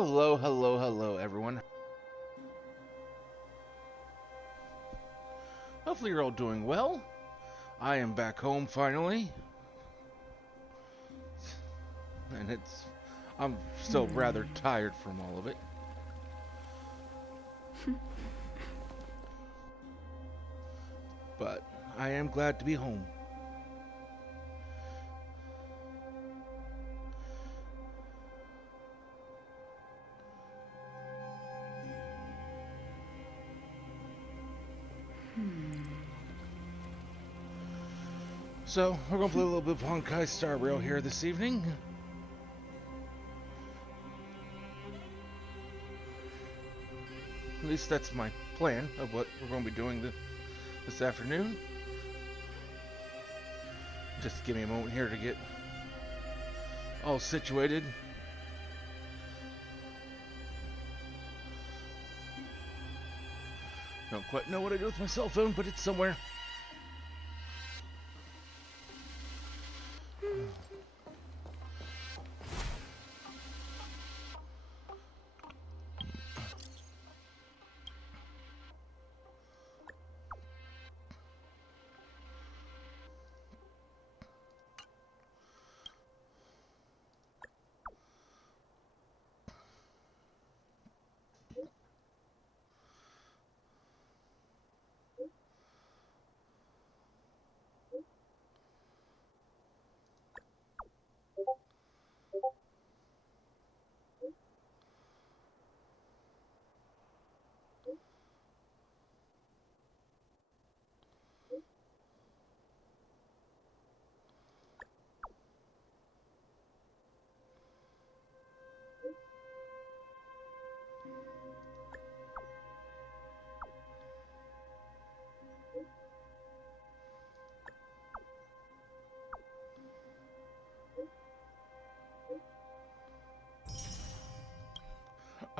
Hello, hello, hello, everyone. Hopefully, you're all doing well. I am back home finally, and I'm still rather tired from all of it. But I am glad to be home. So, we're going to play a little bit of Honkai Star Rail here this evening. At least that's my plan of what we're going to be doing this afternoon. Just give me a moment here to get all situated. Don't quite know what I do with my cell phone, but it's somewhere.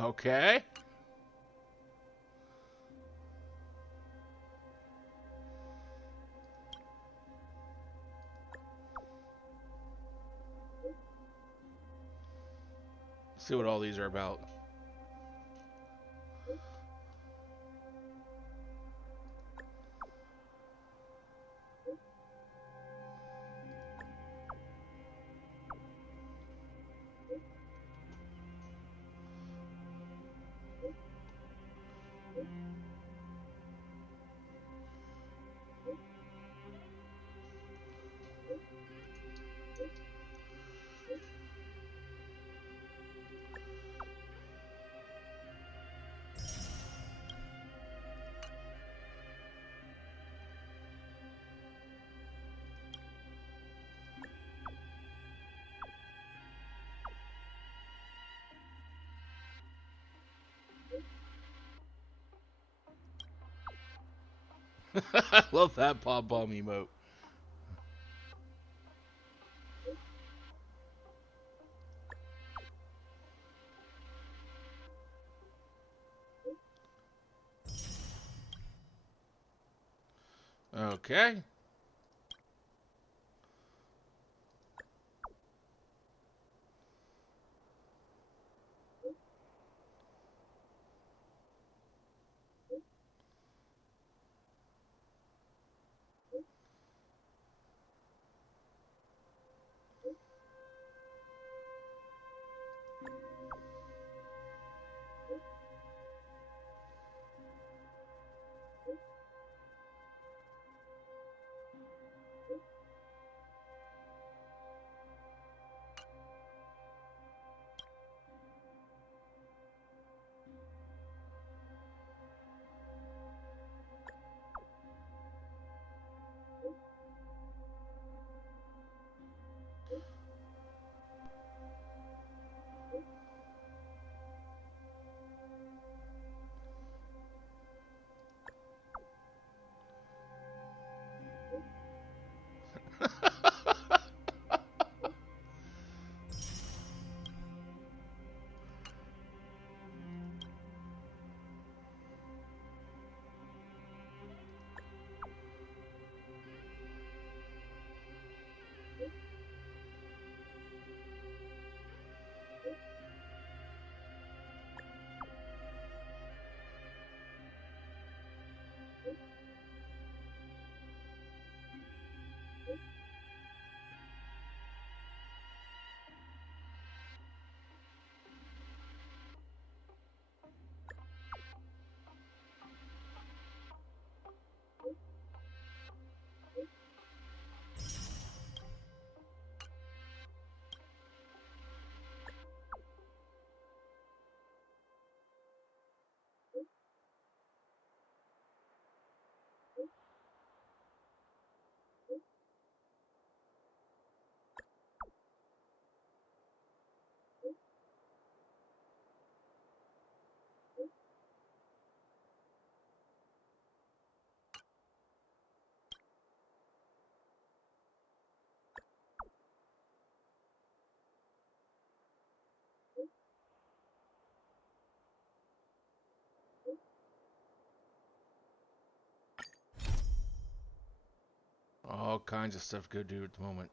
Okay. See what all these are about. I love that pop bomb emote. Okay. kinds of stuff to go do at the moment.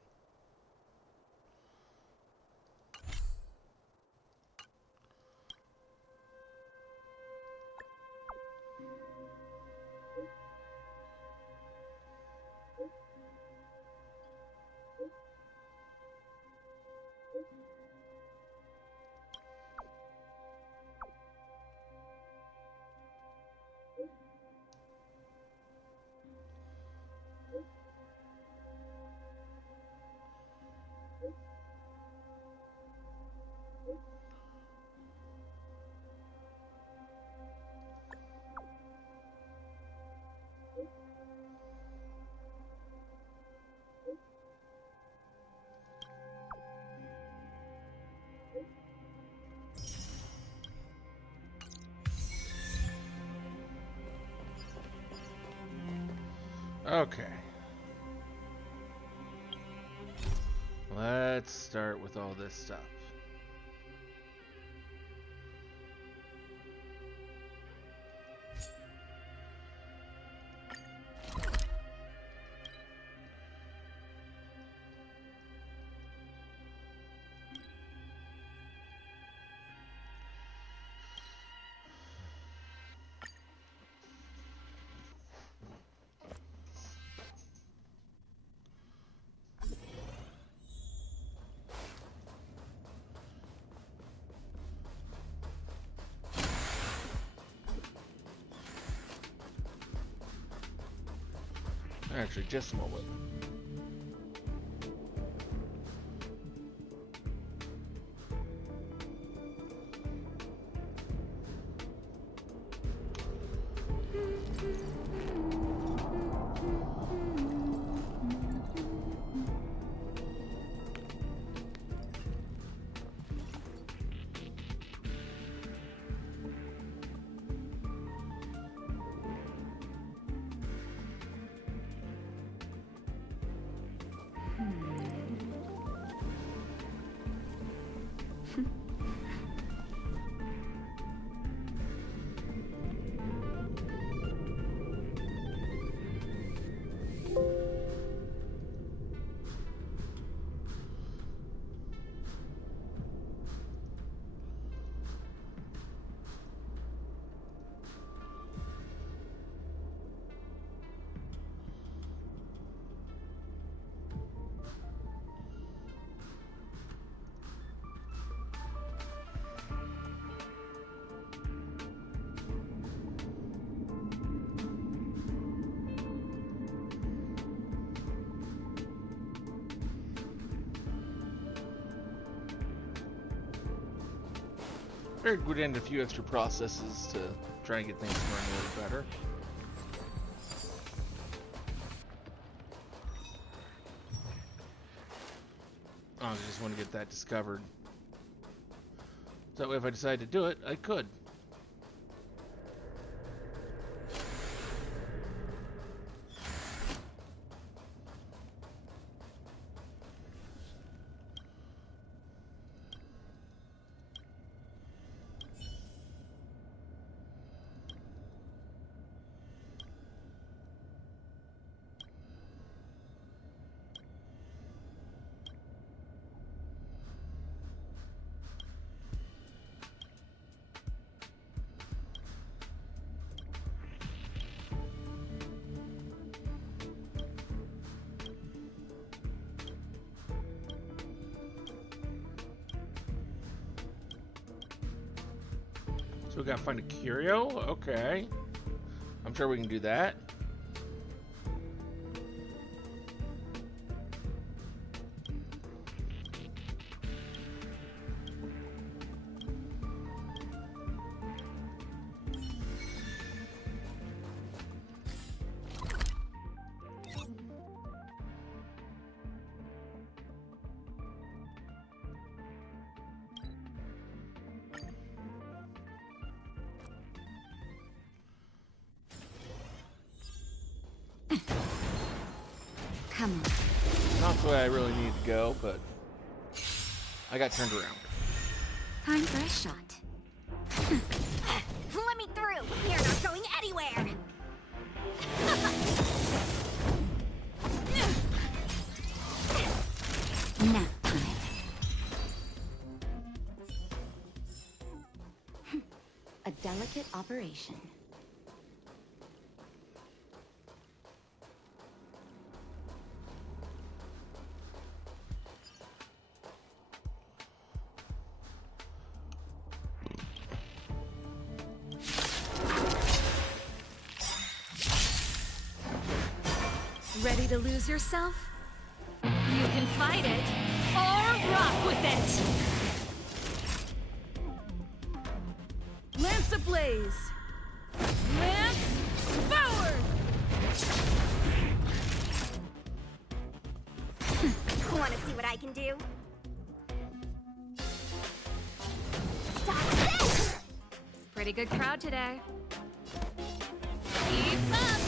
Okay. Let's start with all this stuff. Actually, just a moment. Figured we'd end a few extra processes to try and get things running a little better. I just want to get that discovered. So that way if I decide to do it, I could. So we gotta find a curio? Okay. I'm sure we can do that. Come on. Not the way I really need to go, but I got turned around. Time for a shot. Let me through! You're not going anywhere! delicate operation. Ready to lose yourself? You can fight it, or rock with it! Lance ablaze! Lance forward! Want to see what I can do? Stop this! Pretty good crowd today. Keep up!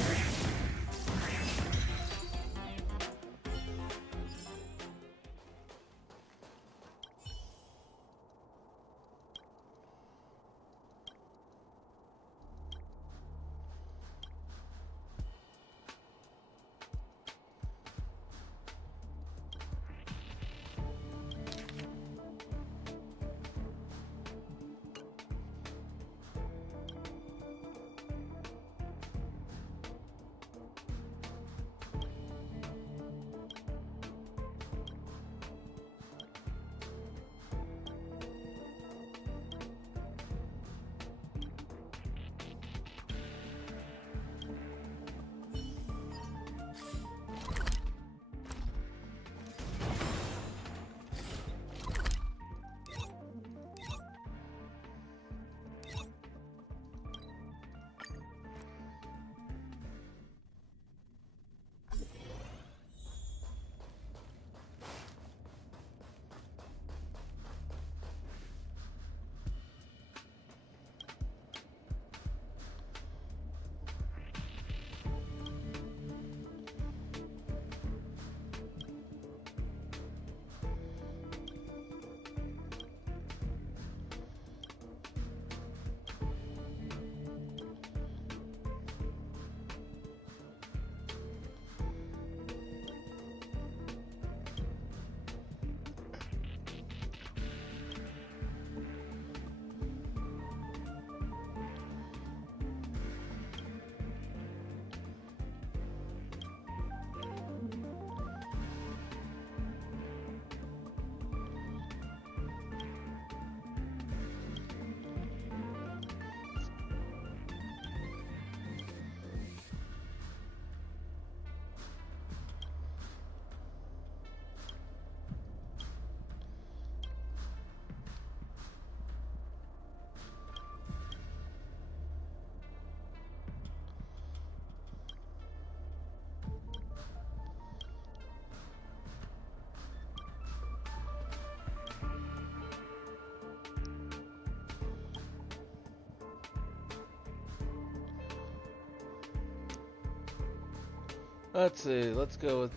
Let's see. Let's go with.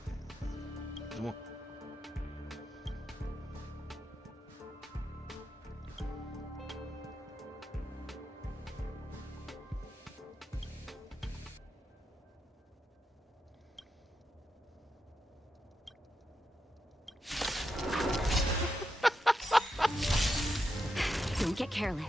Don't get careless.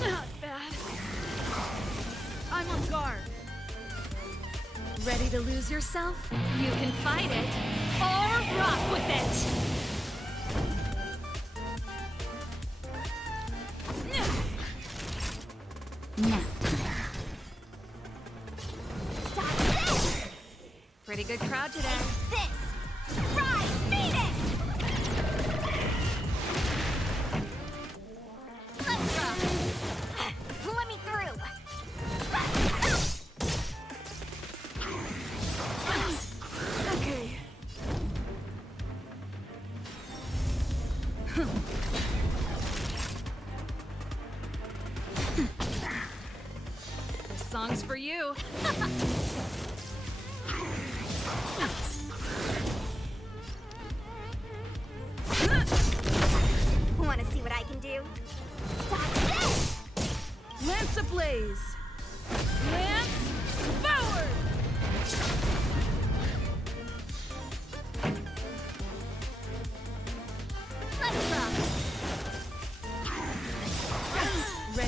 Not bad. I'm on guard. Ready to lose yourself? You can fight it, or rock with it! Now. Stop this! Pretty good crowd today. This! Rise, Venus! Let's go! Let me through! Okay. This song's for you. Want to see what I can do? Stop this! Lance ablaze! Lance forward!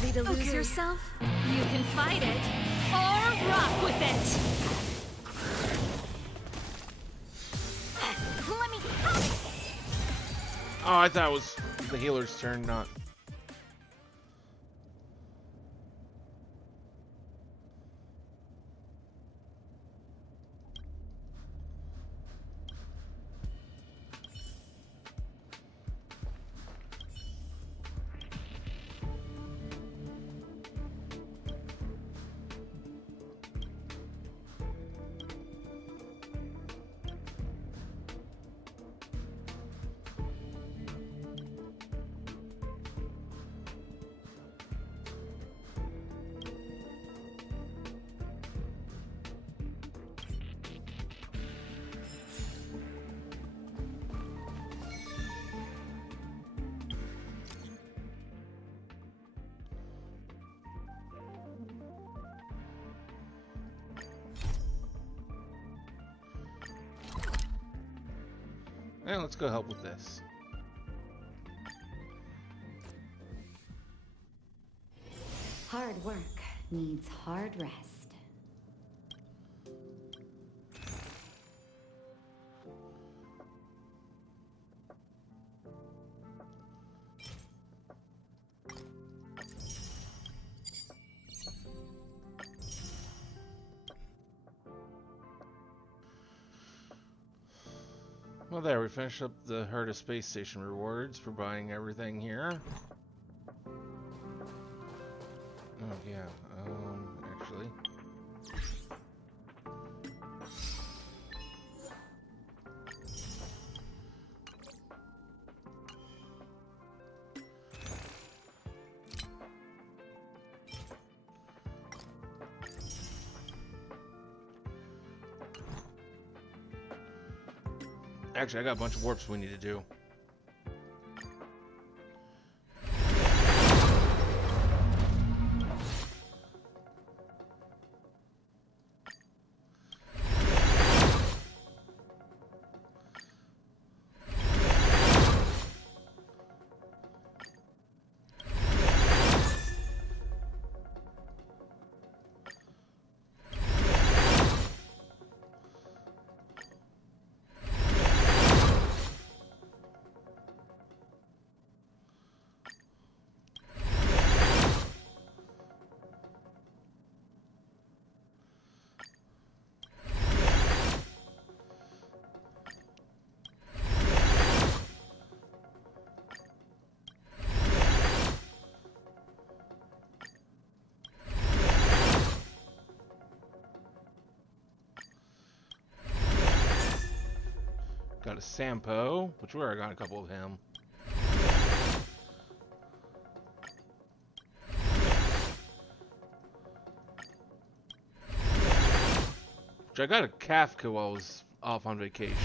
Ready to lose yourself? You can fight it or rock with it. Let me. Oh, I thought it was the healer's turn, not. Yeah, let's go help with this. Hard work needs hard rest. Well, there, we finished up the Heart of Space Station rewards for buying everything here. Oh, yeah, actually. Actually, I got a bunch of warps we need to do. Got a Sampo, which we already got a couple of him. Which I got a Kafka while I was off on vacation.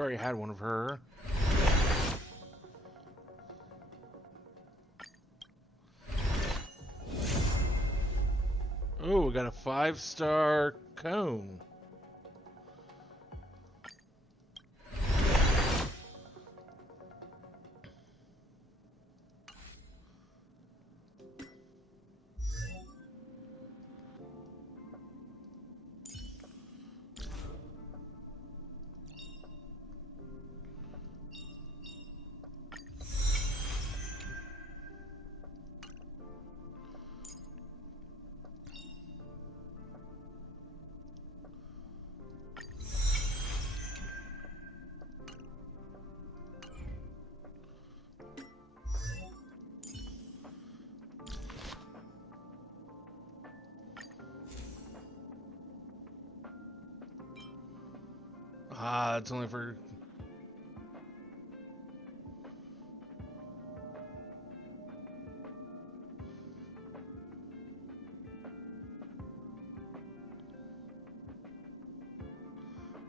already had one of her. Oh, we got a 5-star cone. Ah, it's only for...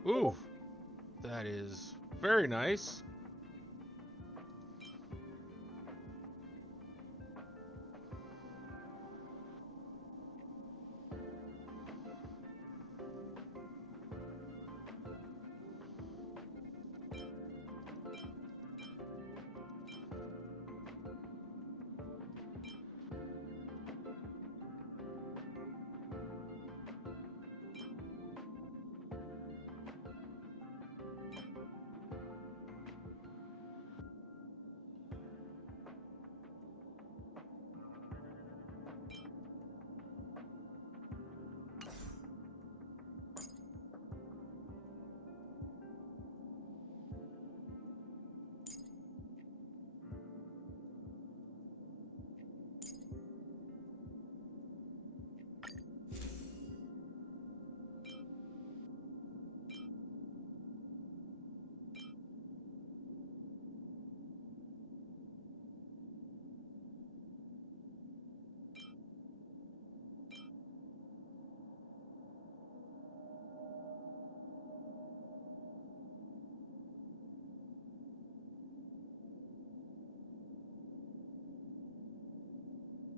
Ooh, that is very nice.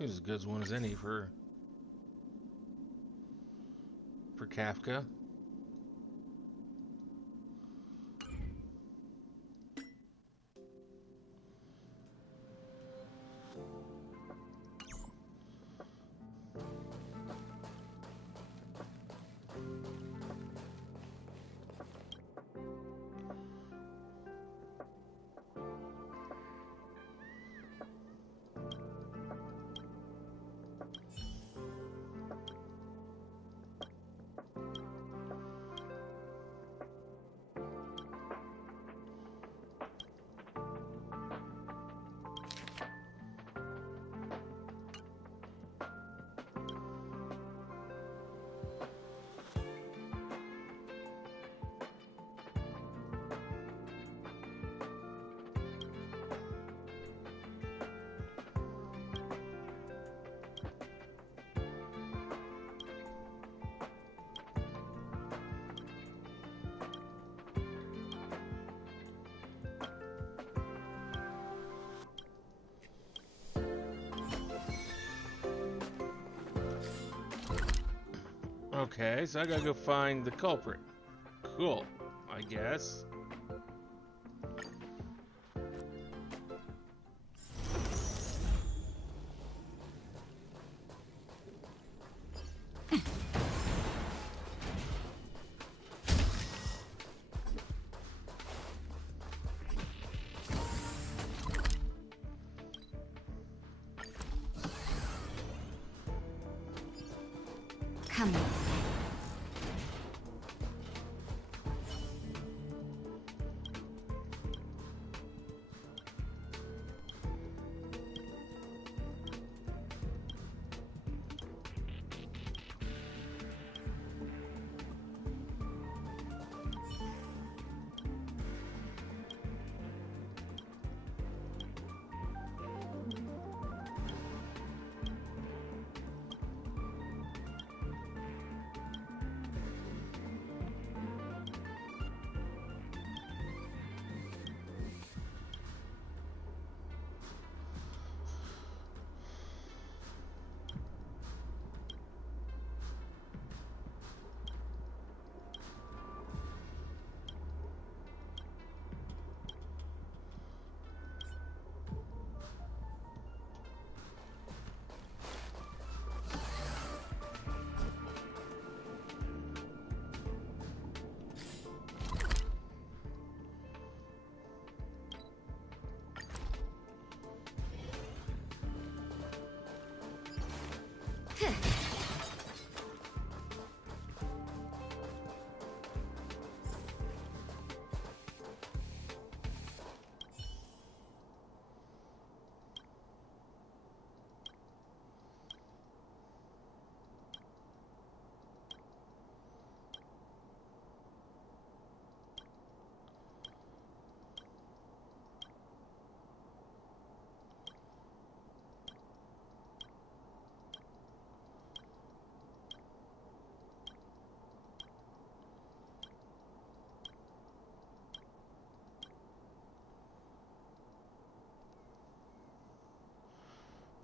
It's as good as one as any for Kafka. Okay, so I gotta go find the culprit. Cool, I guess. Come on.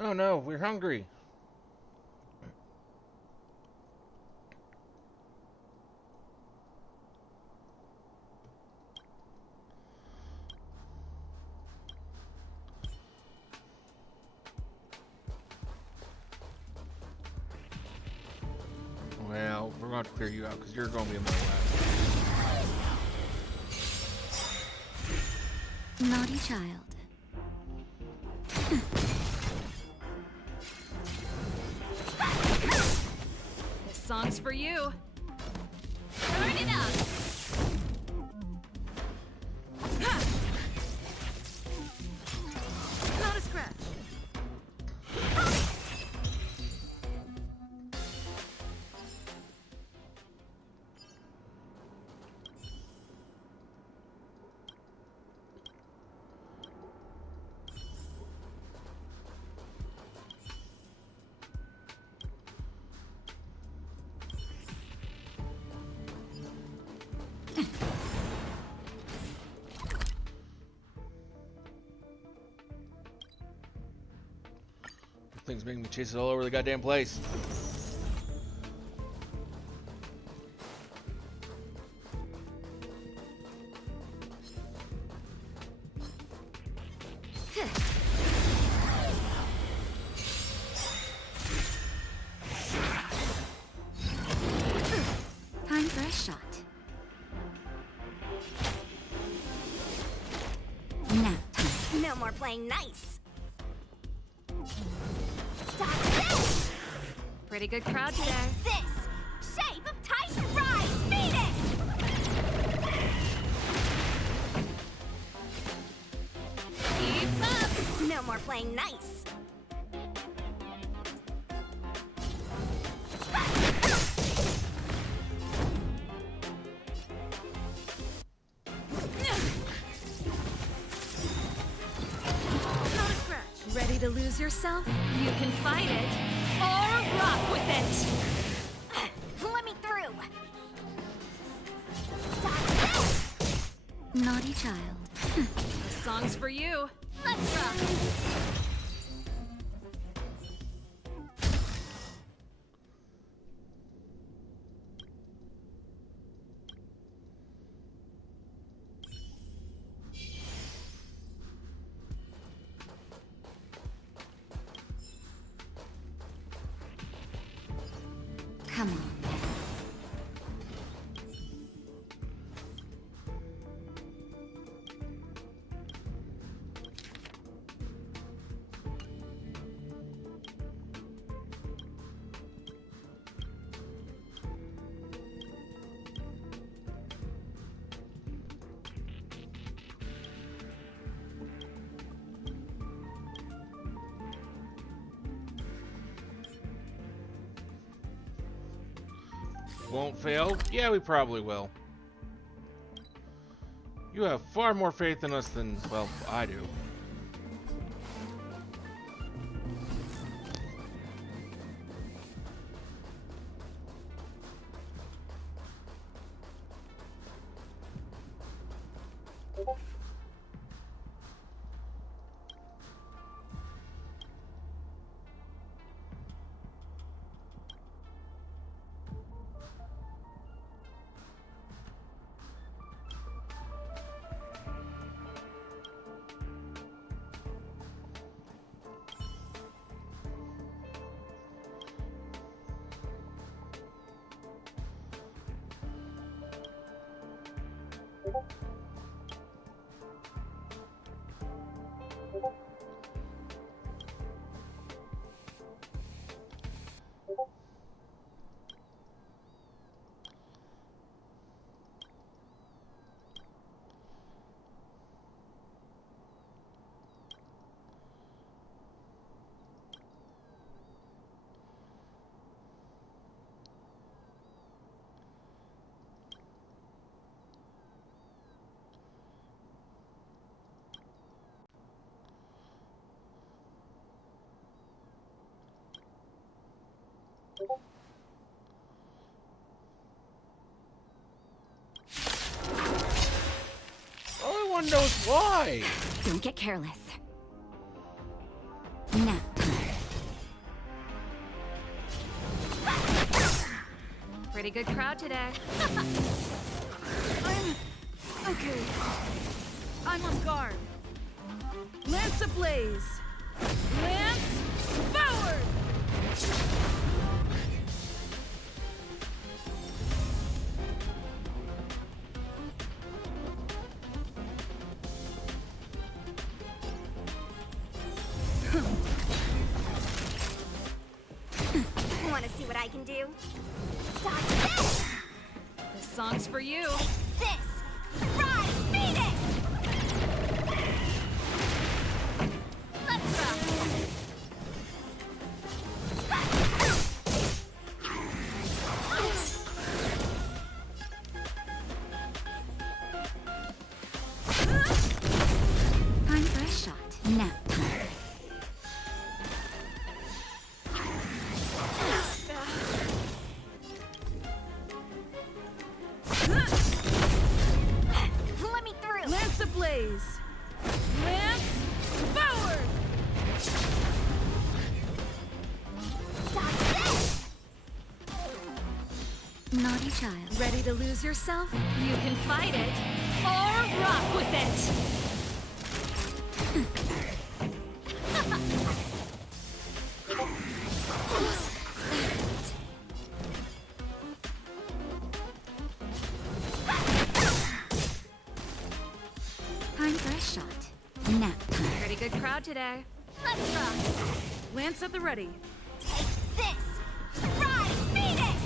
Oh no, we're hungry. Well, we're going to clear you out because you're going to be in my lap. Naughty child. This song's for you. Turn it up. Not a scratch. Things making me chase it all over the goddamn place. Time for a shot. Nap time. No more playing nice. Stop this! Pretty good crowd today. This shape of Titan Rise Venus! Keep up. No more playing nice. Not a scratch. Ready to lose yourself? You can fight it or rock with it. Let me through. Stop this! Naughty child. This song's for you. Let's rock. Come on. Won't fail? Yeah, we probably will. You have far more faith in us than, well, I do. Everyone knows why. Don't get careless. Nap time. Pretty good crowd today. Okay. I'm on guard. Lance ablaze. Lance forward! Want to see what I can do? Stop this! This song's for you. This! Rise, Phoenix! Let's rock. Time for a shot. Nap time. Let me through! Lance ablaze. Lance forward! Stop this! Naughty child. Ready to lose yourself? You can fight it or rock with it. Time for a shot. Nap time. Pretty good crowd today. Let's rock! Lance at the ready. Take this! Rise, Phoenix!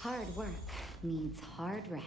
Hard work needs hard rest.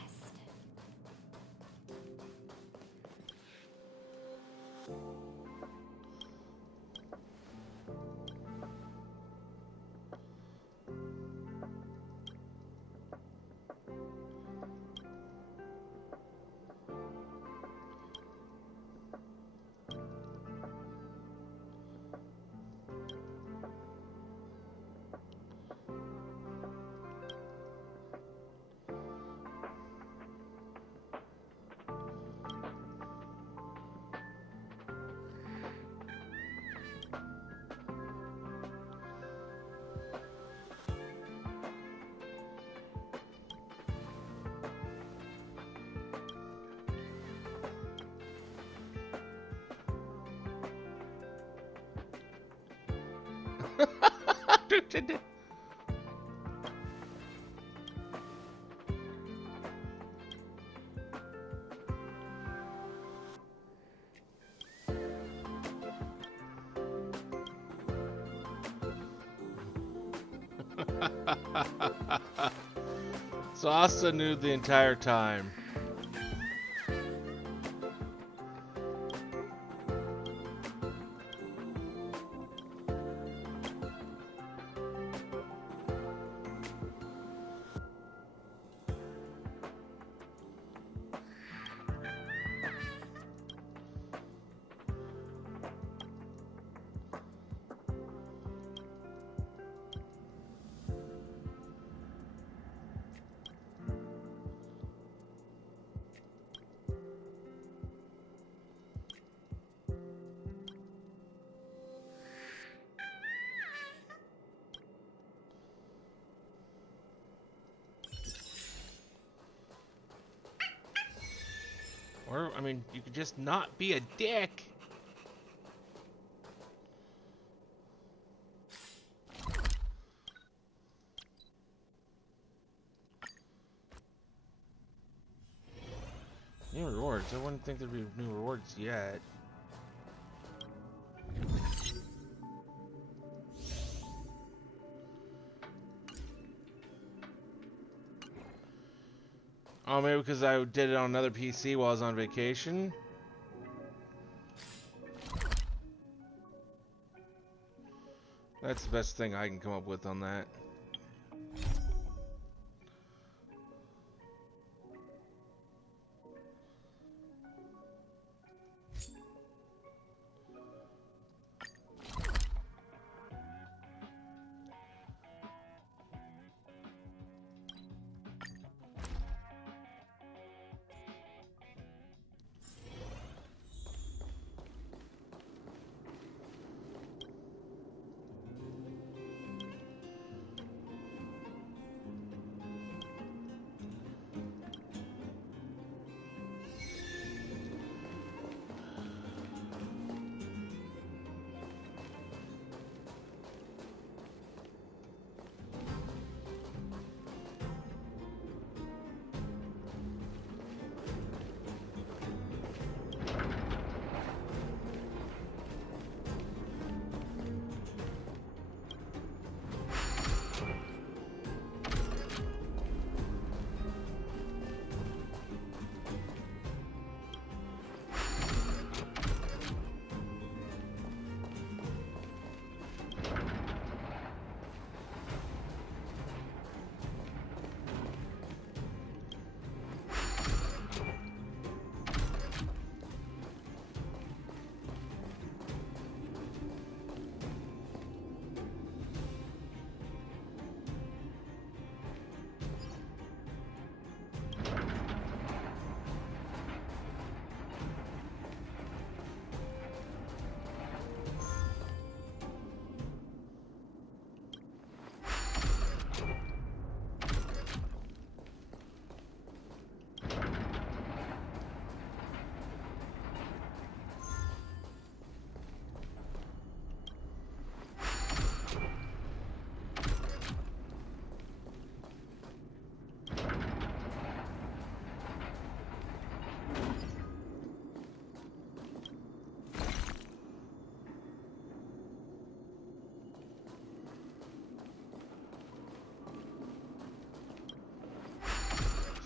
So Asta knew the entire time. Or, I mean, you could just not be a dick. New rewards? I wouldn't think there'd be new rewards yet. Oh, maybe because I did it on another PC while I was on vacation? That's the best thing I can come up with on that.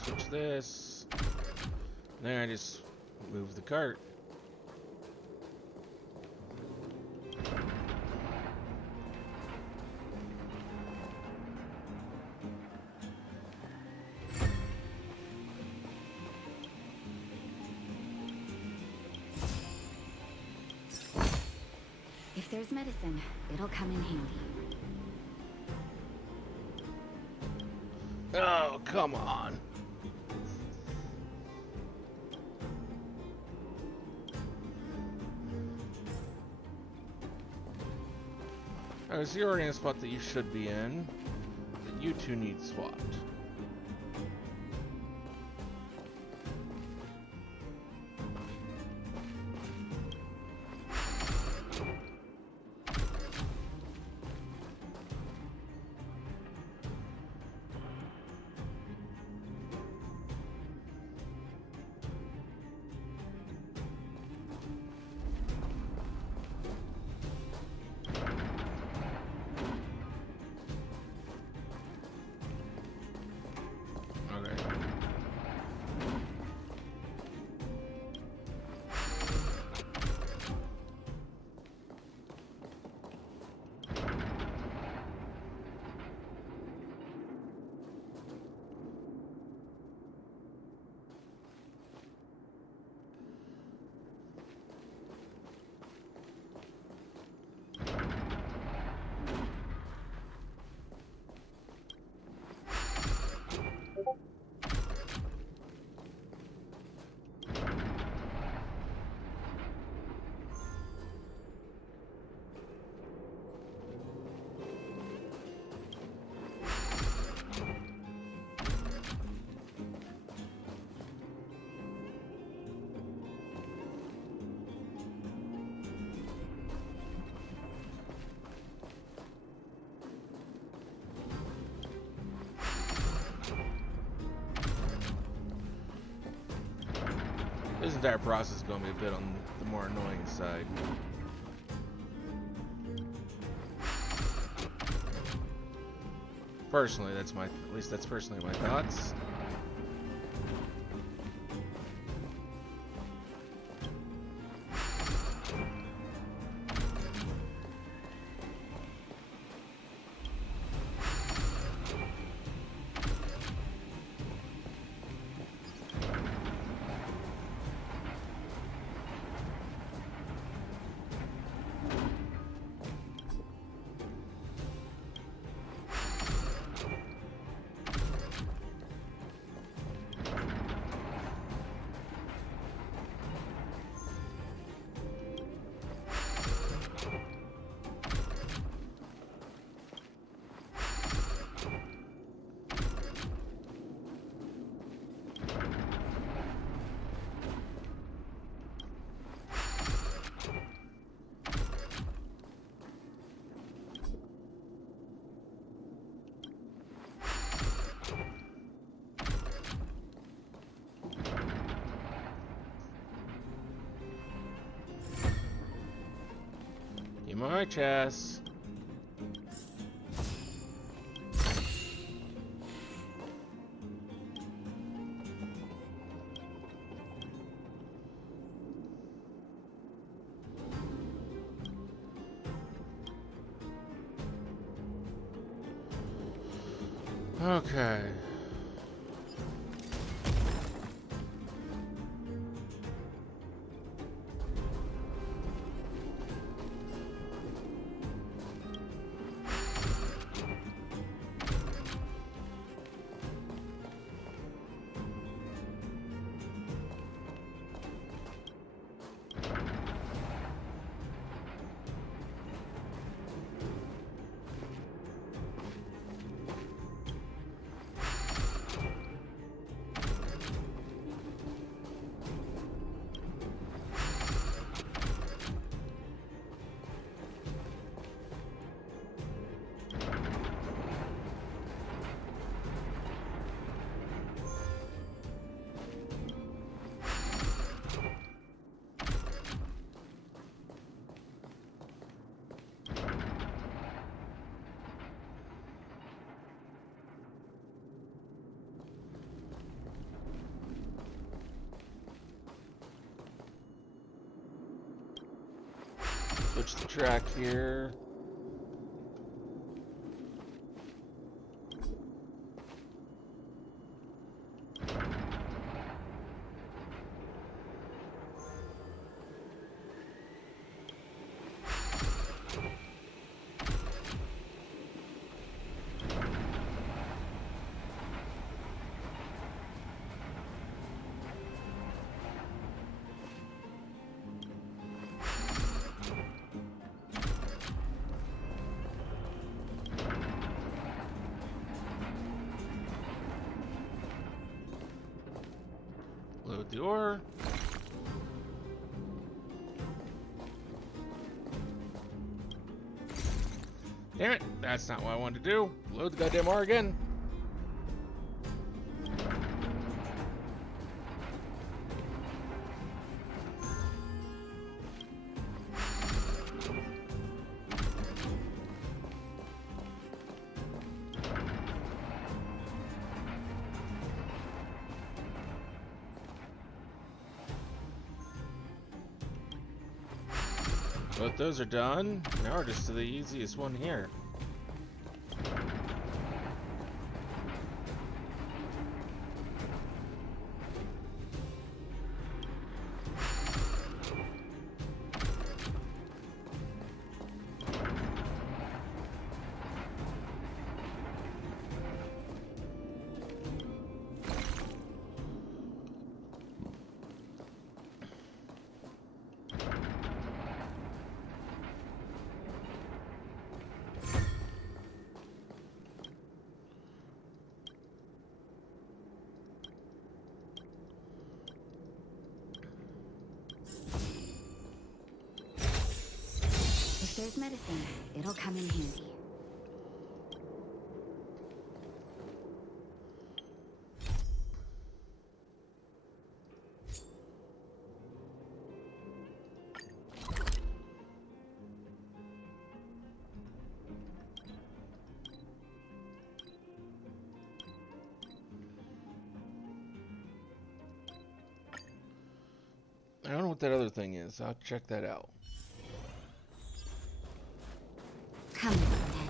Switch this. Then I just move the cart. If there's medicine, it'll come in handy. Oh, come on. Oh, so you're already in a spot that you should be in. That you two need swapped. This entire process is going to be a bit on the more annoying side. Personally, at least that's personally my thoughts. Give me my chest. Okay. Switch the track here. Load the ore. Damn it, that's not what I wanted to do. Load the goddamn ore again. Both those are done. Now we're just to the easiest one here. If there's medicine, it'll come in handy. what that other thing is. I'll check that out. Come on, then.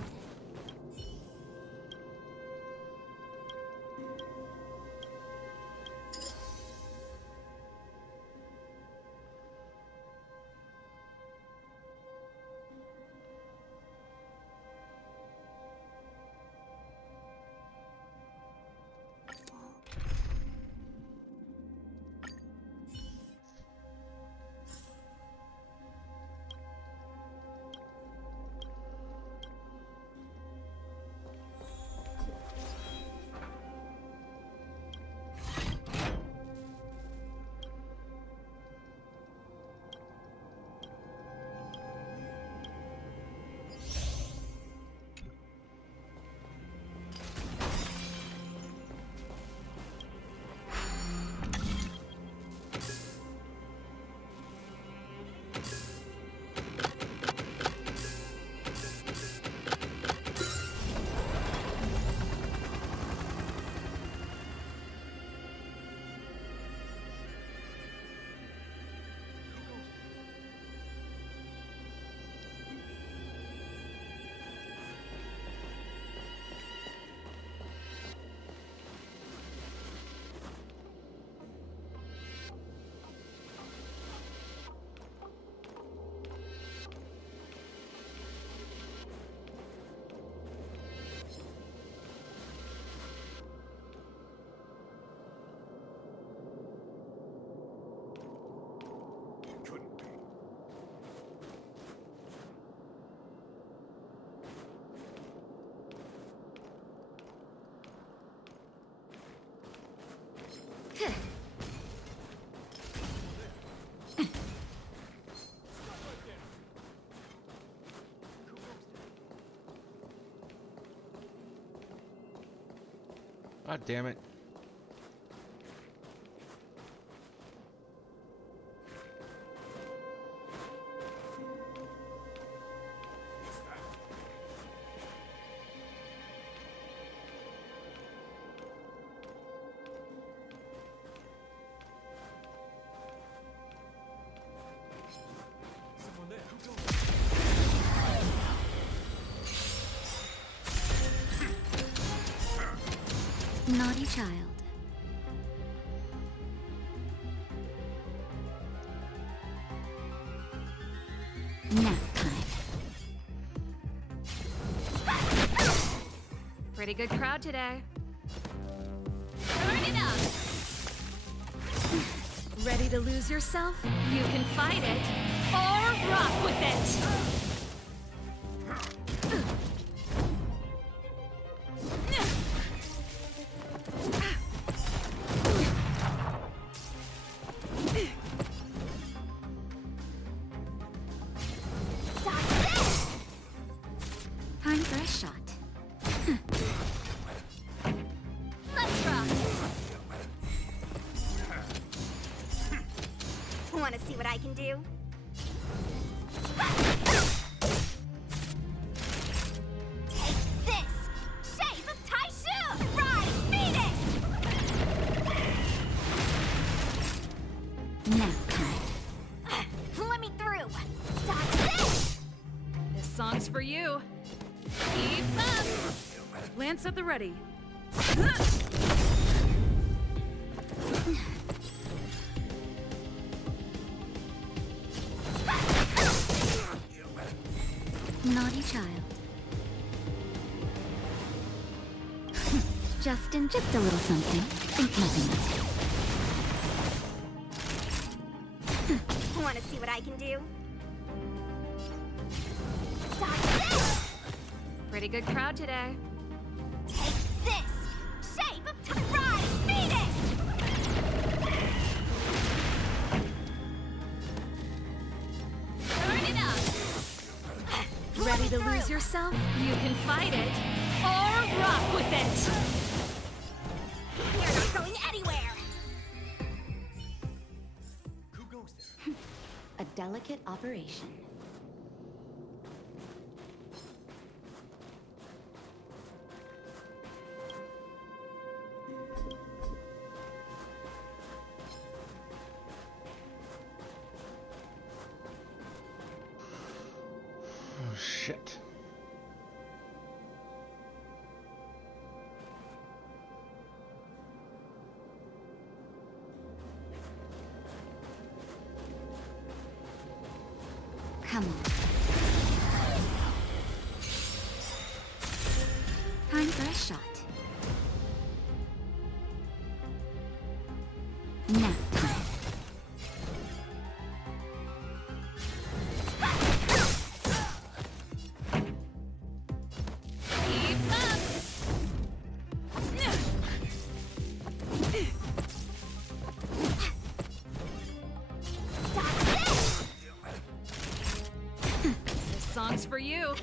God damn it. Naughty child. Nap time. Pretty good crowd today. Turn it up! Ready to lose yourself? You can fight it, or rock with it! Time for a shot. Let's rock! Want to see what I can do? Take this! Shape of Taishu! Rise, Phoenix! Nap time. Let me through! Dodge this! This song's for you. Keep up! Lance at the ready. Naughty child. Justin, just a little something. Think nothing of it. Want to see what I can do? Dodge this! Pretty good crowd today. Take this! Shape of Rise, Phoenix! Turn it up! Let Ready me to through. lose yourself? You can fight it, or rock with it! You're not going anywhere! A delicate operation. shit. Come on. Time for a shot. Nap time. Keep up! This song's for you.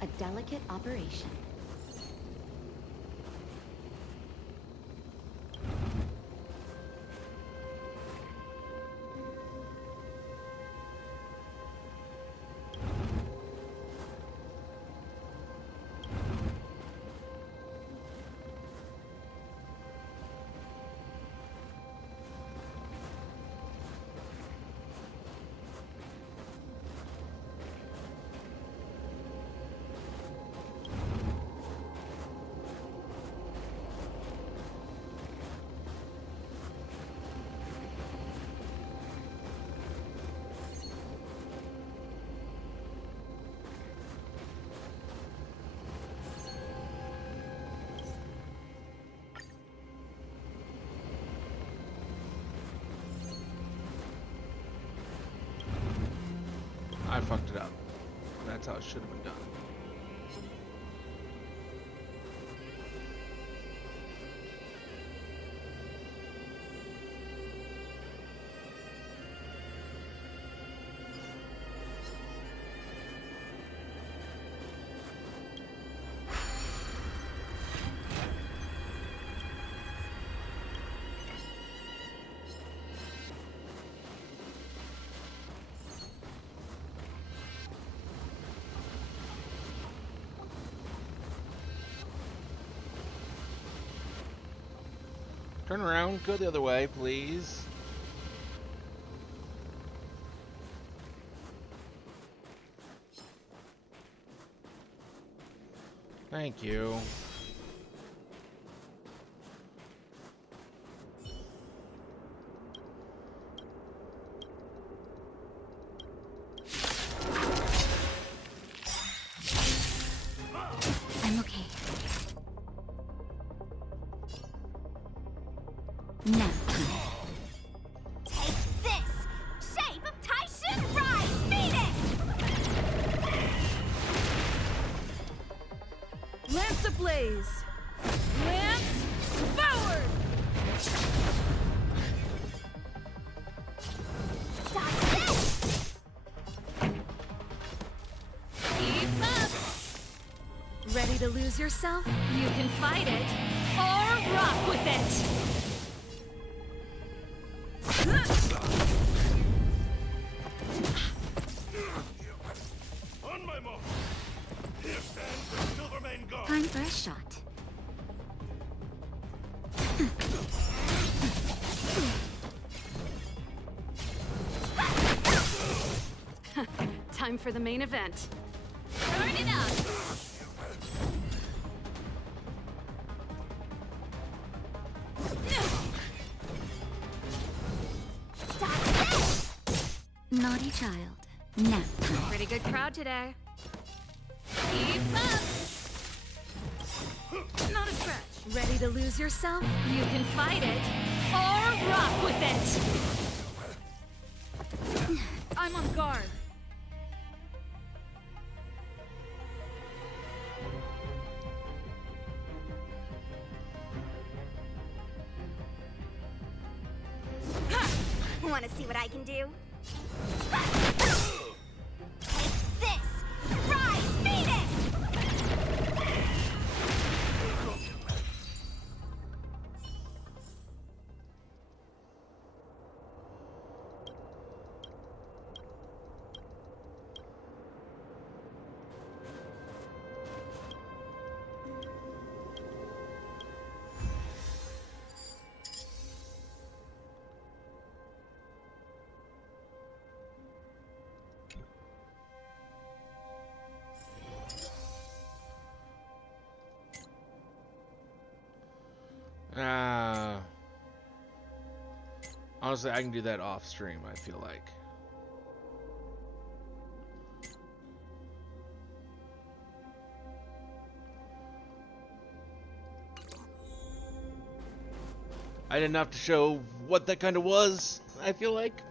A delicate operation. I fucked it up. That's how it should have been done. Turn around, go the other way, please. Thank you. I'm okay. Nap time. Take this! Shape of Taishan Rise Phoenix! Lance ablaze! Lance forward! Stop this! Keep up! Ready to lose yourself? You can fight it or rock with it! On my mark! Here stands the Silvermane Guard! Time for a shot. Time for the main event. Turn it up! Stop this! Naughty child. Nap time. Pretty good crowd today. Keep up! Not a scratch. Ready to lose yourself? You can fight it or rock with it! I'm on guard. Want to see what I can do? Take this! Rise Phoenix! Uh, honestly, I can do that off stream, I feel like. I didn't have to show what that kind of was, I feel like.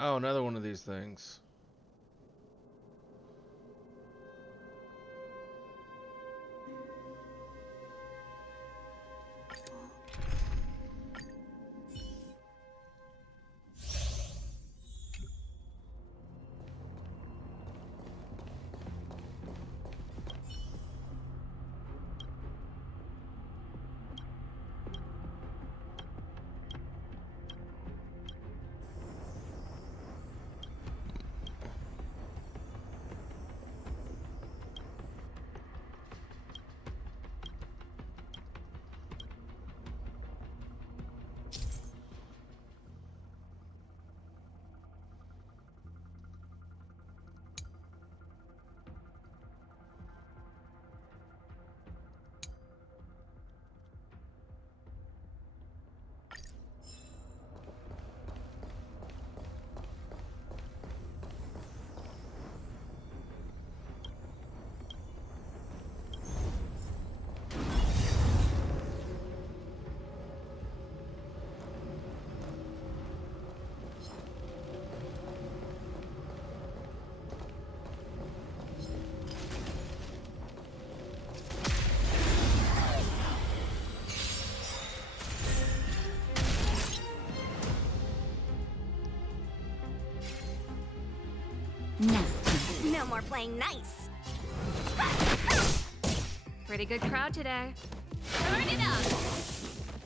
Oh, another one of these things. Now. No more playing nice. Pretty good crowd today. Turn it up.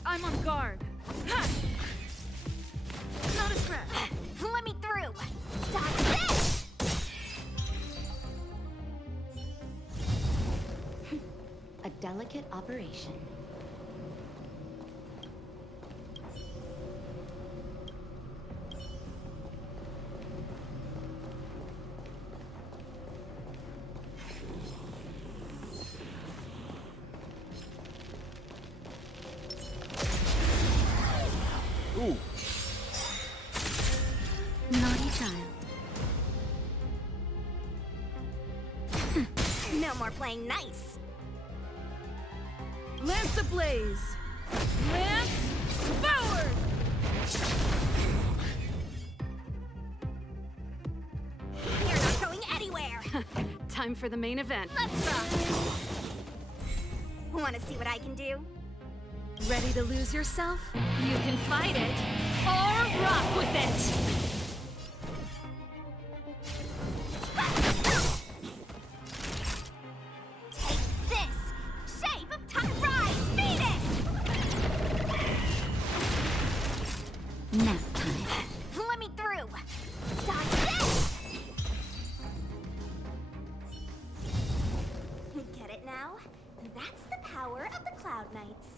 I'm on guard. Ha! Not a scratch. Let me through. Dodge this. A delicate operation. Ooh. Naughty child. No more playing nice. Lance ablaze. Lance forward. You're not going anywhere. Time for the main event. Let's rock. Want to see what I can do? Ready to lose yourself? You can fight it or rock with it. Take this. Shape of time. Rise, Venus. Nap time. Let me through. Dodge this. Get it now? That's the power of the Cloud Knights.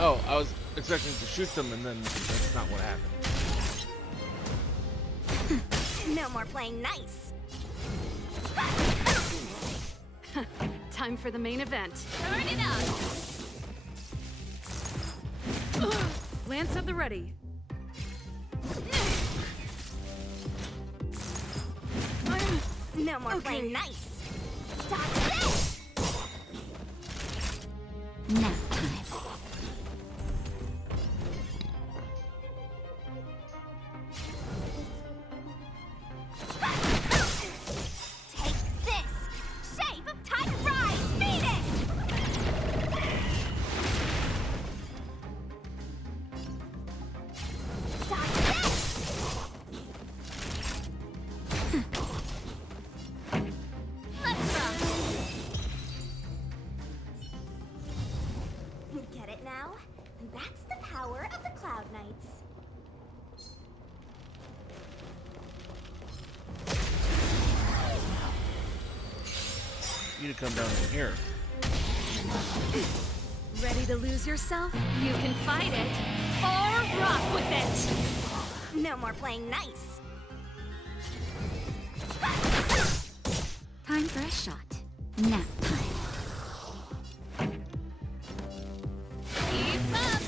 Oh, I was expecting to shoot them, and then that's not what happened. No more playing nice. Time for the main event. Turn it up. Lance at the ready. No more playing nice. Stop this! Nap time. Take this! Shape of Titan Rise, Venus! Stop this! Let's rock! Get it now? That's the power of the Cloud Knights. You need to come down in here. Ready to lose yourself? You can fight it or rock with it. No more playing nice. Time for a shot. Nap time. Keep up!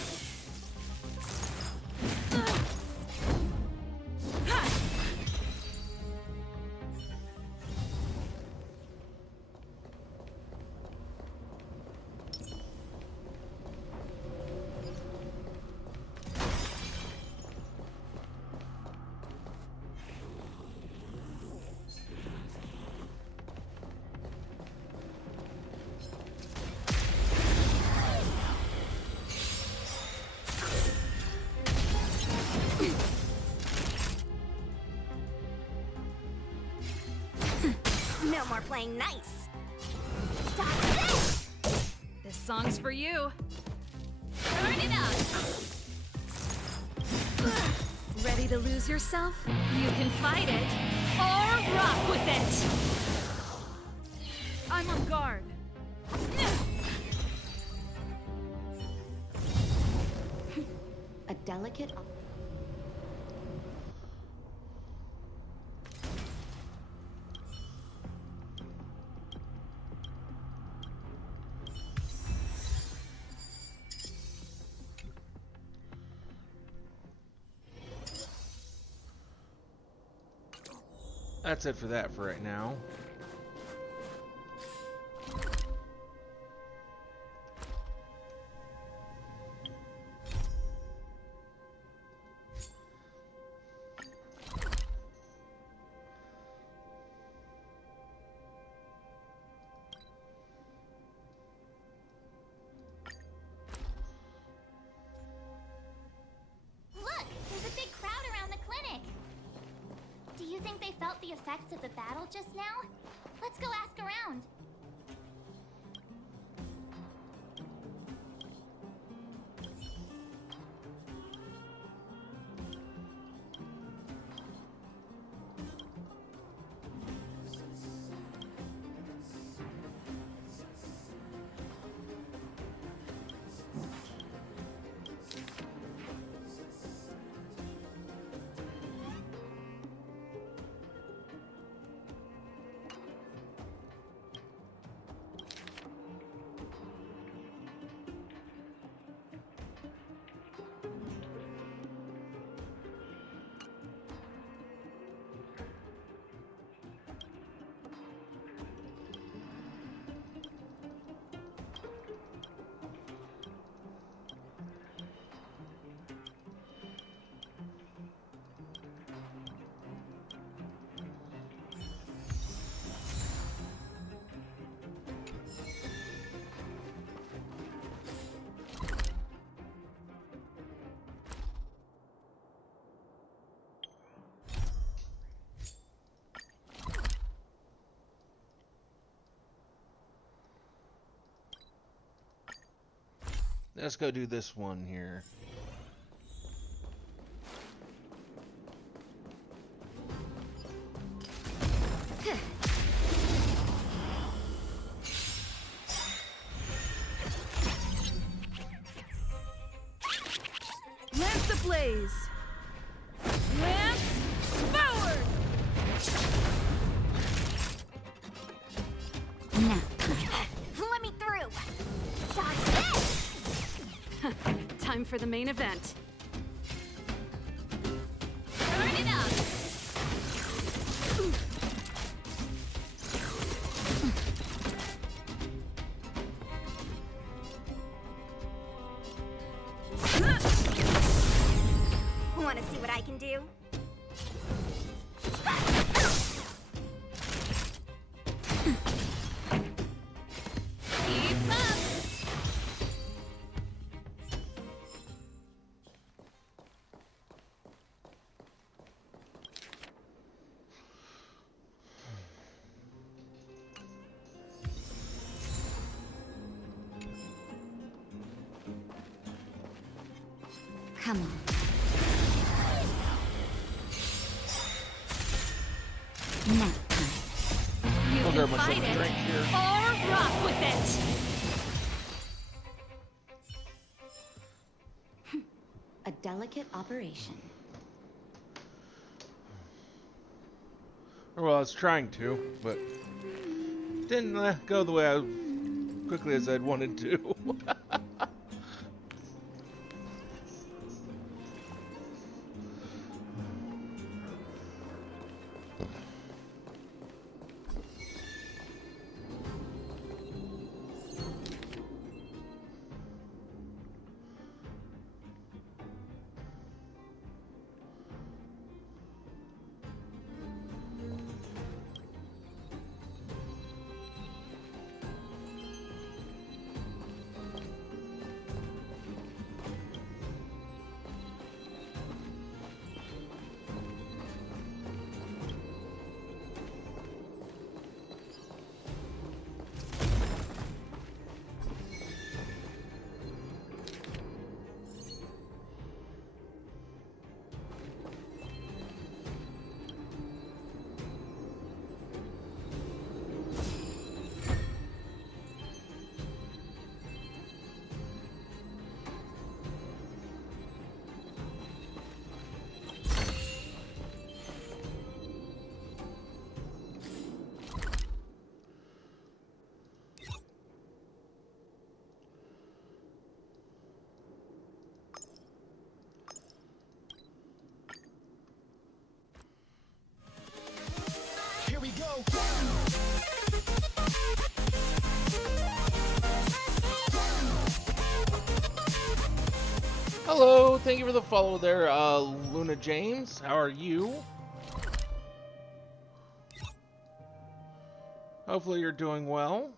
No more playing nice. Stop this! This song's for you. Turn it up! Ready to lose yourself? You can fight it or rock with it. I'm on guard. A delicate. That's it for that for right now. Look! There's a big crowd around the clinic! Do you think they felt the effects of the battle just now? Let's go ask around. Let's go do this one here. ablaze. Lance forward! Now, Let me through. Dodge this. Time for the main event. Turn it up. Want to see what I can do? Keep up. come on. Now, You I'll can grab myself fight a it drink here. or rock with it. a delicate operation. Well, I was trying to, but didn't go the way I quickly as I'd wanted to. Here we go. Hello, thank you for the follow there, Luna James. How are you? Hopefully you're doing well.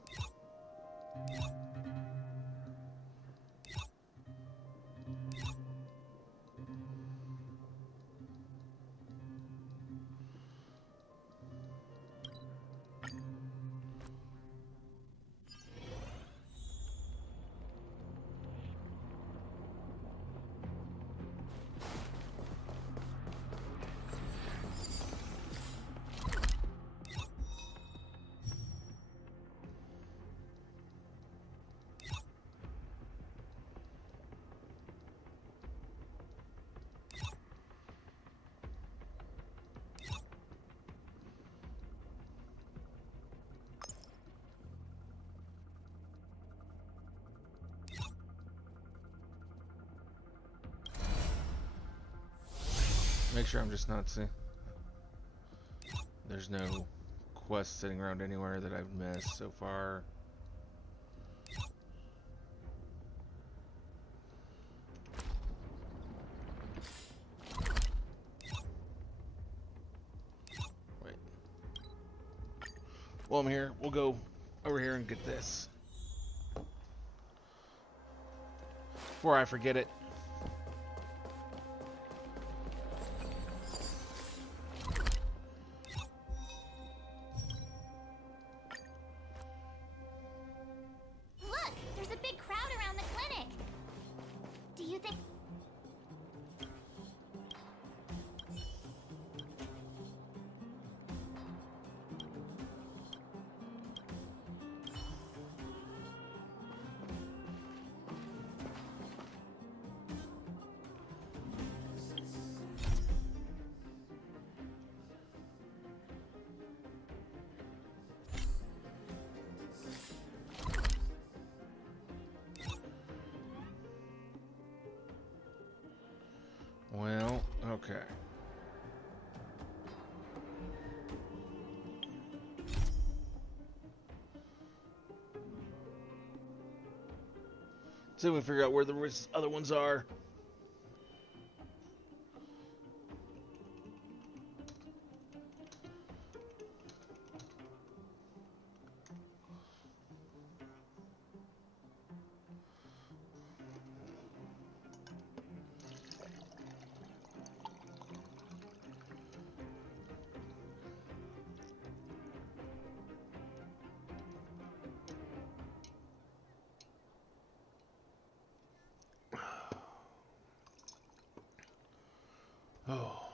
Make sure I'm just not seeing. There's no quest sitting around anywhere that I've missed so far. Wait. Well, I'm here. We'll go over here and get this. Before I forget it. Look, there's a big crowd around the clinic. Do you think... Okay. So we figure out where the other ones are. Oh.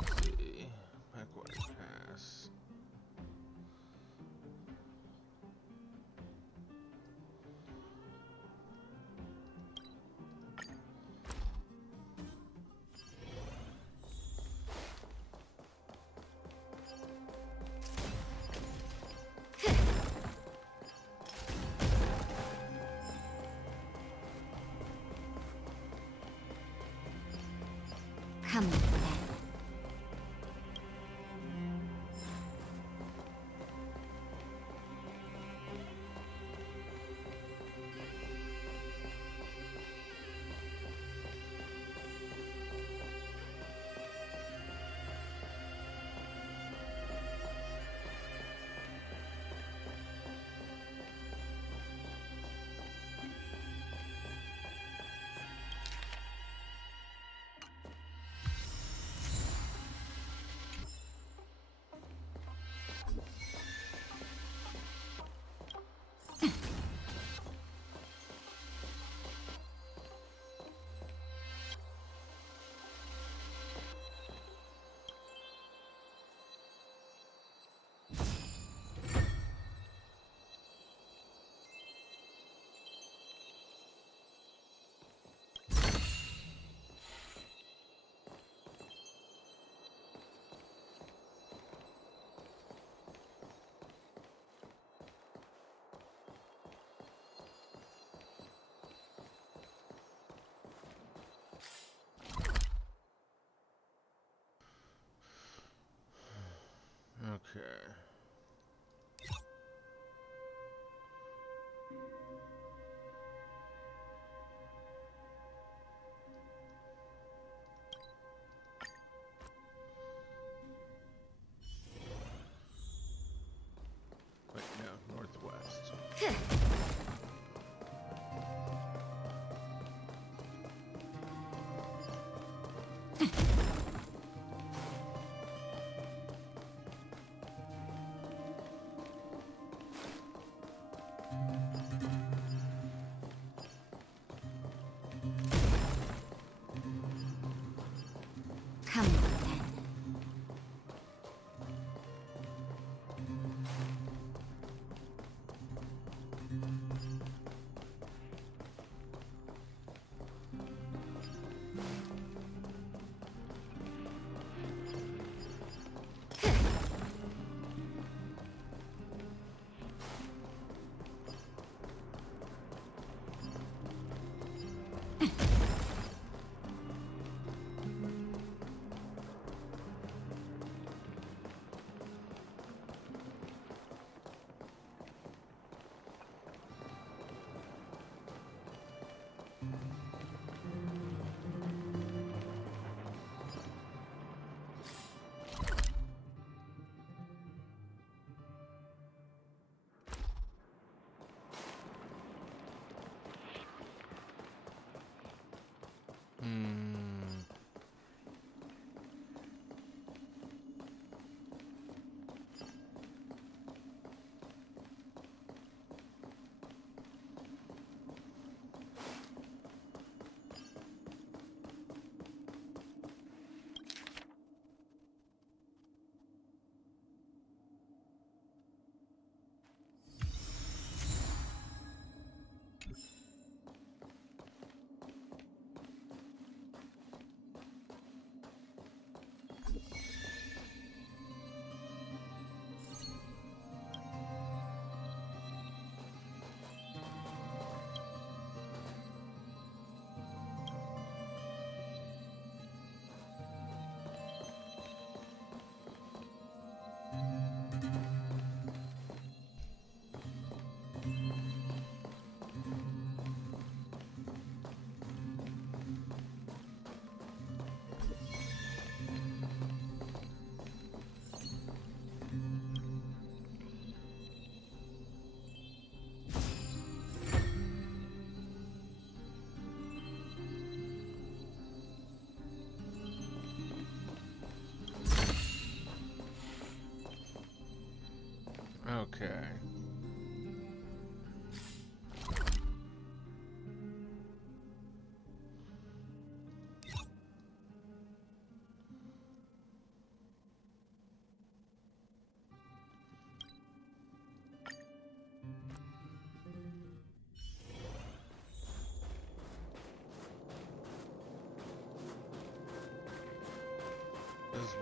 Let's see. Backwater pass. Come on, then.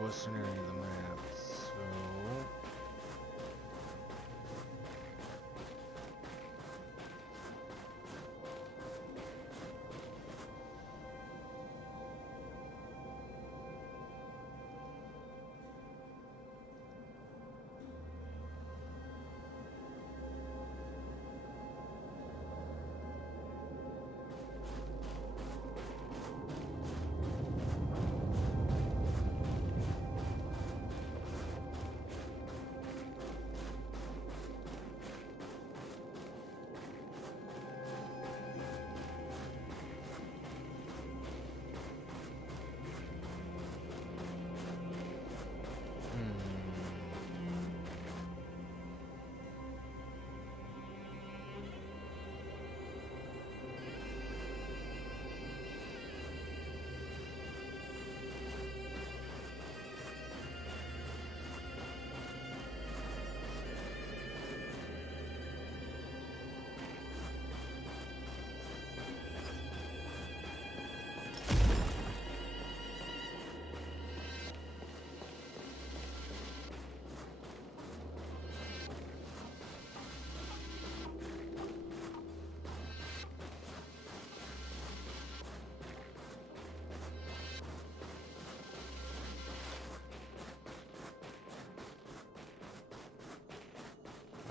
western area of the map. So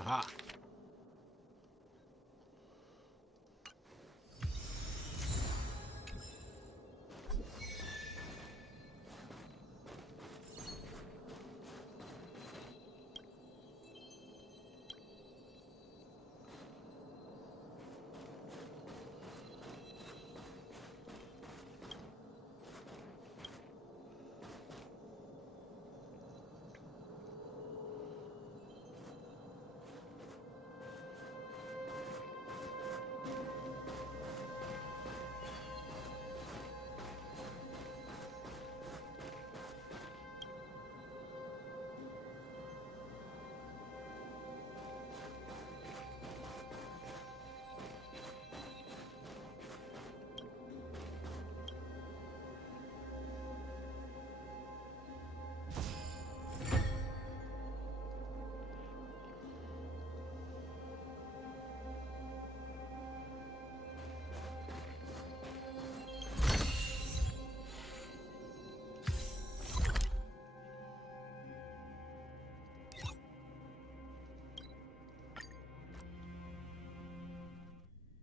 aha.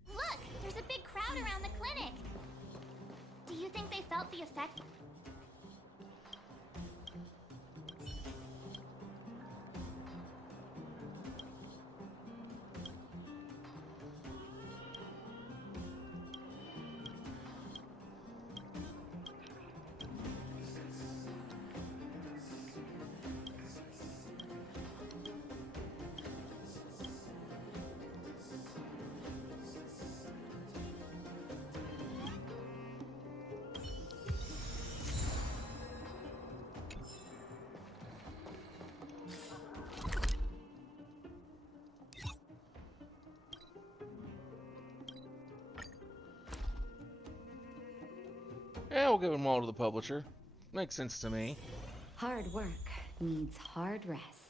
Look! There's a big crowd around the clinic! Do you think they felt the effect? Yeah, we'll give them all to the publisher. Makes sense to me. Hard work needs hard rest.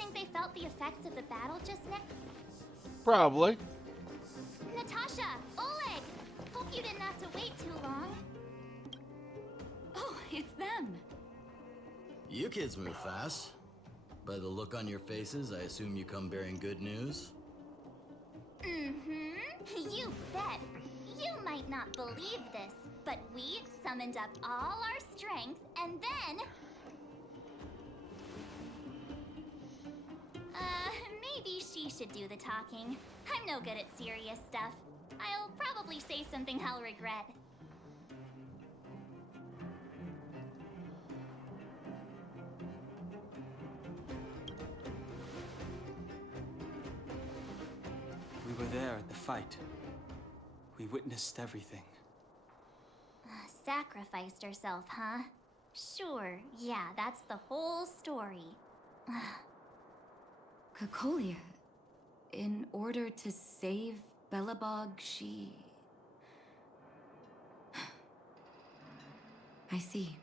think they felt the effects of the battle just now? Probably. Natasha! Oleg! Hope you didn't have to wait too long. Oh, it's them. You kids move fast. By the look on your faces, I assume you come bearing good news? Mm-hmm. You bet. You might not believe this, but we summoned up all our strength and then... maybe she should do the talking. I'm no good at serious stuff. I'll probably say something I'll regret. We were there at the fight. We witnessed everything. Sacrificed herself, huh? Sure, yeah, that's the whole story. Cocolia, in order to save Belobog, she... I see.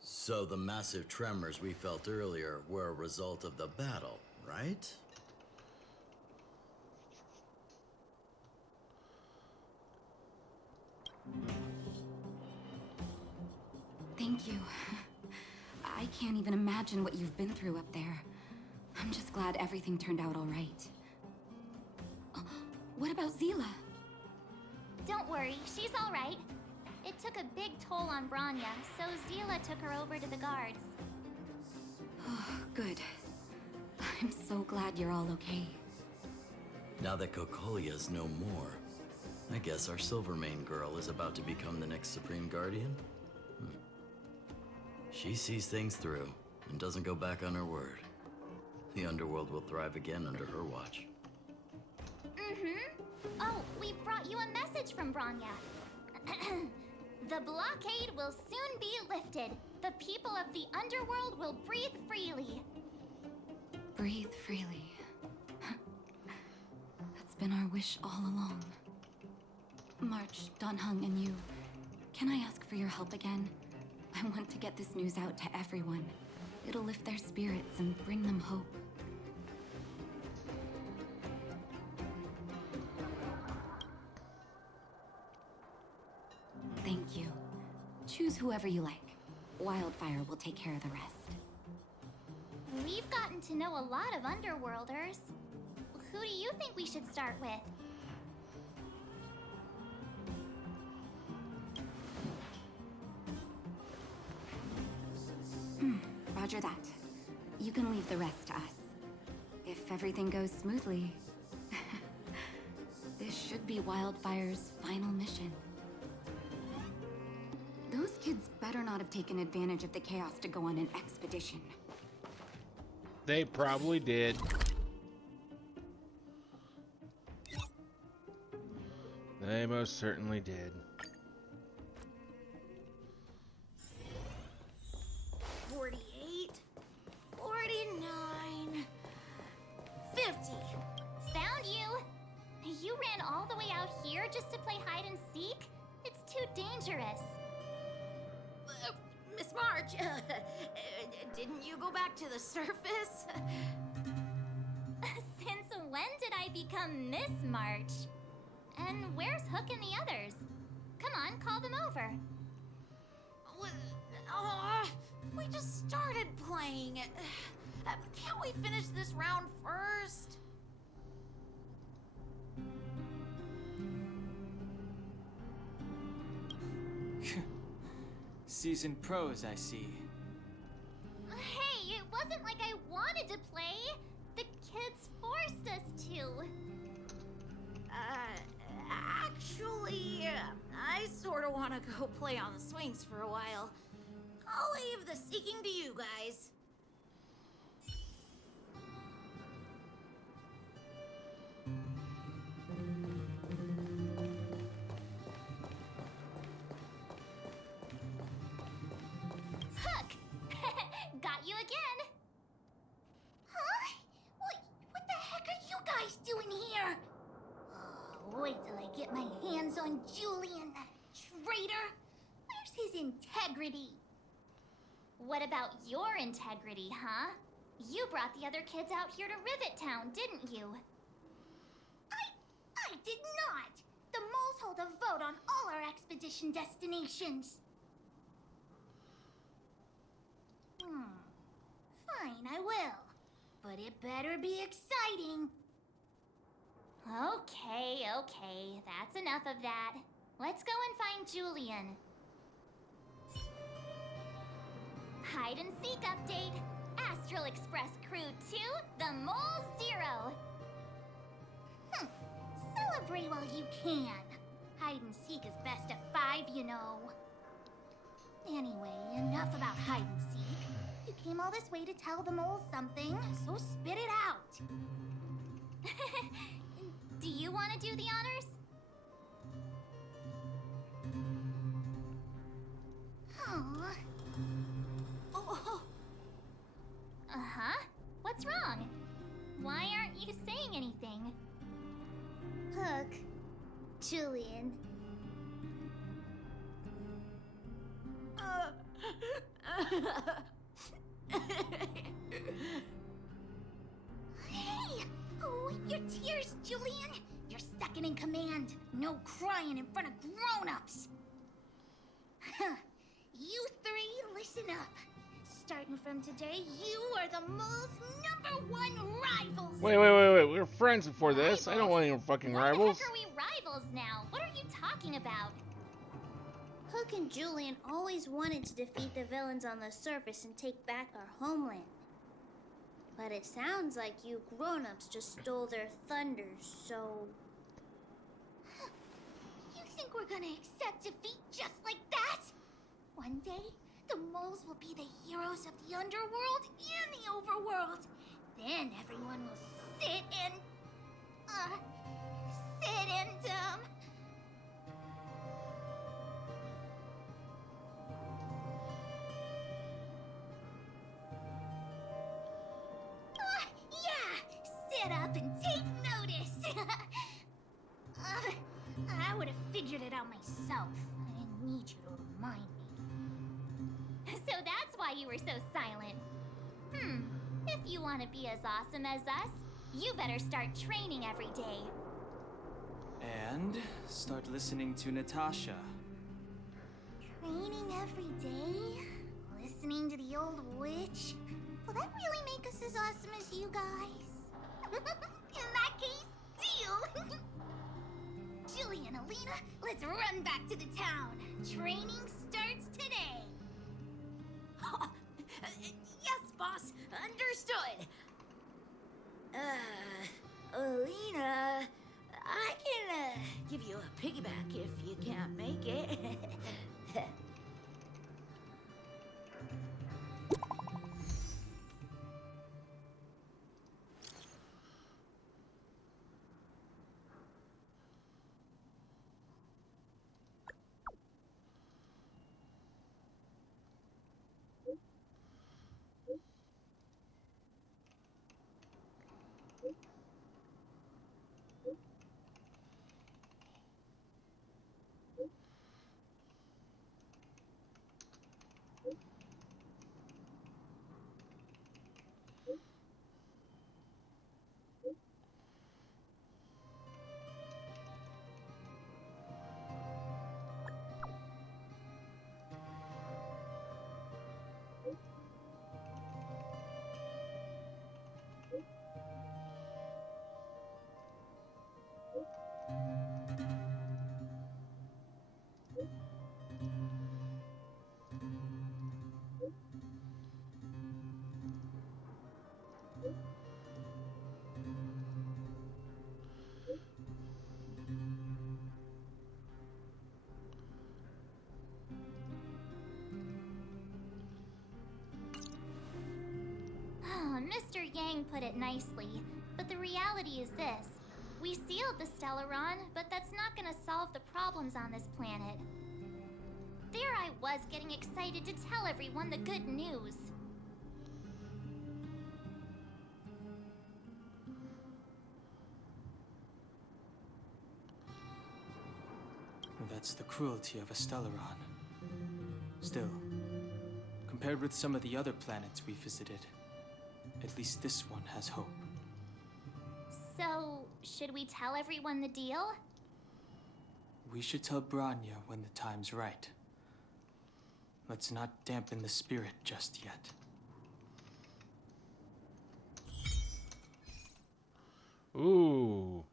So the massive tremors we felt earlier were a result of the battle, right? Thank you. I can't even imagine what you've been through up there. I'm just glad everything turned out all right. What about Zila? Don't worry, she's all right. It took a big toll on Branya, so Zila took her over to the guards. Oh, good. I'm so glad you're all okay. Now that Cocolia's no more, I guess our Silvermane girl is about to become the next Supreme Guardian? She sees things through and doesn't go back on her word. The underworld will thrive again under her watch. Oh, we brought you a message from Branya. The blockade will soon be lifted. The people of the underworld will breathe freely. Breathe freely. That's been our wish all along. March, Danheng, and you, can I ask for your help again? I want to get this news out to everyone. It'll lift their spirits and bring them hope. Thank you. Choose whoever you like. Wildfire will take care of the rest. We've gotten to know a lot of underworlders. Who do you think we should start with? Roger that. You can leave the rest to us. If everything goes smoothly, this should be Wildfire's final mission. Those kids better not have taken advantage of the chaos to go on an expedition. They probably did. They most certainly did. 48, 49, 50. Found you! You ran all the way out here just to play hide and seek? It's too dangerous. Miss March, didn't you go back to the surface? Since when did I become Miss March? And where's Hook and the others? Come on, call them over. We just started playing. Can't we finish this round first? Seasoned pros, I see. Hey, it wasn't like I wanted to play. The kids forced us to. Actually, I sort of want to go play on the swings for a while. I'll leave the seeking to you guys. Hook! Got you again. Huh? What the heck are you guys doing here? Wait till I get my hands on Julian, that traitor. Where's his integrity? What about your integrity, huh? You brought the other kids out here to Rivet Town, didn't you? I did not! The moles hold a vote on all our expedition destinations. Fine, I will. But it better be exciting. Okay, that's enough of that. Let's go and find Julian. Hide and seek update. Astral Express Crew 2, the Mole Zero. Celebrate while you can. Hide and seek is best at 5, you know. Anyway, enough about hide and seek. You came all this way to tell the moles something, so spit it out. Do you want to do the honors? Aww. Oh, Uh-huh. What's wrong? Why aren't you saying anything? Hook. Julian. Hey! Wipe your tears, Julian! You're second in command. No crying in front of grown-ups. You three, listen up. Starting from today, you are the mole's #1 rivals! Wait. We were friends before this. I don't want any fucking Why rivals. the heck are we rivals now? What are you talking about? Hook and Julian always wanted to defeat the villains on the surface and take back our homeland. But it sounds like you grown-ups just stole their thunder, so... You think we're gonna accept defeat just like that? One day, the moles will be the heroes of the underworld and the overworld. Then everyone will sit and... sit up and take notice. I would have figured it out myself. I didn't need you to remind me. So that's why you were so silent. If you want to be as awesome as us, you better start training every day. And start listening to Natasha. Training every day? Listening to the old witch? Will that really make us as awesome as you guys? In that case, deal! Julie and Alina, let's run back to the town. Training starts today. yes, boss. Understood. Alina, I can give you a piggyback if you can't make it. Mr. Yang put it nicely, but the reality is this. We sealed the Stellaron, but that's not gonna solve the problems on this planet. There I was getting excited to tell everyone the good news. That's the cruelty of a Stellaron. Still, compared with some of the other planets we visited, At least this one has hope. So, should we tell everyone the deal? We should tell Branya when the time's right. Let's not dampen the spirit just yet. Ooh.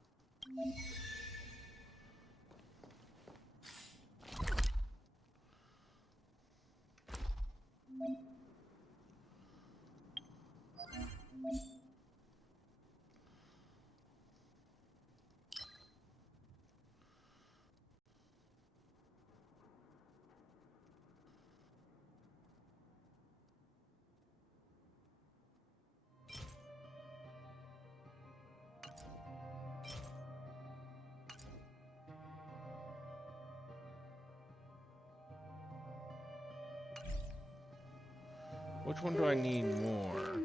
Which one do I need more?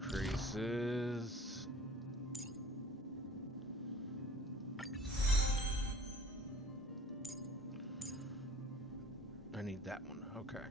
Traces. I need that one. Okay.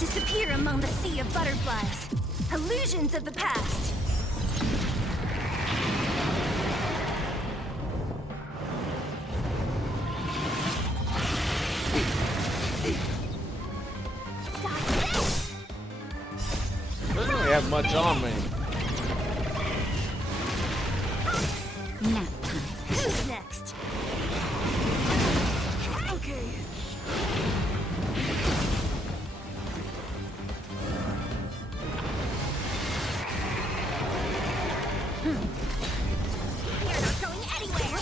Disappear among the sea of butterflies. Illusions of the past. Doesn't really have much on me. Nap time. Who's next? Okay. You're not going anywhere!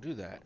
don't do that.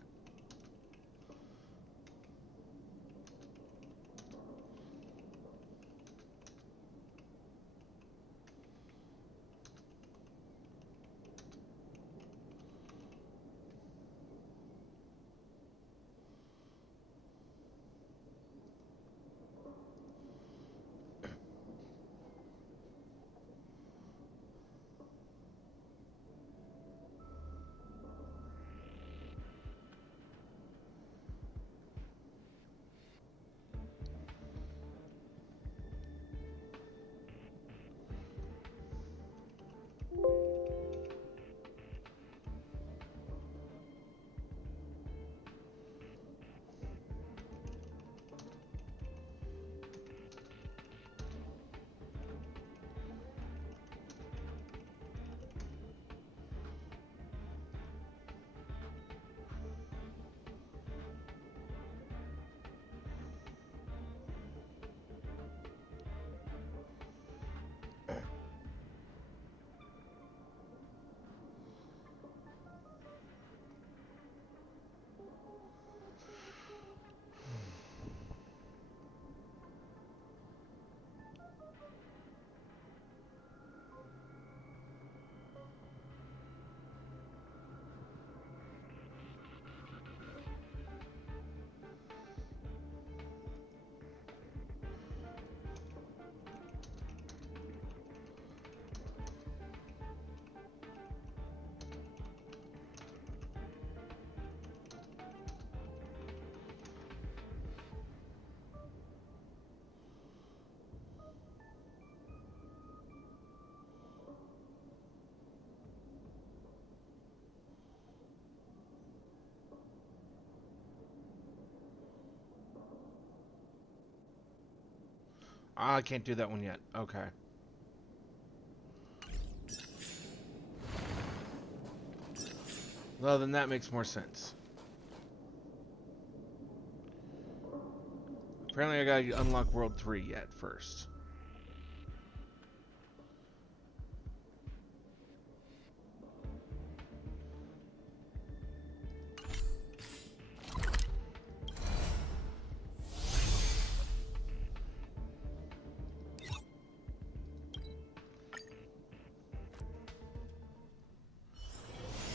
Ah, I can't do that one yet. Okay. Well, then that makes more sense. Apparently I gotta unlock World 3 yet first.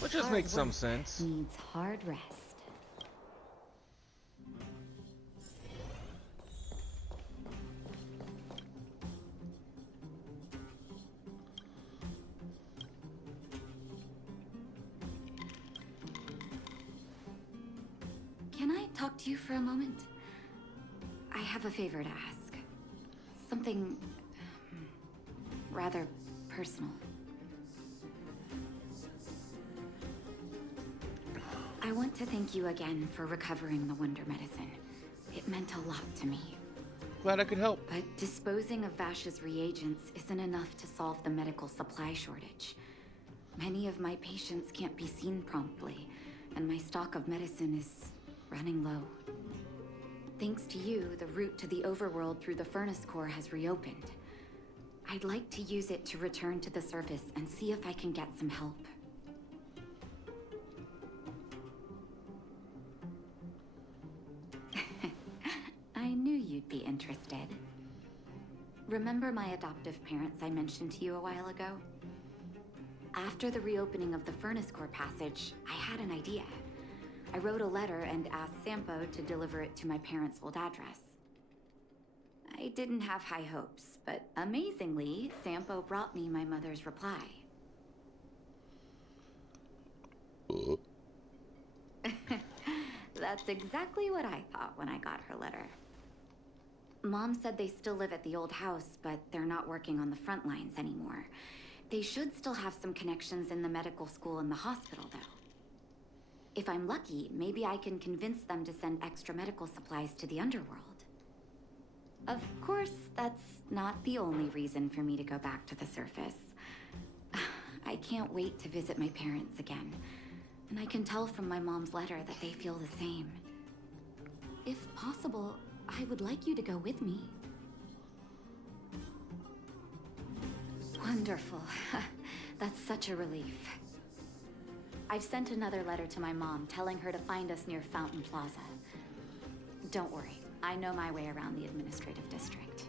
Which just makes some sense. Needs hard rest. Can I talk to you for a moment? I have a favor to ask. Something rather personal. I want to thank you again for recovering the Wonder Medicine. It meant a lot to me. Glad I could help. But disposing of Vash's reagents isn't enough to solve the medical supply shortage. Many of my patients can't be seen promptly, and my stock of medicine is running low. Thanks to you, the route to the overworld through the furnace core has reopened. I'd like to use it to return to the surface and see if I can get some help. I knew you'd be interested. Remember my adoptive parents I mentioned to you a while ago? After the reopening of the furnace core passage, I had an idea. I wrote a letter and asked Sampo to deliver it to my parents' old address. I didn't have high hopes, but amazingly, Sampo brought me my mother's reply. That's exactly what I thought when I got her letter. Mom said they still live at the old house, but they're not working on the front lines anymore. They should still have some connections in the medical school and the hospital, though. If I'm lucky, maybe I can convince them to send extra medical supplies to the underworld. Of course, that's not the only reason for me to go back to the surface. I can't wait to visit my parents again, and I can tell from my mom's letter that they feel the same. If possible, I would like you to go with me. Wonderful. That's such a relief. I've sent another letter to my mom telling her to find us near Fountain Plaza. Don't worry, I know my way around the administrative district.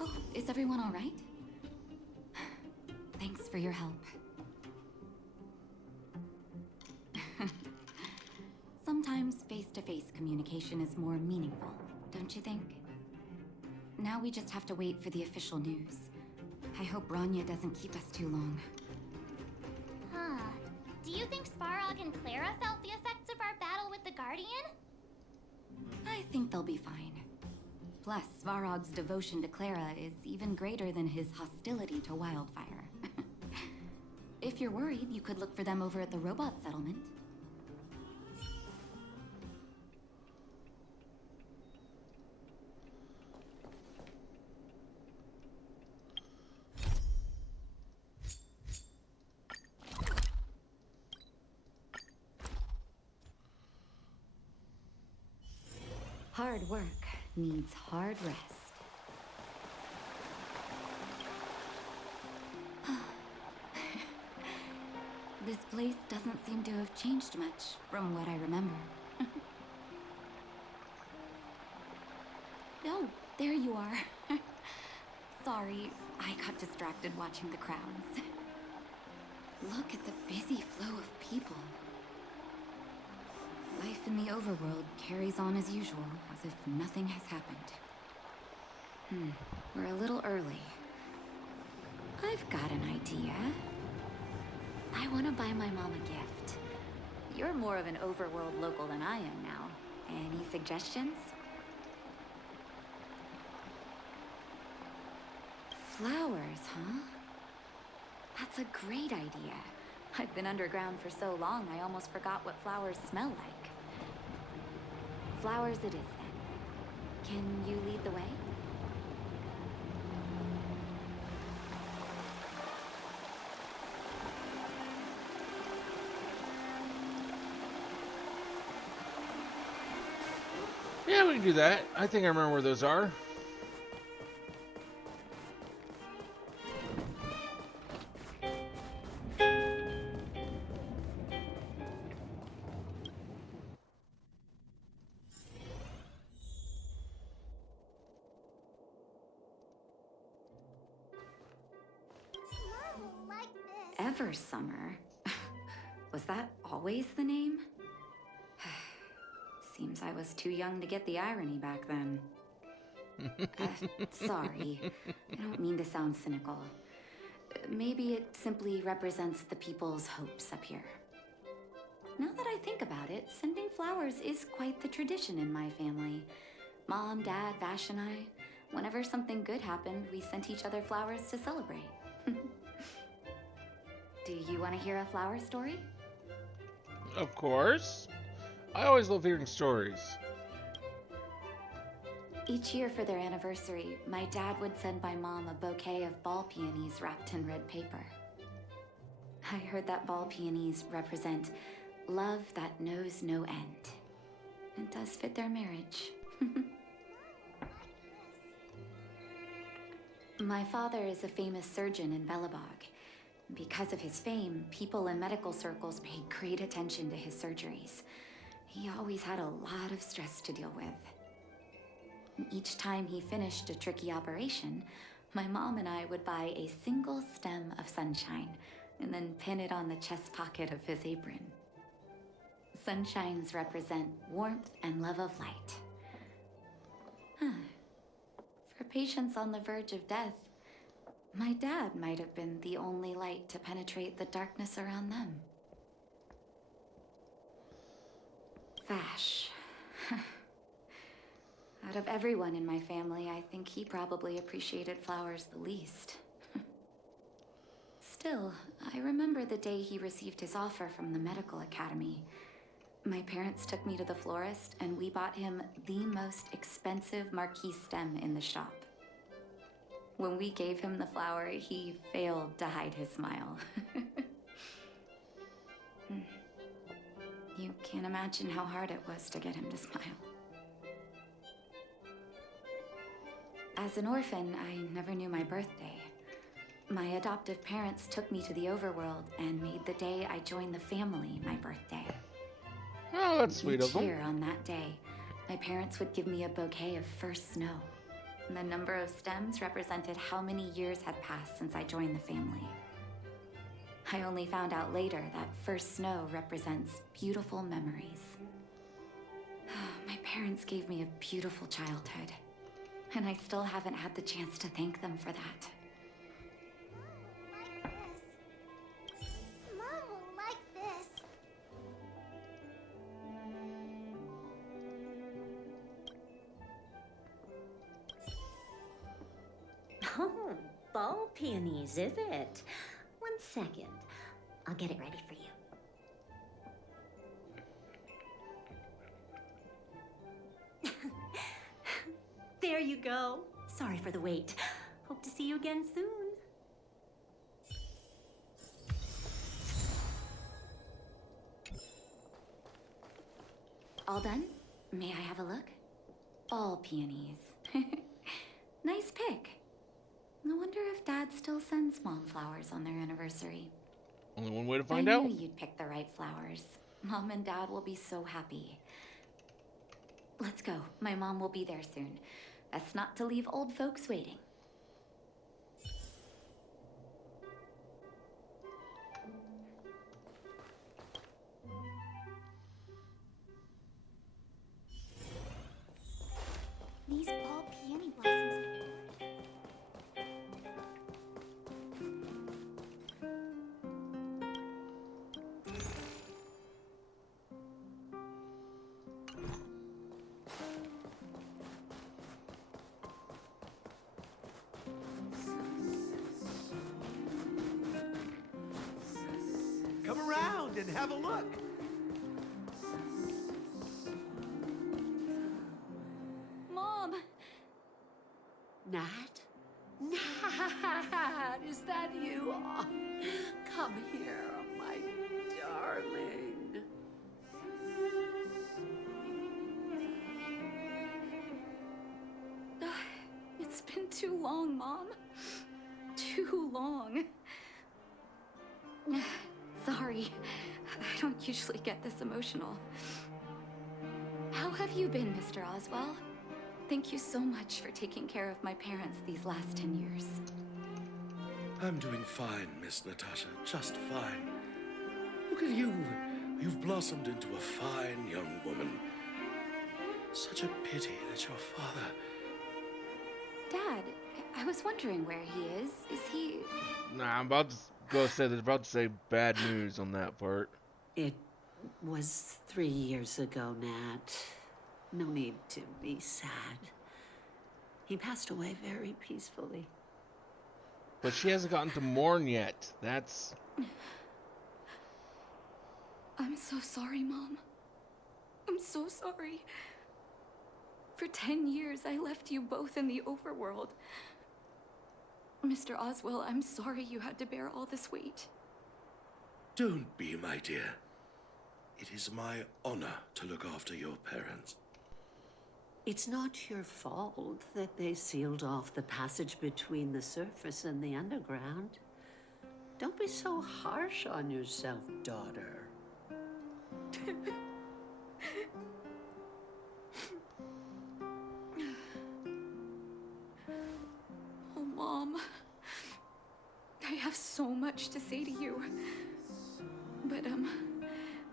Oh, is everyone all right? Thanks for your help. Sometimes face-to-face communication is more meaningful, don't you think? Now we just have to wait for the official news. I hope Rania doesn't keep us too long. Huh. Do you think Svarog and Clara felt the effects of our battle with the Guardian? I think they'll be fine. Plus, Svarog's devotion to Clara is even greater than his hostility to Wildfire. If you're worried, you could look for them over at the robot settlement. Hard work needs hard rest. This place doesn't seem to have changed much from what I remember. Oh, there you are. Sorry, I got distracted watching the crowds. Look at the busy flow of people. Life in the overworld carries on as usual, as if nothing has happened. We're a little early. I've got an idea. I want to buy my mom a gift. You're more of an overworld local than I am now. Any suggestions? Flowers, huh? That's a great idea. I've been underground for so long, I almost forgot what flowers smell like. Flowers it is, then. Can you lead the way? Yeah, we can do that. I think I remember where those are. Like this. Ever Summer? Was that always the name? Seems I was too young to get the irony back then. Sorry. I don't mean to sound cynical. Maybe it simply represents the people's hopes up here. Now that I think about it, sending flowers is quite the tradition in my family. Mom, Dad, Vash, and I, whenever something good happened, we sent each other flowers to celebrate. Do you want to hear a flower story? Of course. I always love hearing stories. Each year for their anniversary, my dad would send my mom a bouquet of ball peonies wrapped in red paper. I heard that ball peonies represent love that knows no end. It does fit their marriage. My father is a famous surgeon in Belobog. Because of his fame, people in medical circles paid great attention to his surgeries. He always had a lot of stress to deal with. Each time he finished a tricky operation, my mom and I would buy a single stem of sunshine and then pin it on the chest pocket of his apron. Sunshines represent warmth and love of light. For patients on the verge of death, my dad might have been the only light to penetrate the darkness around them. Vash. Out of everyone in my family, I think he probably appreciated flowers the least. Still, I remember the day he received his offer from the medical academy. My parents took me to the florist, and we bought him the most expensive marquise stem in the shop. When we gave him the flower, he failed to hide his smile. You can't imagine how hard it was to get him to smile. As an orphan, I never knew my birthday. My adoptive parents took me to the overworld and made the day I joined the family my birthday. Oh, that's sweet of Each them. year on that day, my parents would give me a bouquet of first snow. The number of stems represented how many years had passed since I joined the family. I only found out later that first snow represents beautiful memories. My parents gave me a beautiful childhood, and I still haven't had the chance to thank them for that. Like this. Mom will like this. Oh, ball peonies, is it? 1 second. I'll get it ready for you. There you go. Sorry for the wait. Hope to see you again soon. All done? May I have a look? Ball peonies. Nice pick. I wonder if Dad still sends Mom flowers on their anniversary. Only one way to find I out. knew you'd pick the right flowers. Mom and Dad will be so happy. Let's go. My mom will be there soon. Best not to leave old folks waiting. These ball peony blossoms are Come around and have a look. Mom! Nat? Nat, is that you? Oh, come here, my darling. It's been too long, Mom. Too long. Sorry. I don't usually get this emotional. How have you been, Mr. Oswell? Thank you so much for taking care of my parents these last 10 years. I'm doing fine, Miss Natasha. Just fine. Look at you. You've blossomed into a fine young woman. Such a pity that your father... Dad, I was wondering where he is. Is he... Nah, I'm about to go say they're about to say bad news on that part. It was 3 years ago, Nat. No need to be sad. He passed away very peacefully. But she hasn't gotten to mourn yet. That's... I'm so sorry, Mom. I'm so sorry. For 10 years, I left you both in the overworld. Mr. Oswell, I'm sorry you had to bear all this weight. Don't be, my dear. It is my honor to look after your parents. It's not your fault that they sealed off the passage between the surface and the underground. Don't be so harsh on yourself, daughter. Oh, Mom. I have so much to say to you. But,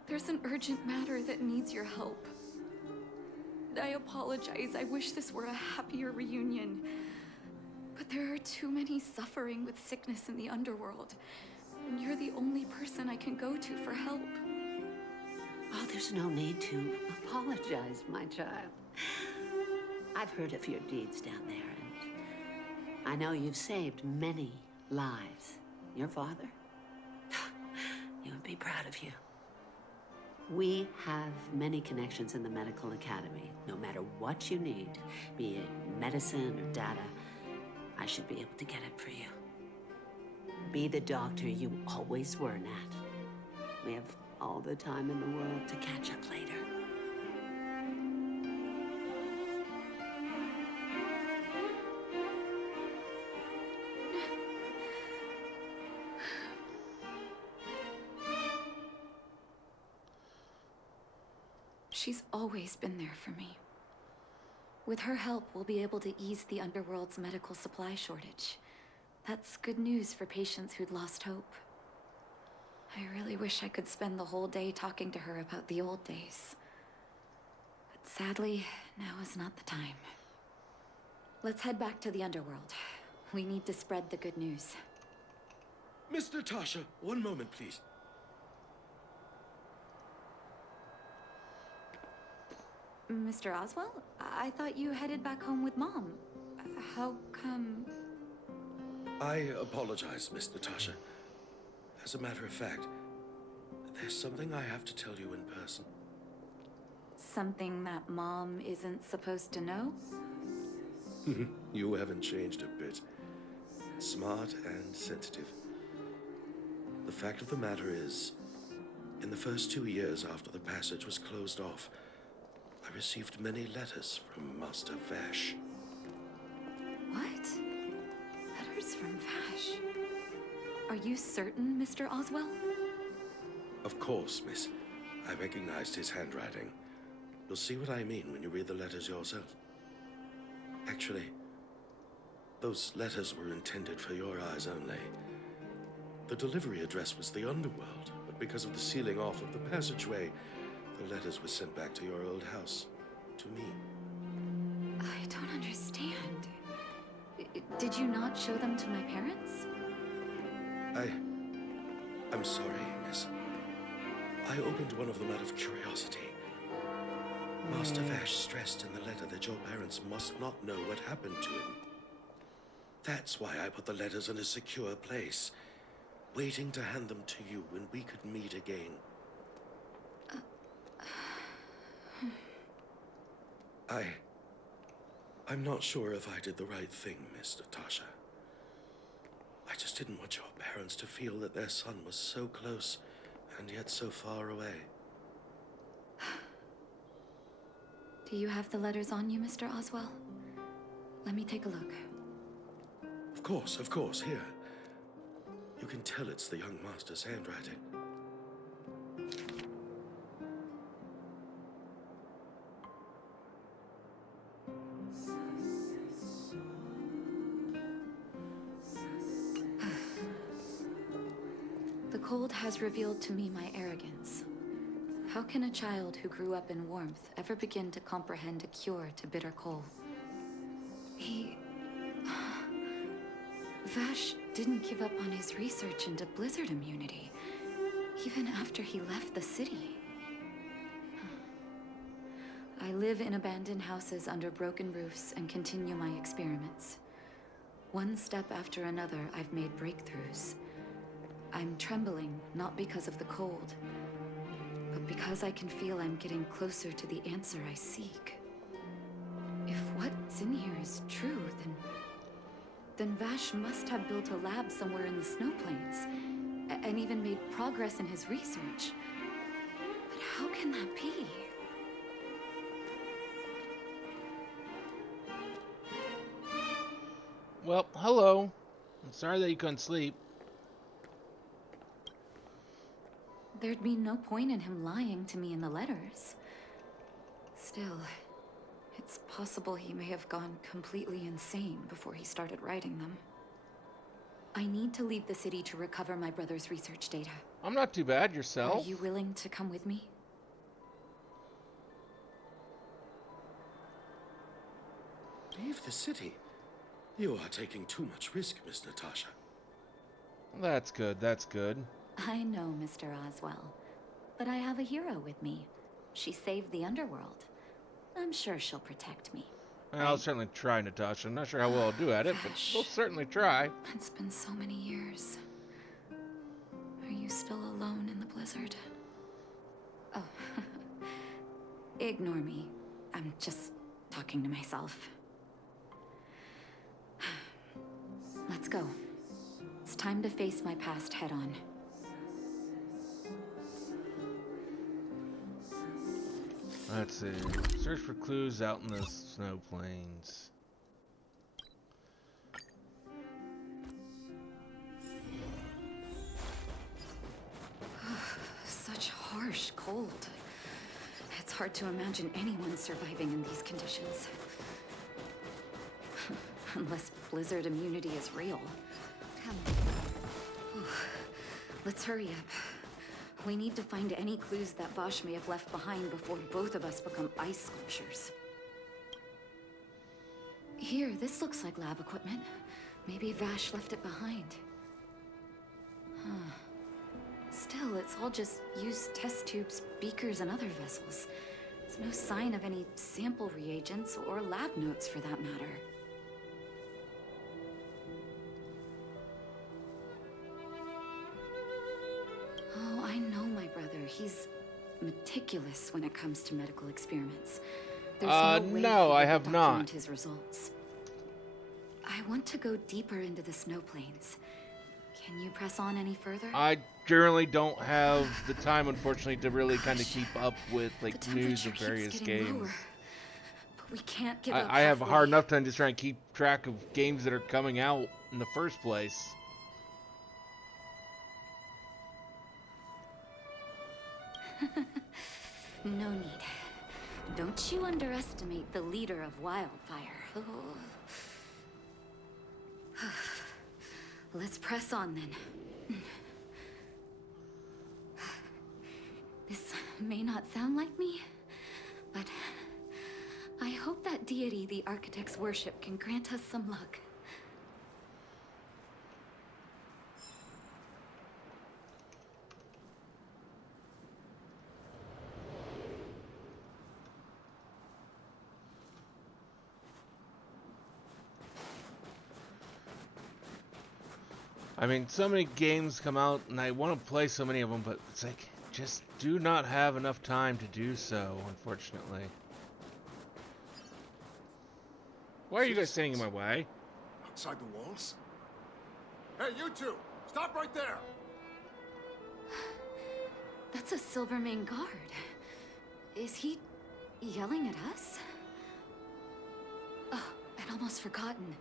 there's an urgent matter that needs your help. I apologize. I wish this were a happier reunion. But there are too many suffering with sickness in the underworld. And you're the only person I can go to for help. Oh, there's no need to apologize, my child. I've heard of your deeds down there, and I know you've saved many lives. Your father? He would be proud of you. We have many connections in the medical academy. No matter what you need, be it medicine or data, I should be able to get it for you. Be the doctor you always were, Nat. We have all the time in the world to catch up later. She's always been there for me. With her help, we'll be able to ease the Underworld's medical supply shortage. That's good news for patients who'd lost hope. I really wish I could spend the whole day talking to her about the old days. But sadly, now is not the time. Let's head back to the Underworld. We need to spread the good news. Miss Natasha, one moment, please. Mr. Oswell? I thought you headed back home with Mom. How come... I apologize, Miss Natasha. As a matter of fact, there's something I have to tell you in person. Something that Mom isn't supposed to know? You haven't changed a bit. Smart and sensitive. The fact of the matter is, in the first 2 years after the passage was closed off, I received many letters from Master Vash. What? Letters from Vash? Are you certain, Mr. Oswell? Of course, miss. I recognized his handwriting. You'll see what I mean when you read the letters yourself. Actually, those letters were intended for your eyes only. The delivery address was the Underworld, but because of the sealing off of the passageway, the letters were sent back to your old house, to me. I don't understand. Did you not show them to my parents? I'm sorry, miss. I opened one of them out of curiosity. Master Vash stressed in the letter that your parents must not know what happened to him. That's why I put the letters in a secure place, waiting to hand them to you when we could meet again. I'm not sure if I did the right thing, Miss Natasha. I just didn't want your parents to feel that their son was so close and yet so far away. Do you have the letters on you, Mr. Oswell? Let me take a look. Of course, here. You can tell it's the young master's handwriting. The cold has revealed to me my arrogance. How can a child who grew up in warmth ever begin to comprehend a cure to bitter cold? Vash didn't give up on his research into blizzard immunity, even after he left the city. I live in abandoned houses under broken roofs and continue my experiments. One step after another, I've made breakthroughs. I'm trembling, not because of the cold, but because I can feel I'm getting closer to the answer I seek. If what's in here is true, then Vash must have built a lab somewhere in the snow plains, and even made progress in his research. But how can that be? Well, hello. I'm sorry that you couldn't sleep. There'd be no point in him lying to me in the letters. Still, it's possible he may have gone completely insane before he started writing them. I need to leave the city to recover my brother's research data. I'm not too bad. Yourself? Are you willing to come with me? Leave the city? You are taking too much risk, Miss Natasha. That's good. That's good. I know, Mr. Oswell. But I have a hero with me. She saved the Underworld. I'm sure she'll protect me. I'll certainly try, Natasha. I'm not sure how well I'll do at it, but we'll certainly try. It's been so many years. Are you still alone in the blizzard? Oh, ignore me. I'm just talking to myself. Let's go. It's time to face my past head on. Let's see. Search for clues out in the snow plains. Such harsh cold. It's hard to imagine anyone surviving in these conditions. Unless blizzard immunity is real. Come on. Let's hurry up. We need to find any clues that Vosh may have left behind before both of us become ice sculptures. Here, this looks like lab equipment. Maybe Vash left it behind. Huh. Still, it's all just used test tubes, beakers, and other vessels. There's no sign of any sample reagents or lab notes for that matter. Oh, I know my brother. He's meticulous when it comes to medical experiments. There's no way no, I have document not. his results. I want to go deeper into the snow plains. Can you press on any further? I generally don't have the time, unfortunately, to really kind of Gosh, keep up with like the news of temperature keeps various getting games. lower, but we can't give up I have a halfway. hard enough time just trying to keep track of games that are coming out in the first place. No need. Don't you underestimate the leader of Wildfire. Oh. Let's press on then. This may not sound like me, but I hope that deity the architects worship can grant us some luck. I mean, so many games come out, and I want to play so many of them, but it's like, just do not have enough time to do so, unfortunately. Why are you guys standing in my way? Outside the walls? Hey, you two! Stop right there! That's a Silvermane guard. Is he yelling at us? Oh, I'd almost forgotten.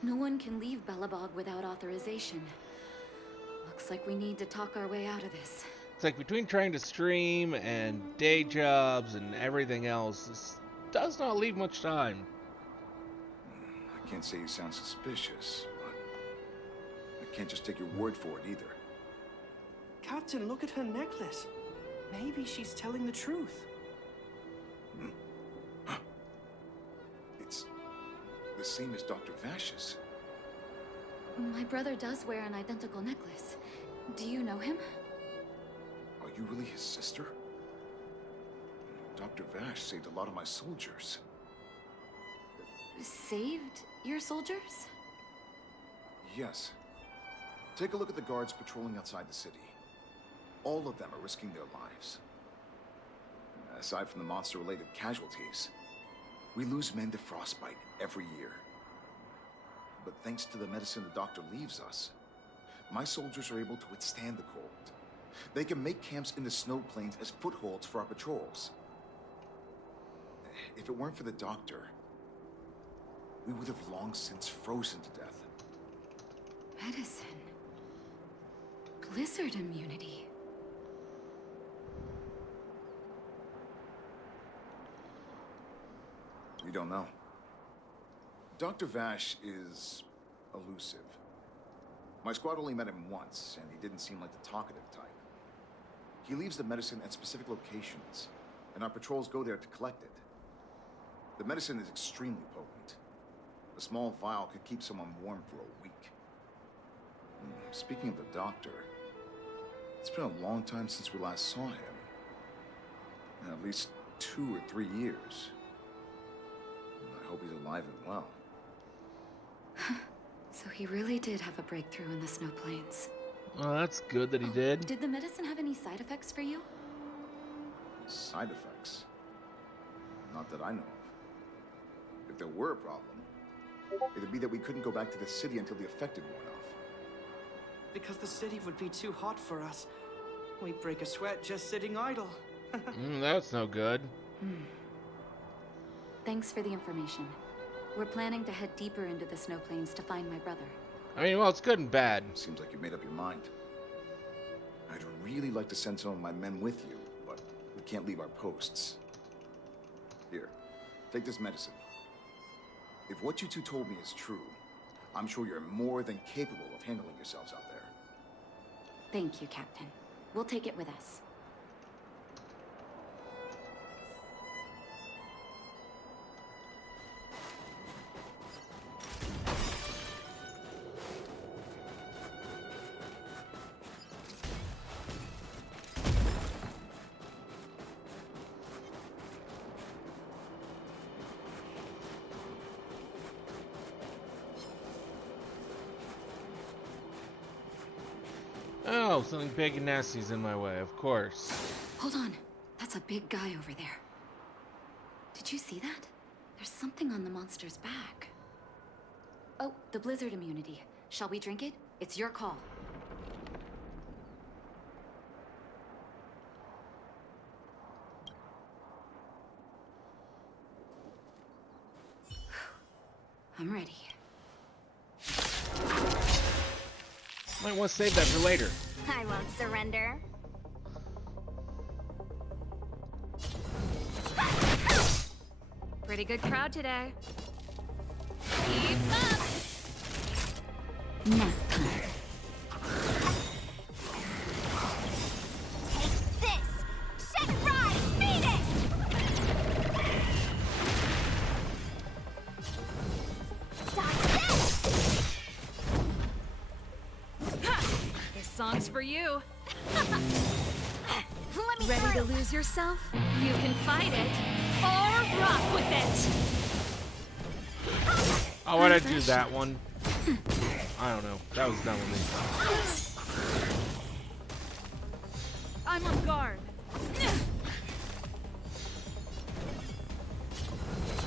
No one can leave Belobog without authorization. Looks like we need to talk our way out of this. It's like between trying to stream and day jobs and everything else, this does not leave much time. I can't say you sound suspicious, but I can't just take your word for it either. Captain, look at her necklace. Maybe she's telling the truth. It's the same as Dr. Vash's. My brother does wear an identical necklace. Do you know him? Are you really his sister? Dr. Vash saved a lot of my soldiers. Saved your soldiers? Yes. Take a look at the guards patrolling outside the city. All of them are risking their lives. Aside from the monster-related casualties, we lose men to frostbite every year. But thanks to the medicine the doctor leaves us, my soldiers are able to withstand the cold. They can make camps in the snow plains as footholds for our patrols. If it weren't for the doctor, we would have long since frozen to death. Medicine. Blizzard immunity. We don't know. Dr. Vash is elusive. My squad only met him once, and he didn't seem like the talkative type. He leaves the medicine at specific locations, and our patrols go there to collect it. The medicine is extremely potent. A small vial could keep someone warm for a week. Speaking of the doctor, it's been a long time since we last saw him. At least 2 or 3 years. I hope he's alive and well. So he really did have a breakthrough in the snow plains. Well, that's good that he did. Did the medicine have any side effects for you? Side effects? Not that I know of. If there were a problem, It'd be that we couldn't go back to the city until the affected worn off. Because the city would be too hot for us. We'd break a sweat just sitting idle. That's no good. Thanks for the information. We're planning to head deeper into the snow plains to find my brother. I mean, well, it's good and bad. Seems like you made up your mind. I'd really like to send some of my men with you, but we can't leave our posts. Here, take this medicine. If what you two told me is true, I'm sure you're more than capable of handling yourselves out there. Thank you, Captain. We'll take it with us. Oh, something big and nasty's in my way, of course. Hold on. That's a big guy over there. Did you see that? There's something on the monster's back. Oh, the blizzard immunity. Shall we drink it? It's your call. I'm ready. Might want to save that for later. I won't surrender. Pretty good crowd today. Keep up! Nap time. Take this! Shed rise, Venus! Dodge this! This song's for you. Let me Ready to through. lose yourself? You can fight it or rock with it. Oh, why'd I do that one? I don't know. That was done with me. I'm on guard.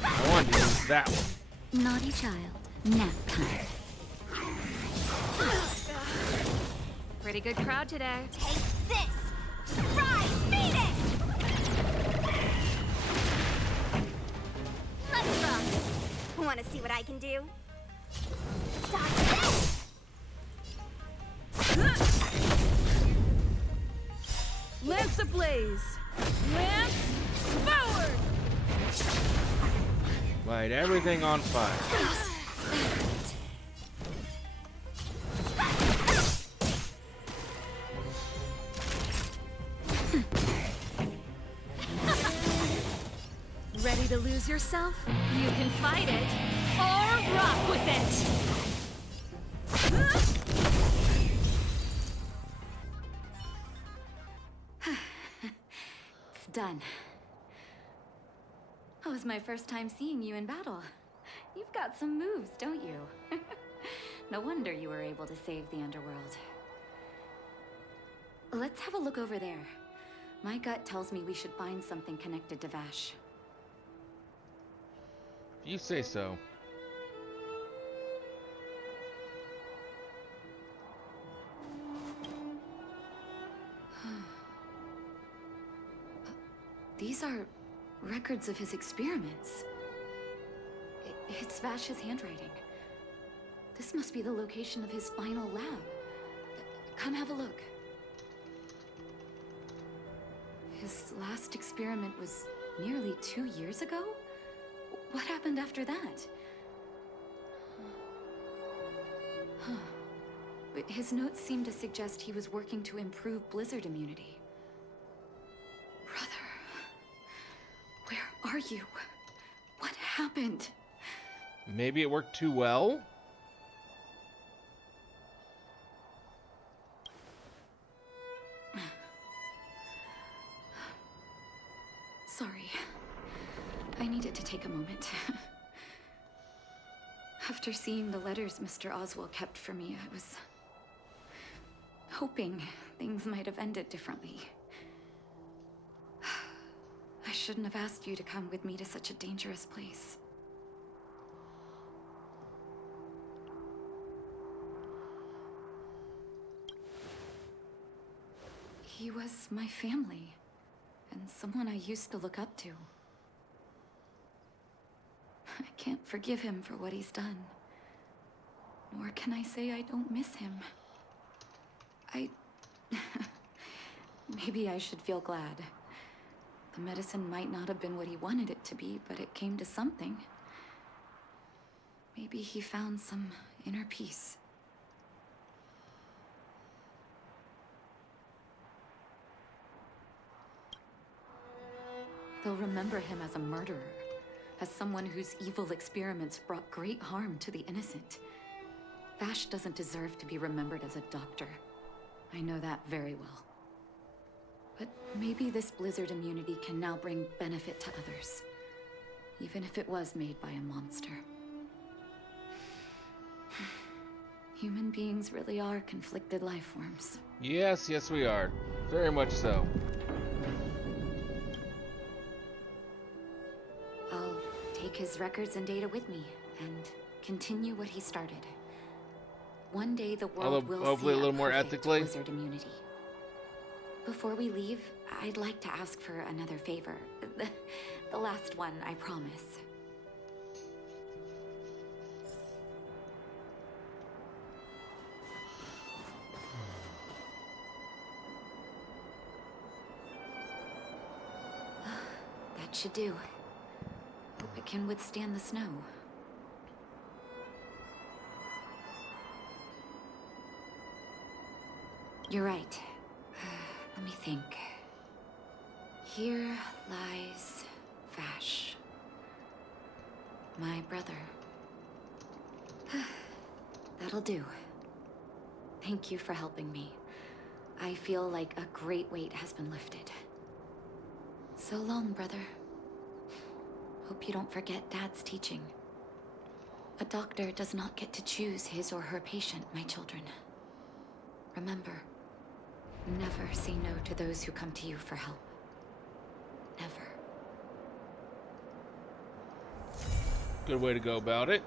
I wanted to use that one. Naughty child. Nap time. Pretty good crowd today. Take this! Rise, Venus! Let's rock! Want to see what I can do? Dodge this! Lance ablaze. Lance forward. Light everything on fire. Ready to lose yourself? You can fight it or rock with it. It's done. That was my first time seeing you in battle. You've got some moves, don't you? No wonder you were able to save the underworld. Let's have a look over there. My gut tells me we should find something connected to Vash. You say so. These are records of his experiments. It's Vash's handwriting. This must be the location of his final lab. Come have a look. His last experiment was nearly 2 years ago? What happened after that? His notes seem to suggest he was working to improve blizzard immunity. Brother, where are you? What happened? Maybe it worked too well? Sorry. I needed to take a moment. After seeing the letters Mr. Oswald kept for me, I was hoping things might have ended differently. I shouldn't have asked you to come with me to such a dangerous place. He was my family, and someone I used to look up to. I can't forgive him for what he's done. Nor can I say I don't miss him. Maybe I should feel glad. The medicine might not have been what he wanted it to be, but it came to something. Maybe he found some inner peace. They'll remember him as a murderer, as someone whose evil experiments brought great harm to the innocent. Vash doesn't deserve to be remembered as a doctor. I know that very well. But maybe this blizzard immunity can now bring benefit to others, even if it was made by a monster. Human beings really are conflicted life forms. Yes, yes we are. Very much so. I'll take his records and data with me and continue what he started. One day the world will hopefully see a little more perfect ethically. blizzard immunity. Before we leave, I'd like to ask for another favor. The last one, I promise. That should do. Hope it can withstand the snow. You're right. Let me think. Here lies Vash. My brother. That'll do. Thank you for helping me. I feel like a great weight has been lifted. So long, brother. Hope you don't forget Dad's teaching. A doctor does not get to choose his or her patient, my children. Remember, never say no to those who come to you for help. Never. Good way to go about it.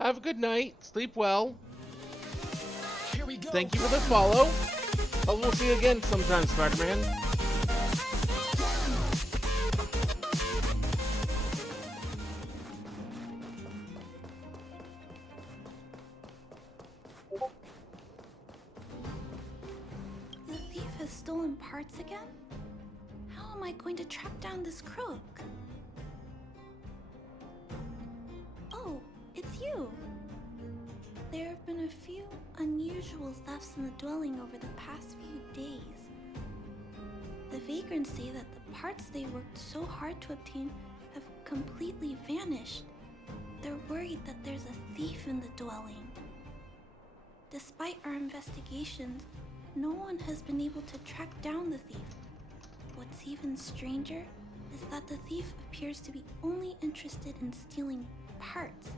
Have a good night. Sleep well. Thank you for the follow. Oh, we'll see you again sometime, Spider-Man. The thief has stolen parts again? How am I going to track down this crook? Oh, it's you. There have been a few unusual thefts in the dwelling over the past few days. The vagrants say that the parts they worked so hard to obtain have completely vanished. They're worried that there's a thief in the dwelling. Despite our investigations, no one has been able to track down the thief. What's even stranger is that the thief appears to be only interested in stealing parts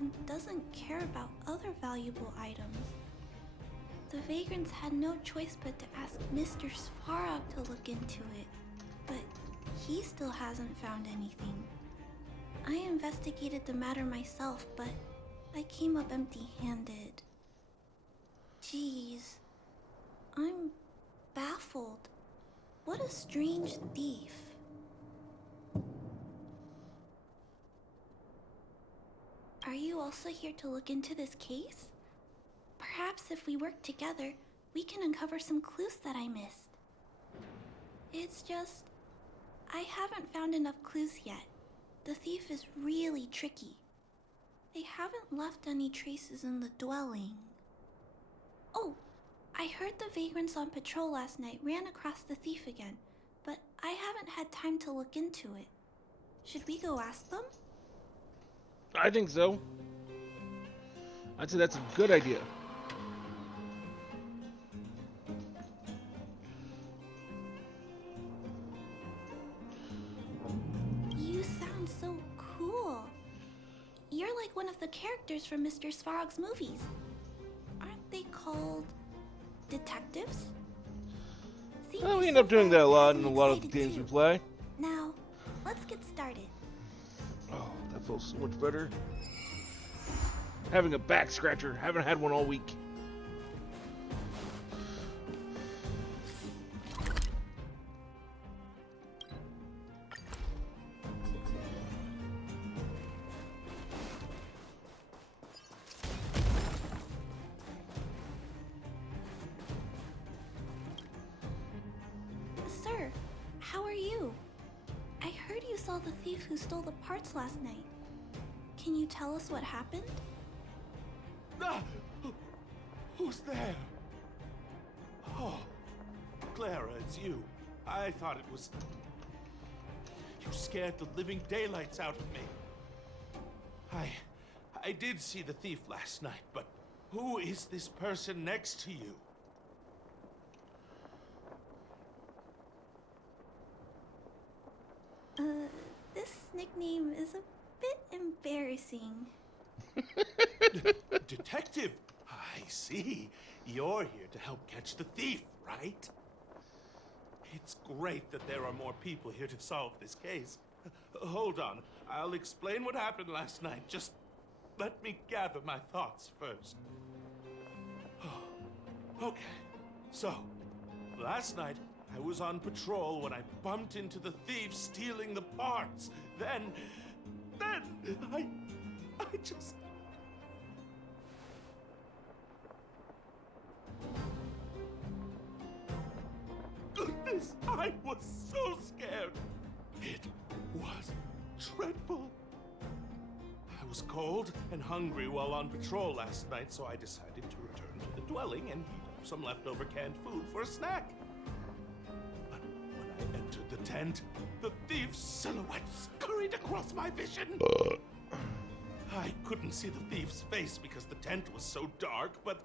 and doesn't care about other valuable items. The vagrants had no choice but to ask Mr. Svarog to look into it, but he still hasn't found anything. I investigated the matter myself, but I came up empty-handed. Jeez, I'm baffled. What a strange thief. Are you also here to look into this case? Perhaps if we work together, we can uncover some clues that I missed. It's just, I haven't found enough clues yet. The thief is really tricky. They haven't left any traces in the dwelling. Oh, I heard the vagrants on patrol last night ran across the thief again, but I haven't had time to look into it. Should we go ask them? I think so. I'd say that's a good idea. one of the characters from Mr. Svarog's movies. Aren't they called detectives? See, Well, we Mr. end up doing that a Svarog lot has in me a lot of excited games we too. play. Now, let's get started. Oh, that feels so much better. Having a back scratcher. Haven't had one all week. Sir, how are you? I heard you saw the thief who stole the parts last night. Can you tell us what happened? Ah! Who's there? Oh, Clara, it's you. I thought it was... You scared the living daylights out of me. I did see the thief last night, but who is this person next to you? This nickname is a bit embarrassing. Detective! I see. You're here to help catch the thief, right? It's great that there are more people here to solve this case. Hold on. I'll explain what happened last night. Just let me gather my thoughts first. Okay. So, last night, I was on patrol when I bumped into the thief stealing the parts. Then I just... Goodness, I was so scared. It was dreadful. I was cold and hungry while on patrol last night, so I decided to return to the dwelling and heat up some leftover canned food for a snack. But when I entered the tent, the thief's silhouette scurried across my vision. I couldn't see the thief's face because the tent was so dark, but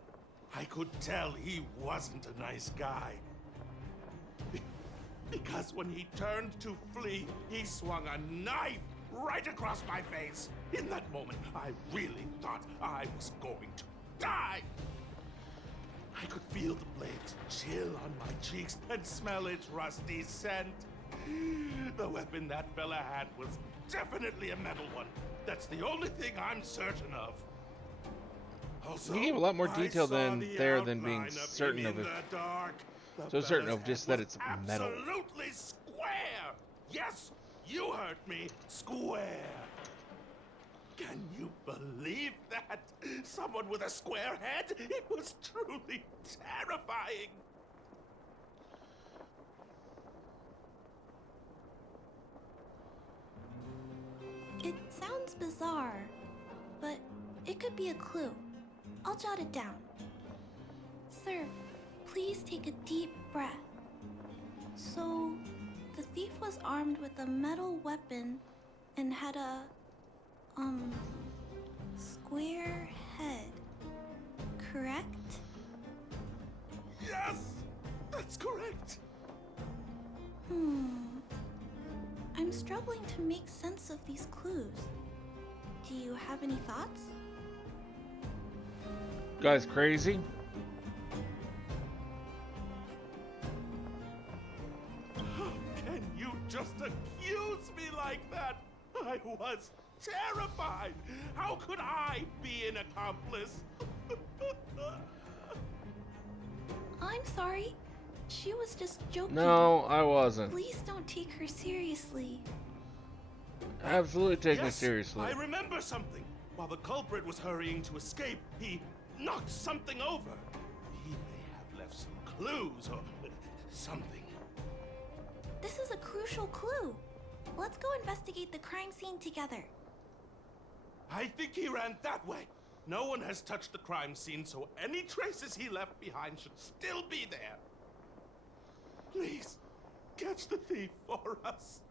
I could tell he wasn't a nice guy. Because when he turned to flee, he swung a knife right across my face. In that moment, I really thought I was going to die. I could feel the blades chill on my cheeks and smell its rusty scent. The weapon that fella had was definitely a metal one. That's the only thing I'm certain of. Also, You gave a lot more I detail saw than the there than being outline of certain him of in it. the dark. The So certain fella's of just head that was it's metal. Absolutely square. Yes, you heard me. Square. Can you believe that? Someone with a square head? It was truly terrifying. It sounds bizarre, but it could be a clue. I'll jot it down. Sir, please take a deep breath. So, the thief was armed with a metal weapon and had a, square head, correct? Yes, that's correct. I'm struggling to make sense of these clues. Do you have any thoughts? Guy's crazy. How can you just accuse me like that? I was terrified. How could I be an accomplice? I'm sorry. She was just joking. No, I wasn't. Please don't take her seriously. Absolutely take me Yes, seriously. I remember something. While the culprit was hurrying to escape, he knocked something over. He may have left some clues or something. This is a crucial clue. Let's go investigate the crime scene together. I think he ran that way. No one has touched the crime scene, so any traces he left behind should still be there. Please, catch the thief for us.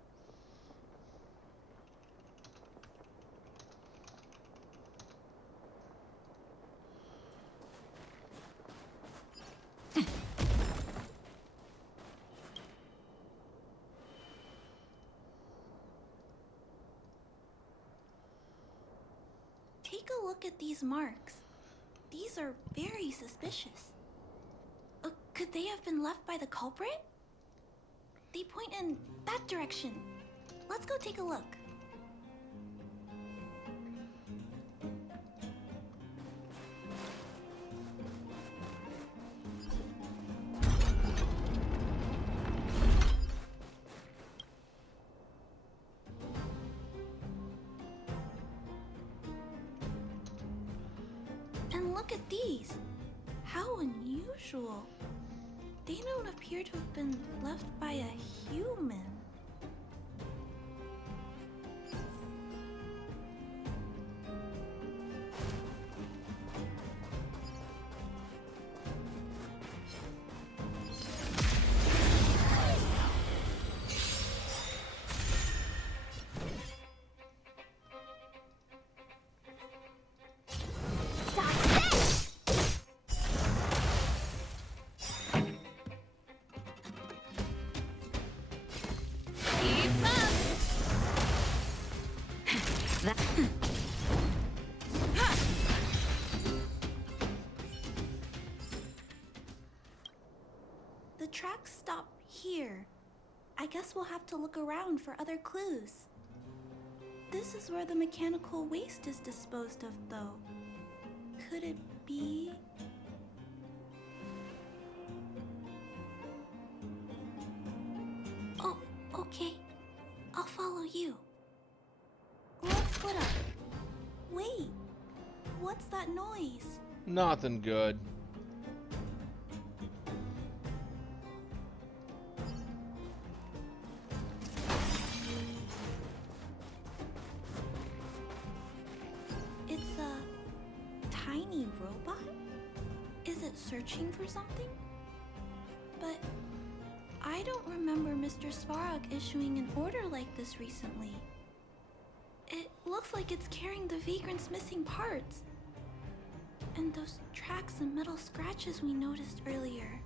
Take a look at these marks. These are very suspicious. Could they have been left by the culprit? They point in that direction. Let's go take a look. And look at these. How unusual. They don't appear to have been left by a human. The tracks stop here. I guess we'll have to look around for other clues. This is where the mechanical waste is disposed of, though. Could it be? Oh, okay. I'll follow you. Let's split up. Wait, what's that noise? Nothing good. It's a tiny robot? Is it searching for something? But I don't remember Mr. Svarog issuing an order like this recently. It looks like it's carrying the vagrant's missing parts. And those tracks and metal scratches we noticed earlier.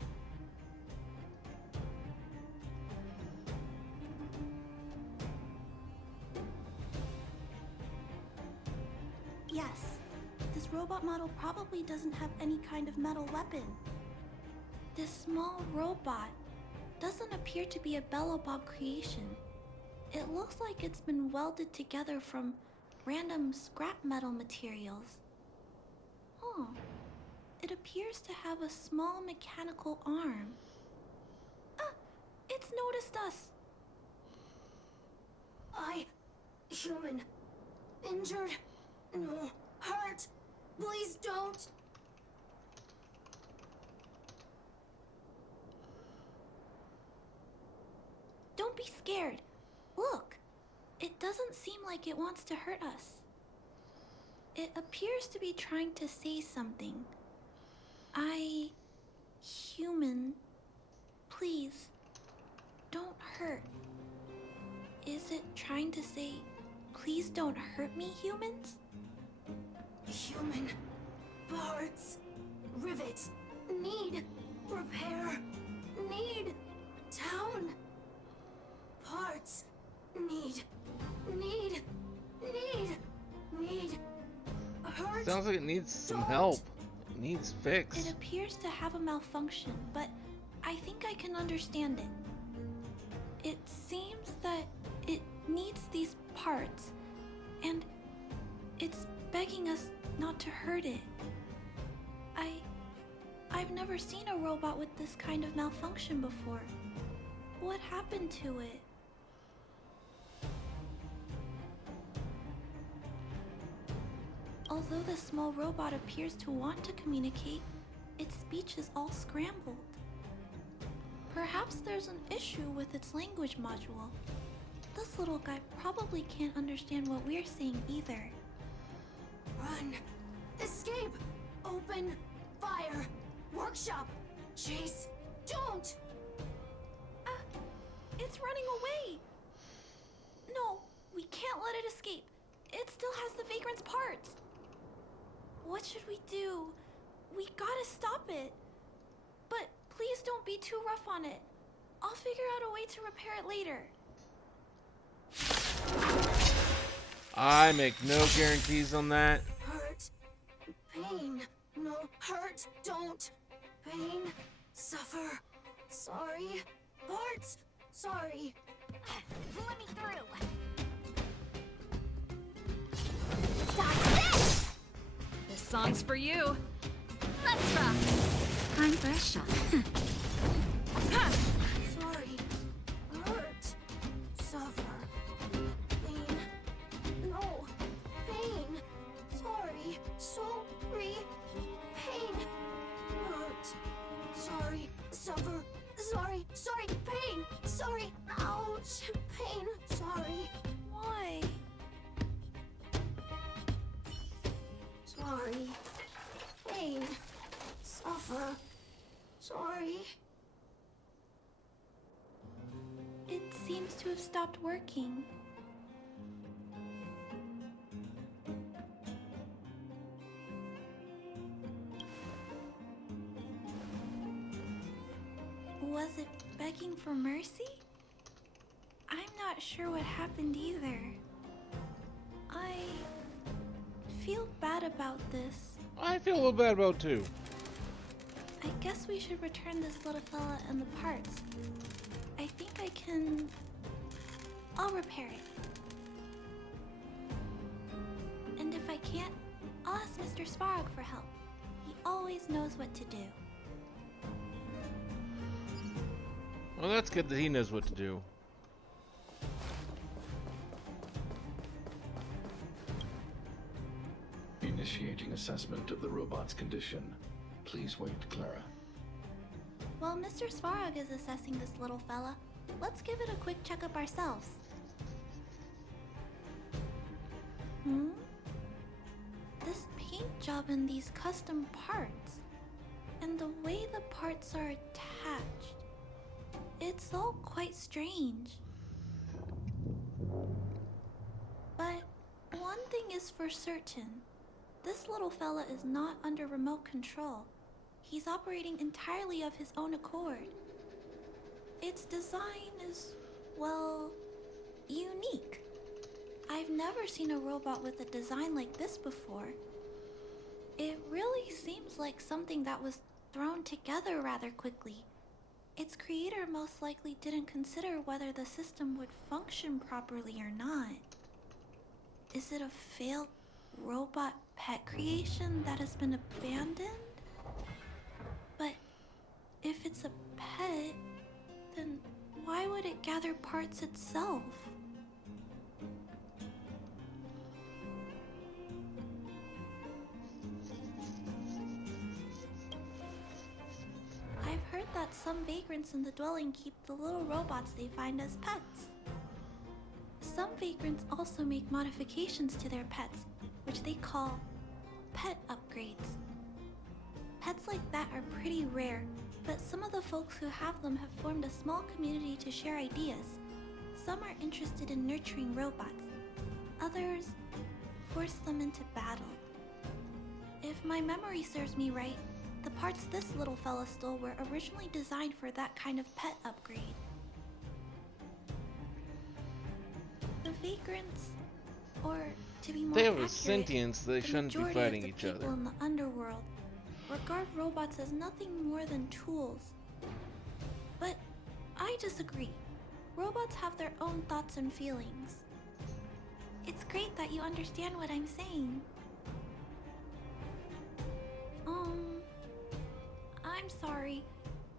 Yes, this robot model probably doesn't have any kind of metal weapon. This small robot doesn't appear to be a Belobog creation. It looks like it's been welded together from random scrap metal materials. Oh, it appears to have a small mechanical arm. Ah, it's noticed us. Human. Injured. No. Hurt. Please don't. Don't be scared. Look, it doesn't seem like it wants to hurt us. It appears to be trying to say something. Human, please, don't hurt. Is it trying to say, please don't hurt me, humans? Human. Parts. Rivets. Need. Repair. Need. Town. Parts. Need. Hurt. Sounds like it needs some help. It needs fix. It appears to have a malfunction, but I think I can understand it. It seems that it needs these parts, and it's begging us not to hurt it. I've never seen a robot with this kind of malfunction before. What happened to it? Although the small robot appears to want to communicate, its speech is all scrambled. Perhaps there's an issue with its language module. This little guy probably can't understand what we're saying either. Run. Escape. Open. Fire. Workshop. Chase. Don't. It's running away. No, we can't let it escape. It still has the vagrant's parts. What should we do? We gotta stop it. But please don't be too rough on it. I'll figure out a way to repair it later. I make no guarantees on that. Hurt. hurt, don't, pain, suffer, sorry, parts, sorry. Let me through. This song's for you. Let's rock. Time for a shot. Sorry, hurt, suffer, pain, no, pain, sorry, sorry, pain, hurt, sorry, suffer, sorry, pain, sorry, ouch, pain, sorry. Why? Sorry. Pain. Suffer. Sorry. It seems to have stopped working. Was it begging for mercy? I'm not sure what happened either. I feel bad about this. I feel a little bad about it too. I guess we should return this little fella and the parts. I think I can... I'll repair it. And if I can't, I'll ask Mr. Svarog for help. He always knows what to do. Well, that's good that he knows what to do. Initiating assessment of the robot's condition. Please wait, Clara. While Mr. Svarog is assessing this little fella, let's give it a quick checkup ourselves. This paint job and these custom parts, and the way the parts are attached, it's all quite strange. But one thing is for certain. This little fella is not under remote control. He's operating entirely of his own accord. Its design is, well, unique. I've never seen a robot with a design like this before. It really seems like something that was thrown together rather quickly. Its creator most likely didn't consider whether the system would function properly or not. Is it a failed robot pet creation that has been abandoned? But if it's a pet, then why would it gather parts itself? I've heard that some vagrants in the dwelling keep the little robots they find as pets. Some vagrants also make modifications to their pets, which they call pet upgrades. Pets like that are pretty rare, but some of the folks who have them have formed a small community to share ideas. Some are interested in nurturing robots. Others force them into battle. If my memory serves me right, the parts this little fella stole were originally designed for that kind of pet upgrade. The vagrants, or to be more They have a accurate, sentience, they the shouldn't be majority of fighting the each people other. in the underworld regard robots as nothing more than tools. But I disagree. Robots have their own thoughts and feelings. It's great that you understand what I'm saying. I'm sorry.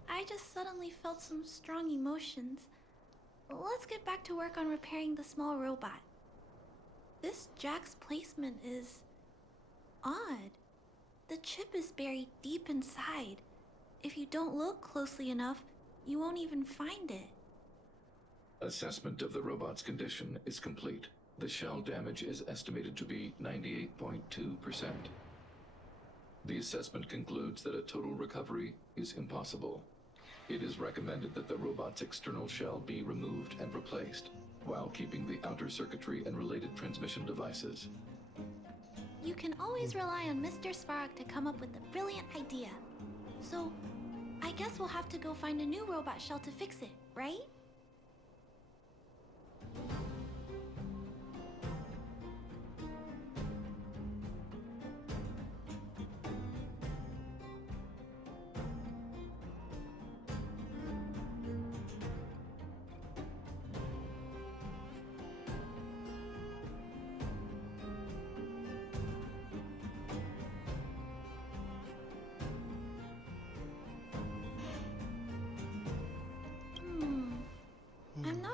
I just suddenly felt some strong emotions. Let's get back to work on repairing the small robot. This jack's placement is odd. The chip is buried deep inside. If you don't look closely enough, you won't even find it. Assessment of the robot's condition is complete. The shell damage is estimated to be 98.2%. The assessment concludes that a total recovery is impossible. It is recommended that the robot's external shell be removed and replaced, while keeping the outer circuitry and related transmission devices. You can always rely on Mr. Svarog to come up with a brilliant idea. So, I guess we'll have to go find a new robot shell to fix it, right?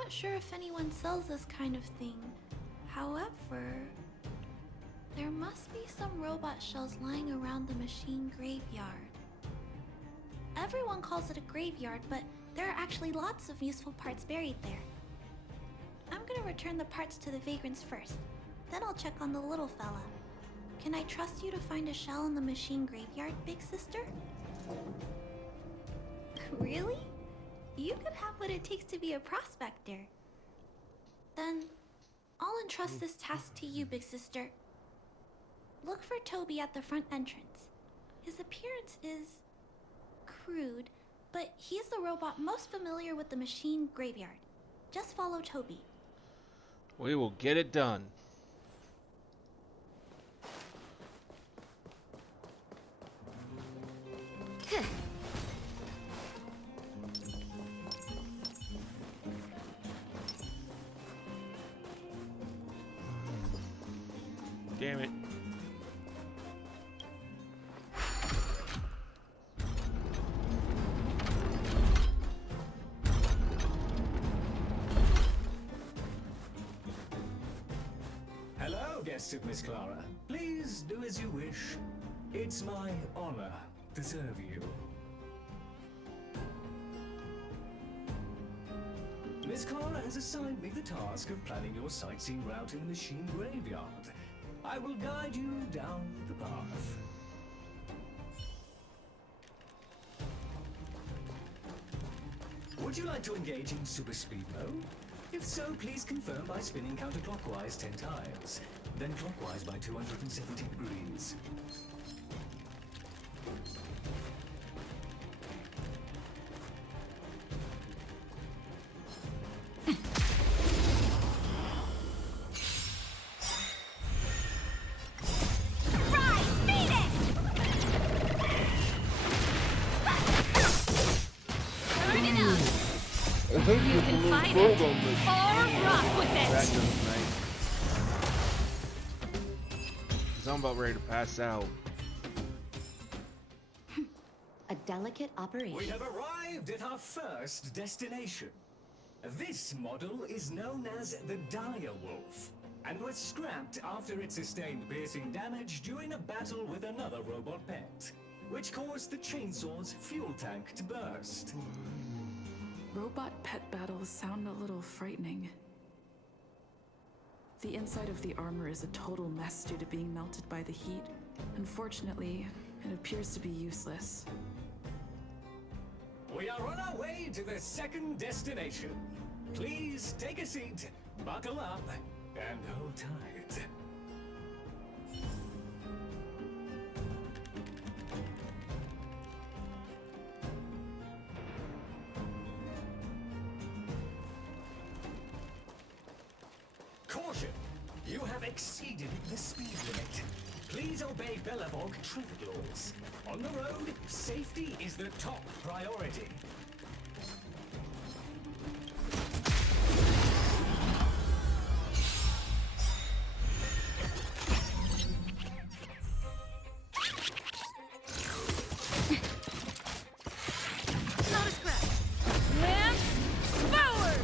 not sure if anyone sells this kind of thing. However, there must be some robot shells lying around the machine graveyard. Everyone calls it a graveyard, but there are actually lots of useful parts buried there. I'm gonna return the parts to the vagrants first. Then I'll check on the little fella. Can I trust you to find a shell in the machine graveyard, big sister? Really? You could have what it takes to be a prospector. Then, I'll entrust this task to you, big sister. Look for Toby at the front entrance. His appearance is crude, but he's the robot most familiar with the machine graveyard. Just follow Toby. We will get it done. Damn it. Hello, guests of Miss Clara. Please do as you wish. It's my honor to serve you. Miss Clara has assigned me the task of planning your sightseeing route in the machine graveyard. I will guide you down the path. Would you like to engage in super speed mode? If so, please confirm by spinning counterclockwise 10 times, then clockwise by 270 degrees. You can fight it, or rock with it! That goes nice. 'Cause I'm about ready to pass out. A delicate operation. We have arrived at our first destination. This model is known as the Dire Wolf, and was scrapped after it sustained piercing damage during a battle with another robot pet, which caused the chainsaw's fuel tank to burst. Robot pet battles sound a little frightening. The inside of the armor is a total mess due to being melted by the heat. Unfortunately, it appears to be useless. We are on our way to the second destination. Please take a seat, buckle up, and hold tight. Caution! You have exceeded the speed limit. Please obey Bellavog traffic laws. On the road, safety is the top priority. Not a scratch. Lance forward!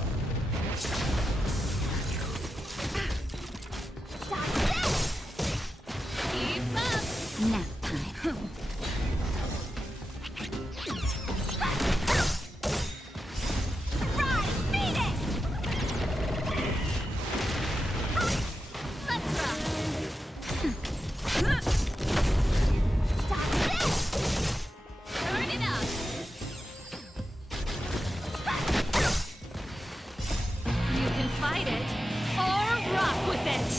Keep up! Nap time. Rise, Phoenix! Let's rock! Stop this! Turn it up! You can fight it, or rock with it!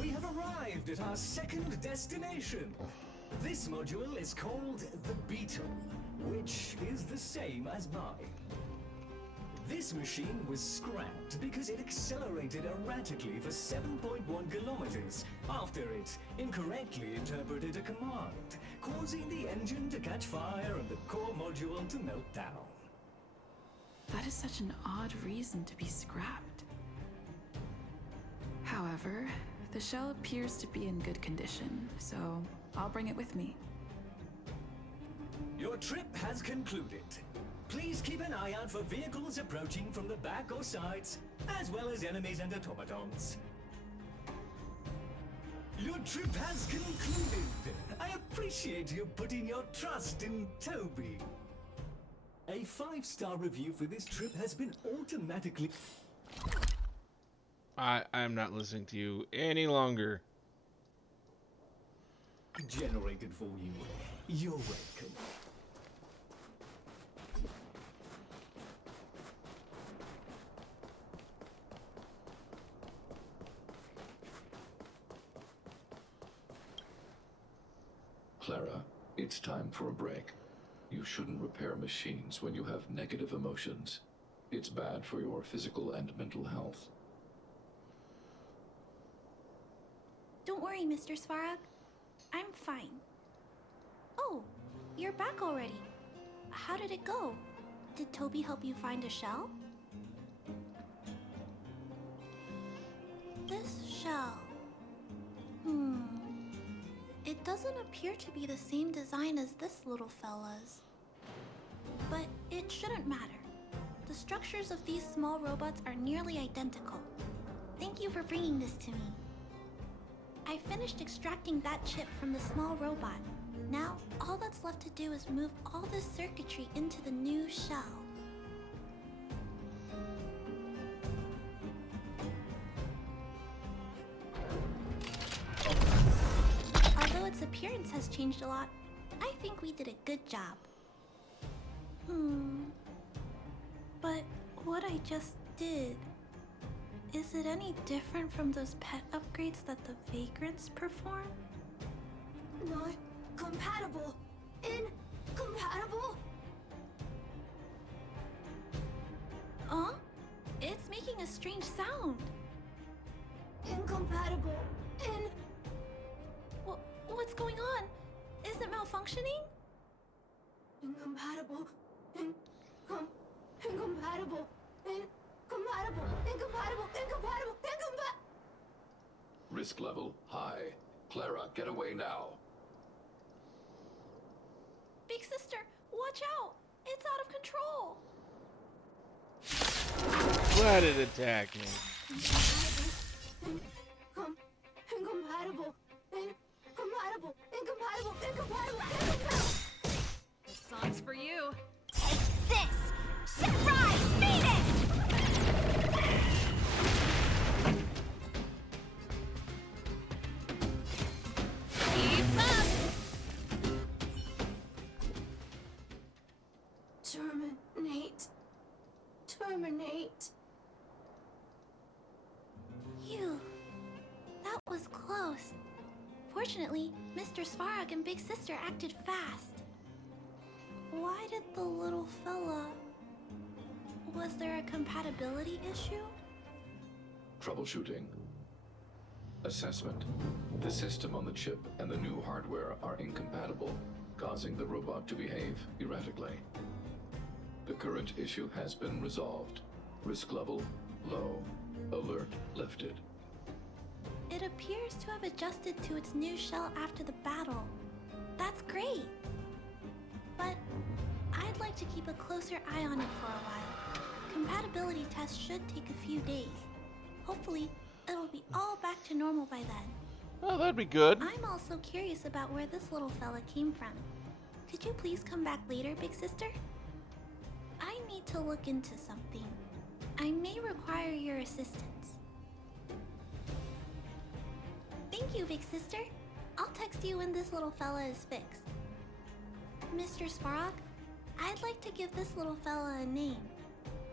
We have arrived at our second destination. This module is called the Beetle, which is the same as mine. This machine was scrapped because it accelerated erratically for 7.1 kilometers after it incorrectly interpreted a command, causing the engine to catch fire and the core module to melt down. That is such an odd reason to be scrapped. However, the shell appears to be in good condition, so I'll bring it with me. Your trip has concluded. Please keep an eye out for vehicles approaching from the back or sides, as well as enemies and automatons. Your trip has concluded. I appreciate you putting your trust in Toby. A 5-star review for this trip has been automatically... I'm not listening to you any longer. generated for you. You're welcome. Clara, it's time for a break. You shouldn't repair machines when you have negative emotions. It's bad for your physical and mental health. Don't worry, Mr. Svarog. I'm fine. Oh, you're back already. How did it go? Did Toby help you find a shell? This shell... It doesn't appear to be the same design as this little fella's. But it shouldn't matter. The structures of these small robots are nearly identical. Thank you for bringing this to me. I finished extracting that chip from the small robot. Now, all that's left to do is move all this circuitry into the new shell. Although its appearance has changed a lot, I think we did a good job. But what I just did... Is it any different from those pet upgrades that the Vagrants perform? Not compatible. Incompatible? Huh? It's making a strange sound. Incompatible. What's going on? Is it malfunctioning? Incompatible. Incompatible. Incompatible. Risk level high. Clara, get away now. Big sister, watch out! It's out of control! Why did it attack me? Incompatible. This song's for you. Take this! Surprise Venus! Keep up! Terminate. Phew. That was close. Fortunately, Mr. Svarog and Big Sister acted fast. Why did the little fella... Was there a compatibility issue? Troubleshooting. Assessment. The system on the chip and the new hardware are incompatible, causing the robot to behave erratically. The current issue has been resolved. Risk level low. Alert lifted. It appears to have adjusted to its new shell after the battle. That's great. But I'd like to keep a closer eye on it for a while. Compatibility tests should take a few days. Hopefully, it'll be all back to normal by then. Oh, that'd be good. I'm also curious about where this little fella came from. Could you please come back later, Big Sister? I need to look into something. I may require your assistance. Thank you, Big Sister. I'll text you when this little fella is fixed. Mr. Svarog, I'd like to give this little fella a name.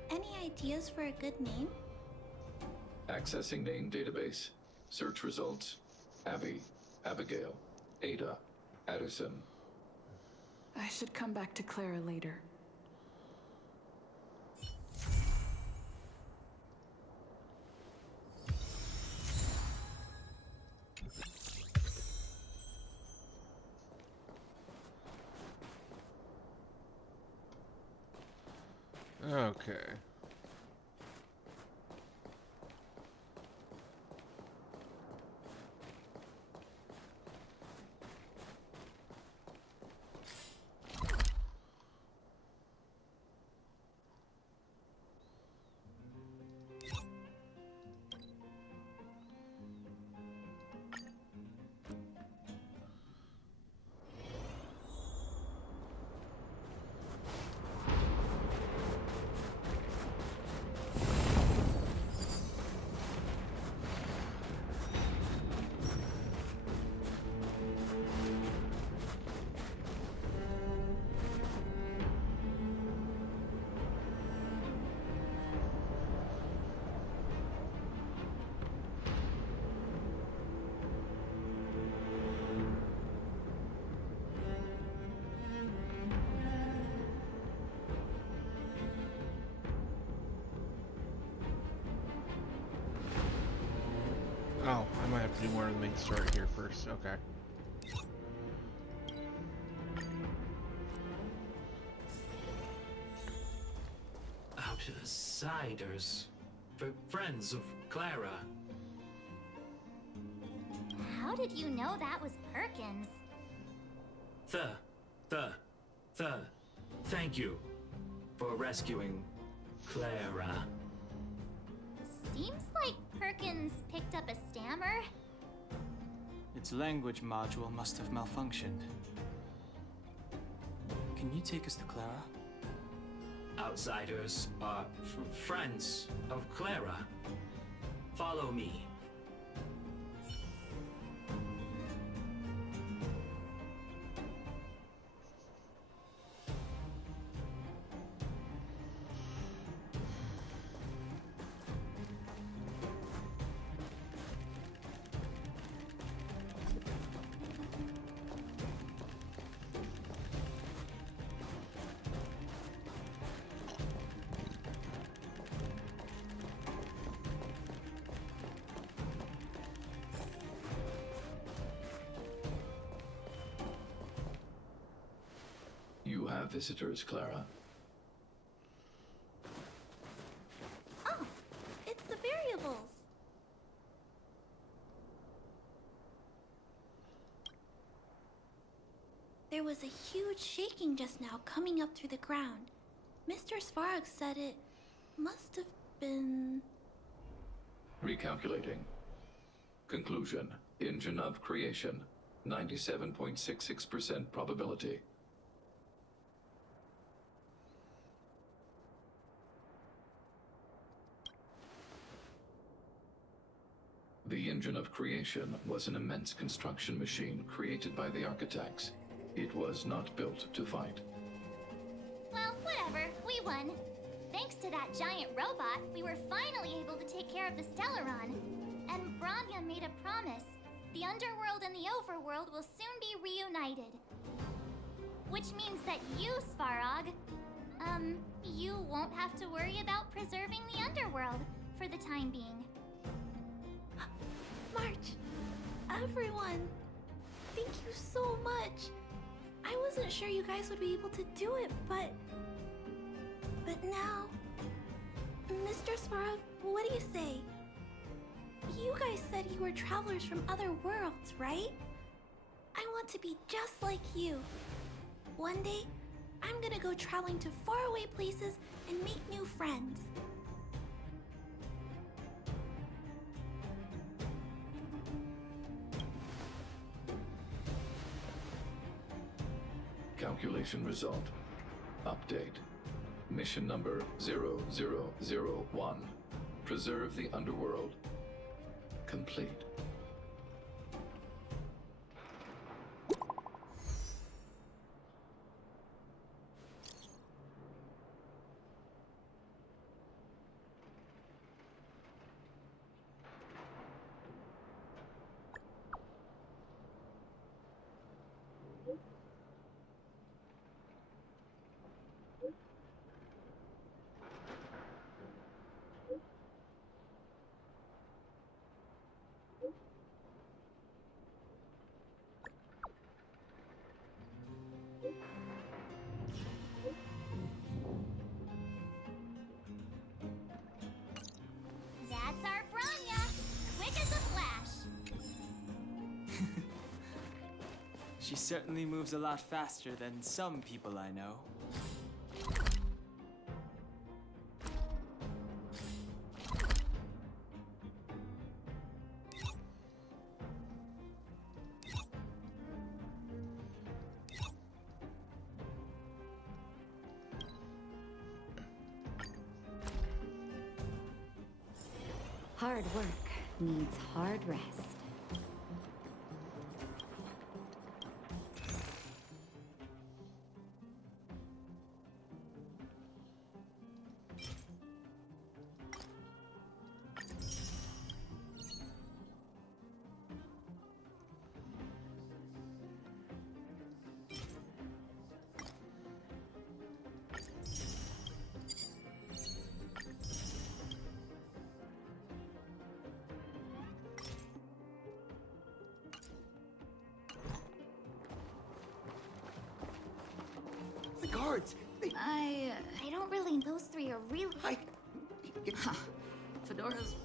Any ideas for a good name? Accessing name database. Search results. Abby, Abigail, Ada, Addison. I should come back to Clara later. Okay. Oh, I might have to do more of the main story here first. Okay. Outsiders. Friends of Clara. How did you know that was Perkins? Thank you for rescuing Clara. Seems like Perkins picked up a stammer. Its language module must have malfunctioned. Can you take us to Clara? Outsiders are friends of Clara. Follow me. You have visitors, Clara. Oh, it's the variables. There was a huge shaking just now coming up through the ground. Mr. Svarog said it must have been... Recalculating. Conclusion. Engine of creation. 97.66% probability. The engine of creation was an immense construction machine created by the architects. It was not built to fight. Well, whatever. We won. Thanks to that giant robot, we were finally able to take care of the Stellaron. And Branya made a promise. The underworld and the overworld will soon be reunited. Which means that you, Svarog, you won't have to worry about preserving the underworld for the time being. March, everyone, thank you so much. I wasn't sure you guys would be able to do it, but now, Mr. Svarog, what do you say? You guys said you were travelers from other worlds, right? I want to be just like you. One day, I'm gonna go traveling to faraway places and make new friends. Calculation result. Update. Mission number 0001. Preserve the underworld. Complete. She certainly moves a lot faster than some people I know. Hard work needs hard rest. The guards! I don't really. Those three are really. Fedora's...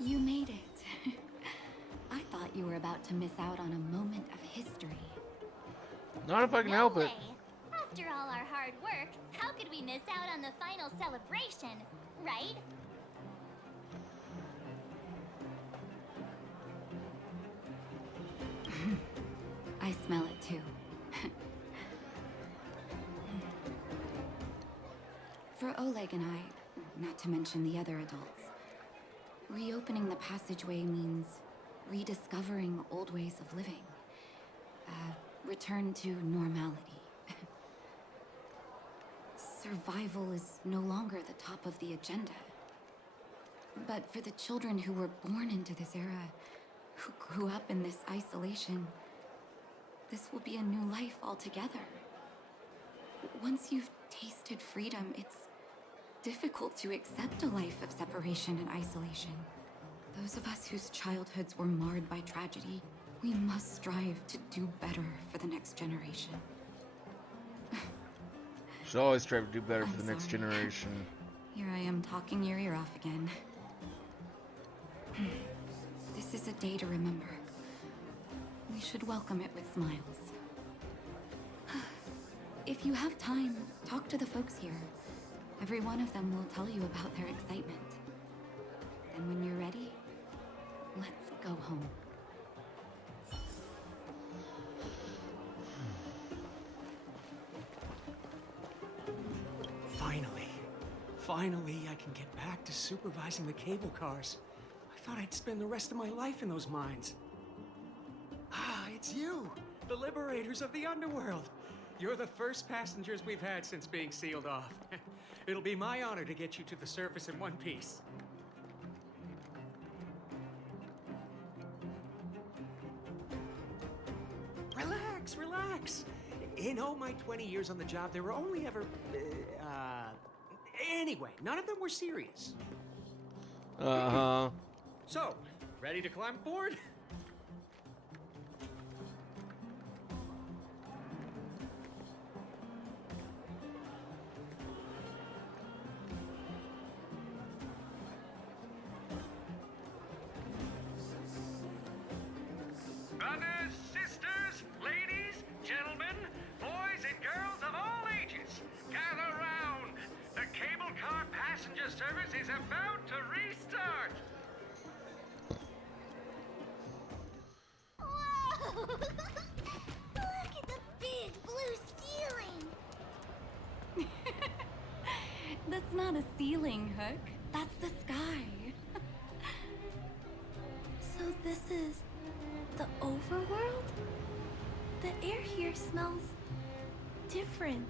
You made it. I thought you were about to miss out on a moment of history. Not if I can help it. After all our hard work, how could we miss out on the final celebration, right? I smell it too. For Oleg and I, not to mention the other adults, reopening the passageway means rediscovering old ways of living. Return to normality. Survival is no longer the top of the agenda. But for the children who were born into this era, who grew up in this isolation, this will be a new life altogether. Once you've tasted freedom, it's difficult to accept a life of separation and isolation. Those of us whose childhoods were marred by tragedy, we must strive to do better for the next generation. Should always strive to do better for the next sorry. generation. Here I am talking your ear off again. This is a day to remember. We should welcome it with smiles. If you have time, talk to the folks here. Every one of them will tell you about their excitement. And when you're ready, let's go home. Finally, I can get back to supervising the cable cars. I thought I'd spend the rest of my life in those mines. Ah, it's you, the liberators of the underworld. You're the first passengers we've had since being sealed off. It'll be my honor to get you to the surface in one piece. Relax, relax. In all my 20 years on the job, there were only ever, anyway, none of them were serious. Uh-huh. So, ready to climb aboard? Brothers, sisters, ladies, gentlemen, boys and girls of all ages, gather round. The cable car passenger service is about to restart. Whoa! Look at the big blue ceiling. That's not a ceiling, Hook. That's the sky. So this is the overworld? The air here smells different.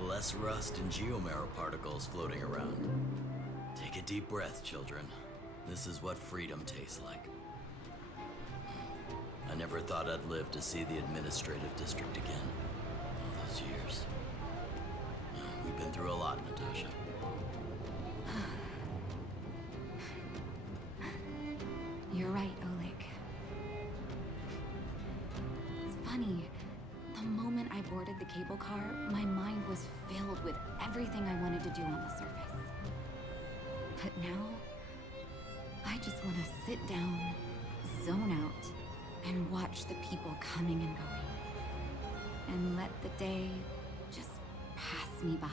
Less rust and geomarrow particles floating around. Take a deep breath, children. This is what freedom tastes like. I never thought I'd live to see the administrative district again. All those years. We've been through a lot, Natasha. You're right, Oleg. It's funny. The moment I boarded the cable car, my mind was filled with everything I wanted to do on the surface. But now, I just want to sit down, zone out, and watch the people coming and going. And let the day just pass me by.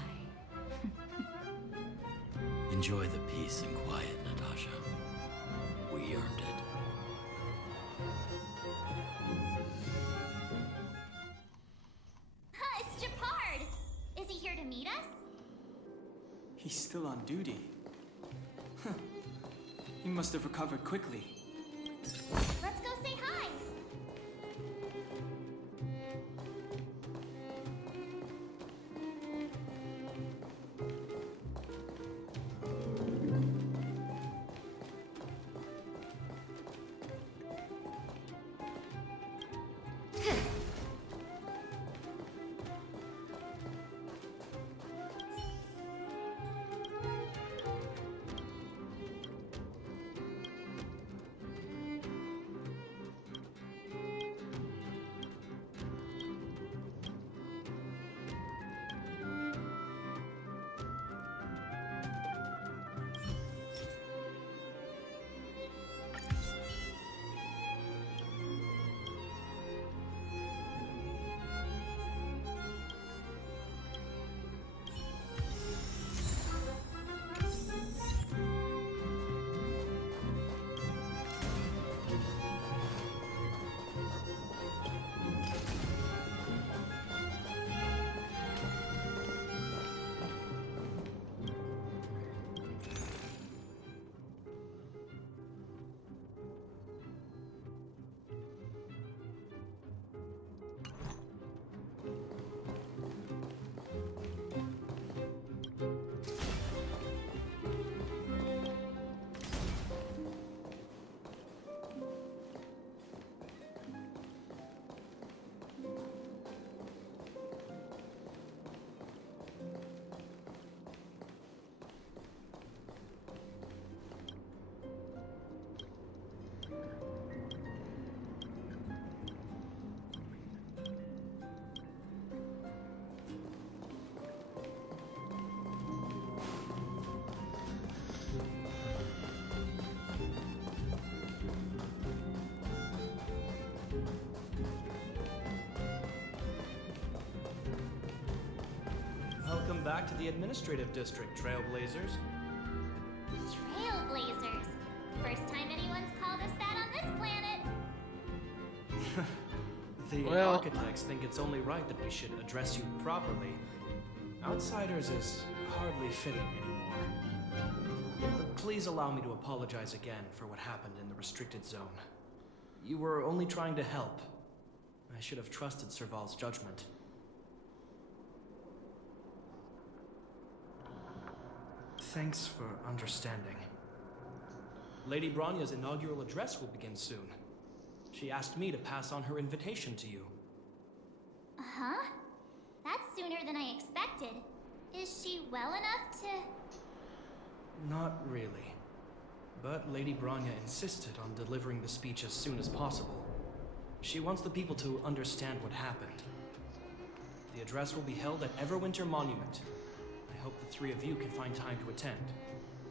Enjoy the peace and quiet, Natasha. We earned it. Huh, it's Japard! Is he here to meet us? He's still on duty. Huh. He must have recovered quickly. Let's go say hi! Welcome back to the Administrative District, Trailblazers. Trailblazers. First time anyone's called us that on this planet. The Well- architects think it's only right that we should address you properly. Outsiders is hardly fitting anymore. Please allow me to apologize again for what happened in the restricted zone. You were only trying to help. I should have trusted Serval's judgment. Thanks for understanding. Lady Branya's inaugural address will begin soon. She asked me to pass on her invitation to you. Huh? That's sooner than I expected. Is she well enough to... Not really. But Lady Branya insisted on delivering the speech as soon as possible. She wants the people to understand what happened. The address will be held at Everwinter Monument. I hope the three of you can find time to attend.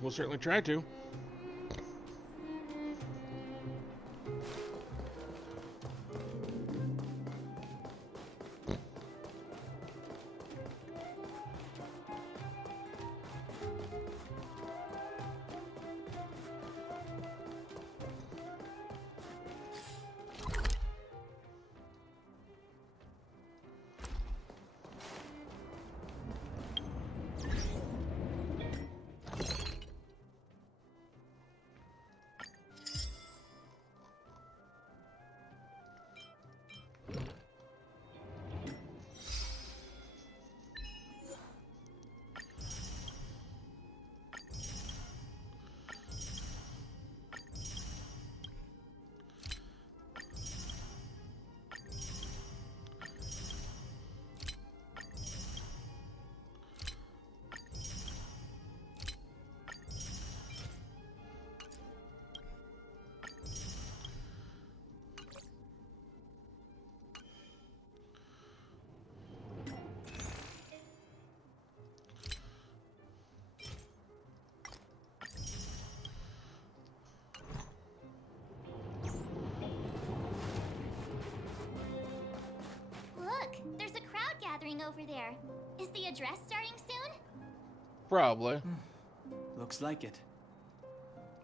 We'll certainly try to. gathering over there. Is the address starting soon? Probably. Looks like it.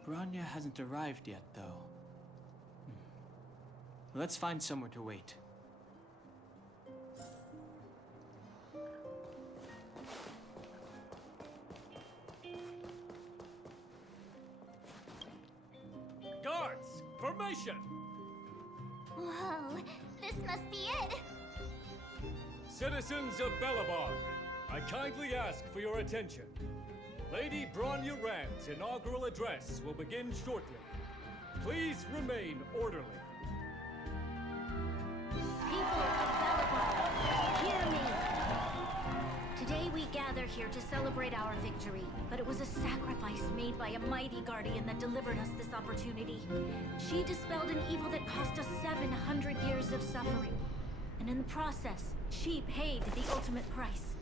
Bronya hasn't arrived yet, though. Let's find somewhere to wait. Guards, formation! Whoa, this must be it. Citizens of Bellabog, I kindly ask for your attention. Lady Bronya Rand's inaugural address will begin shortly. Please remain orderly. People of Bellabog, hear me! Today we gather here to celebrate our victory, but it was a sacrifice made by a mighty guardian that delivered us this opportunity. She dispelled an evil that cost us 700 years of suffering. And in the process, she paid the ultimate price.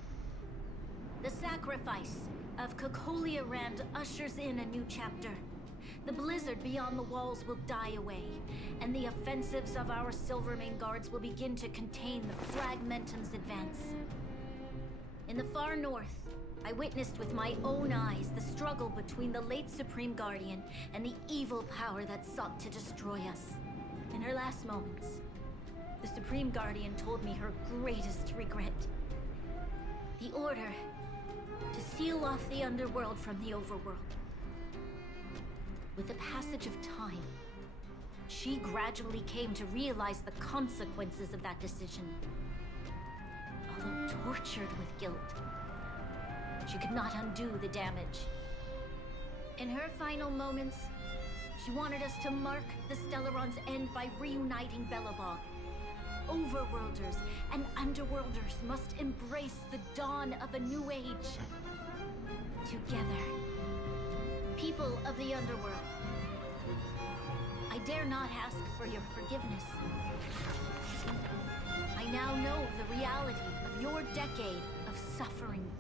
The sacrifice of Cocolia Rand ushers in a new chapter. The blizzard beyond the walls will die away, and the offensives of our Silvermane guards will begin to contain the Fragmentum's advance. In the far north, I witnessed with my own eyes the struggle between the late Supreme Guardian and the evil power that sought to destroy us. In her last moments, the Supreme Guardian told me her greatest regret. The order to seal off the underworld from the overworld. With the passage of time, she gradually came to realize the consequences of that decision. Although tortured with guilt, she could not undo the damage. In her final moments, she wanted us to mark the Stellaron's end by reuniting Bellabog. Overworlders and Underworlders must embrace the dawn of a new age. Together. People of the Underworld, I dare not ask for your forgiveness. I now know the reality of your decade of suffering.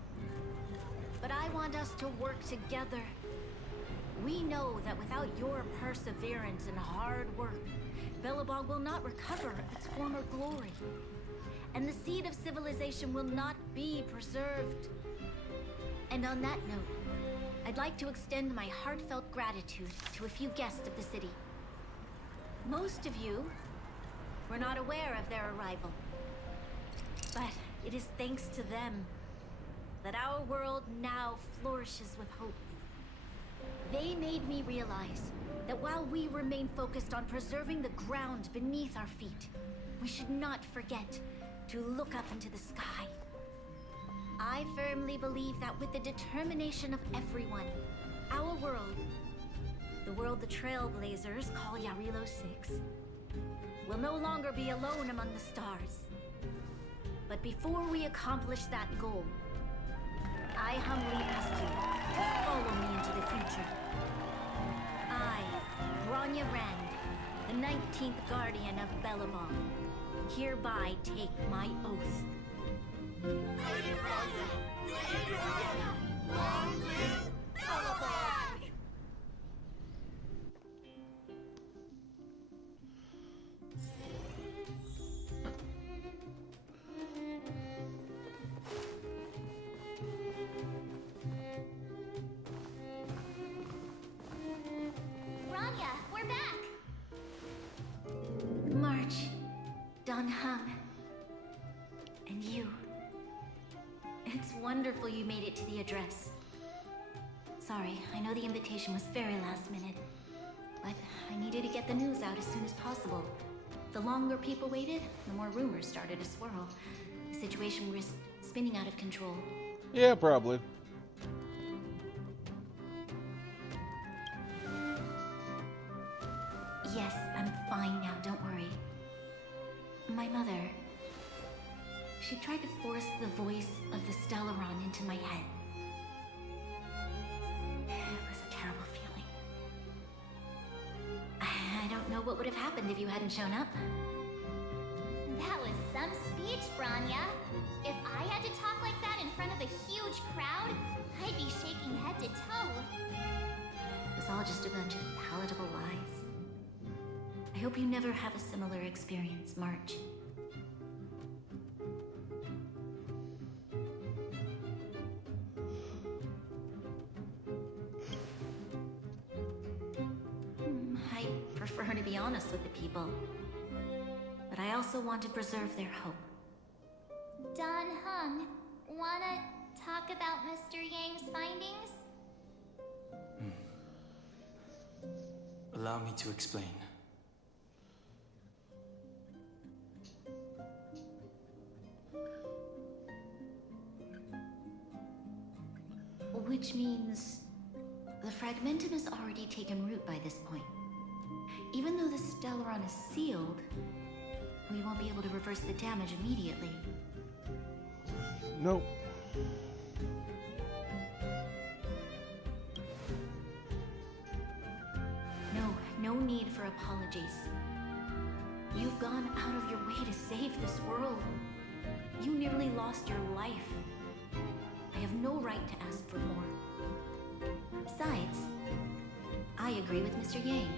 But I want us to work together. We know that without your perseverance and hard work, Bellabog will not recover its former glory. And the seed of civilization will not be preserved. And on that note, I'd like to extend my heartfelt gratitude to a few guests of the city. Most of you were not aware of their arrival. But it is thanks to them that our world now flourishes with hope. They made me realize that while we remain focused on preserving the ground beneath our feet, we should not forget to look up into the sky. I firmly believe that with the determination of everyone, our world, the world the Trailblazers call Yarilo 6, will no longer be alone among the stars. But before we accomplish that goal, I humbly ask you to follow me into the future. I, Bronya Rand, the 19th Guardian of Bellabog, hereby take my oath. Lady Bronya! Lady Bronya! Long live Bellabog! Bronya, we're back! March, Don Hung, and you. It's wonderful you made it to the address. Sorry, I know the invitation was very last minute, but I needed to get the news out as soon as possible. The longer people waited, the more rumors started to swirl. The situation risked spinning out of control. Yeah, probably. Yes, I'm fine now, don't worry. My mother, she tried to force the voice of the Stellaron into my head. It was a terrible feeling. I don't know what would have happened if you hadn't shown up. That was some speech, Bronya. If I had to talk like that in front of a huge crowd, I'd be shaking head to toe. It was all just a bunch of palatable lies. I hope you never have a similar experience, March. I prefer to be honest with the people. But I also want to preserve their hope. Don Hung, wanna talk about Mr. Yang's findings? Allow me to explain. Which means the Fragmentum has already taken root by this point. Even though the Stellaron is sealed, we won't be able to reverse the damage immediately. Nope. No need for apologies. You've gone out of your way to save this world. You nearly lost your life. I have no right to ask for more. Besides, I agree with Mr. Yang.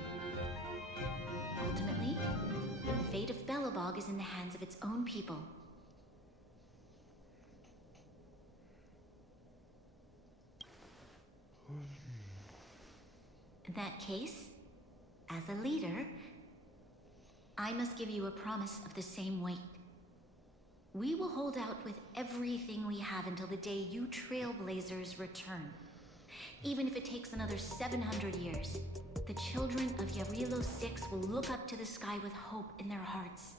Ultimately, the fate of Belobog is in the hands of its own people. In that case, as a leader, I must give you a promise of the same weight. We will hold out with everything we have until the day you Trailblazers return. Even if it takes another 700 years, the children of Yarilo 6 will look up to the sky with hope in their hearts.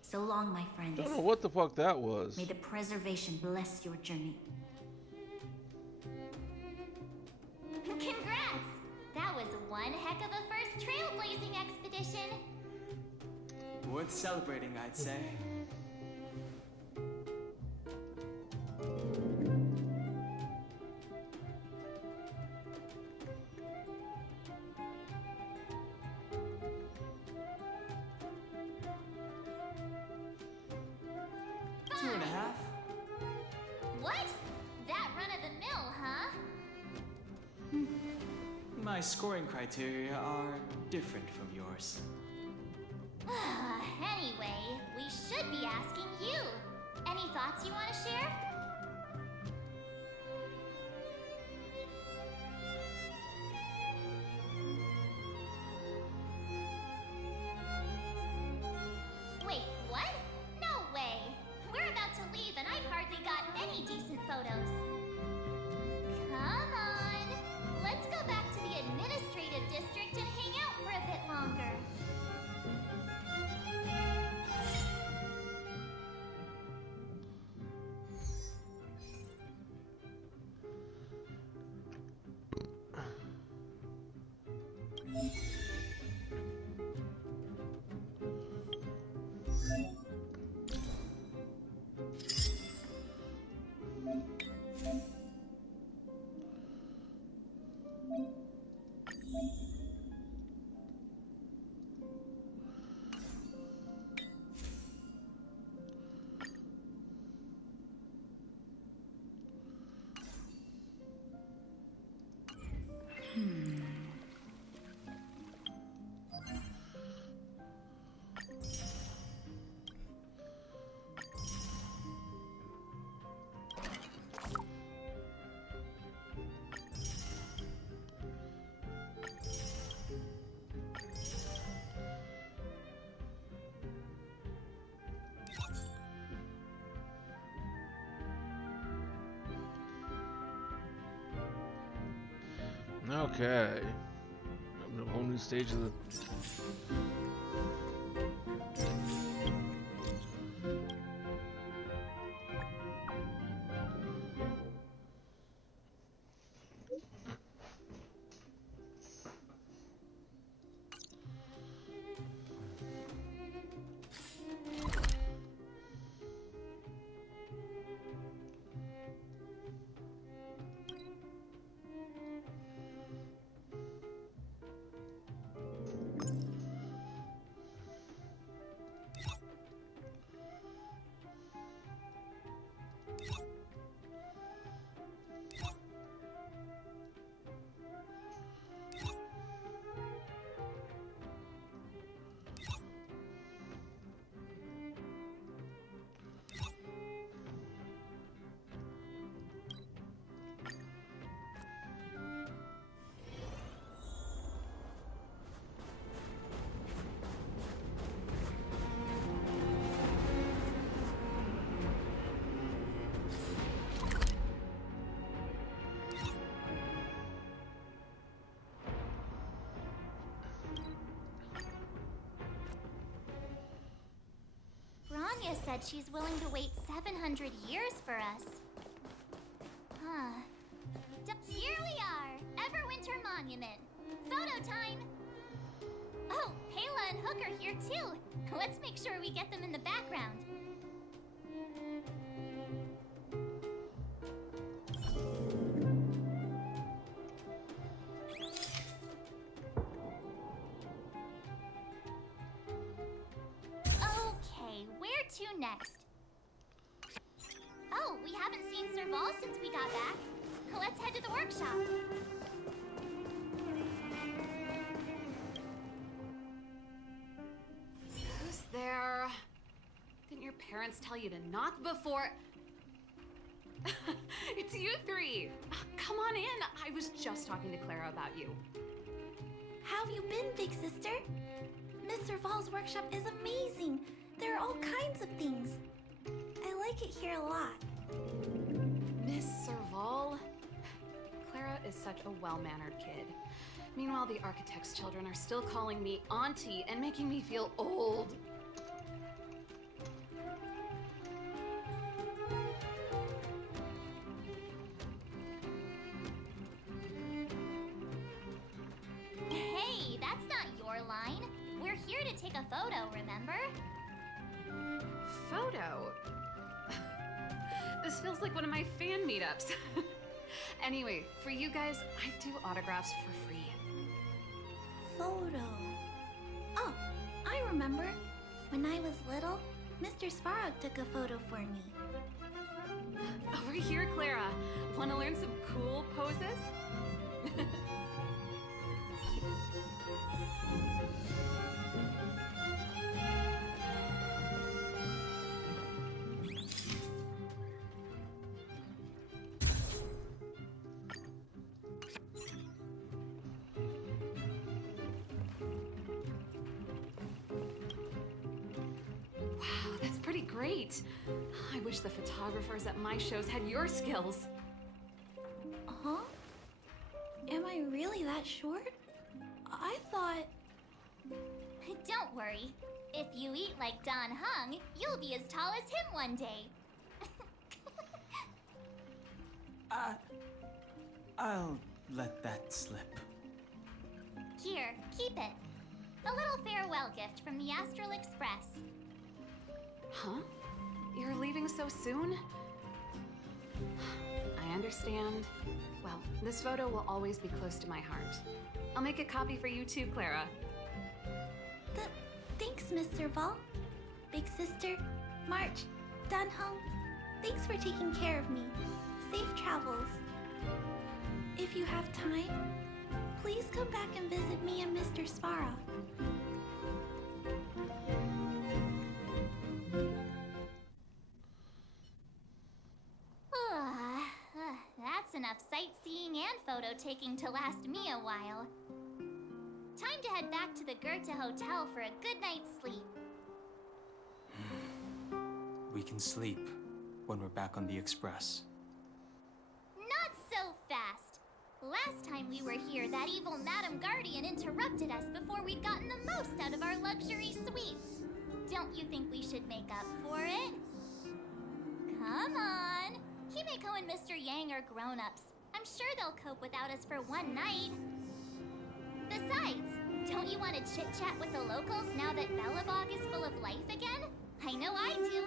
So long, my friends. Don't know what the fuck that was. May the preservation bless your journey. Congrats! That was one heck of a first trailblazing expedition. Worth celebrating, I'd say. Fine. 2.5. What? That run of the mill, huh? My scoring criteria are different from yours. Anyway, we should be asking you. Any thoughts you want to share? Wait, what? No way! We're about to leave and I've hardly got any decent photos. Come on! Let's go back to the administrative district and hang out for a bit longer. Okay. A whole new stage of the... said she's willing to wait 700 years for us. Huh. Here we are! Everwinter Monument. Photo time! Oh, Payla and Hook are here too. Let's make sure we get them in the background. Okay, where to next? Oh, we haven't seen Serval since we got back. Let's head to the workshop. Who's there? Didn't your parents tell you to knock before? It's you three. Come on in. I was just talking to Clara about you. How have you been, big sister? Miss Serval's workshop is amazing. There are all kinds of things. I like it here a lot. Miss Serval? Clara is such a well-mannered kid. Meanwhile, the architect's children are still calling me auntie and making me feel old. Hey, that's not your line. We're here to take a photo, remember? Photo? This feels like one of my fan meetups. Anyway, for you guys, I do autographs for free. Photo. Oh, I remember. When I was little, Mr. Svarog took a photo for me. Over here, Clara. Want to learn some cool poses? Wow, that's pretty great. I wish the photographers at my shows had your skills. Huh? Am I really that short? I thought... Don't worry. If you eat like Don Hung, you'll be as tall as him one day. I'll let that slip. Here, keep it. A little farewell gift from the Astral Express. Huh? You're leaving so soon? I understand. Well, this photo will always be close to my heart. I'll make a copy for you too, Clara. Thanks, Miss Serval. Big sister, March, Dan Hung, thanks for taking care of me. Safe travels. If you have time, please come back and visit me and Mr. Svarog. That's enough sightseeing and photo taking to last me a while. Time to head back to the Goethe Hotel for a good night's sleep. We can sleep when we're back on the Express. Not so fast. Last time we were here, that evil Madam Guardian interrupted us before we'd gotten the most out of our luxury suites. Don't you think we should make up for it? Come on. Himeko and Mr. Yang are grown-ups. I'm sure they'll cope without us for one night. Besides, don't you want to chit-chat with the locals now that Belobog is full of life again? I know I do.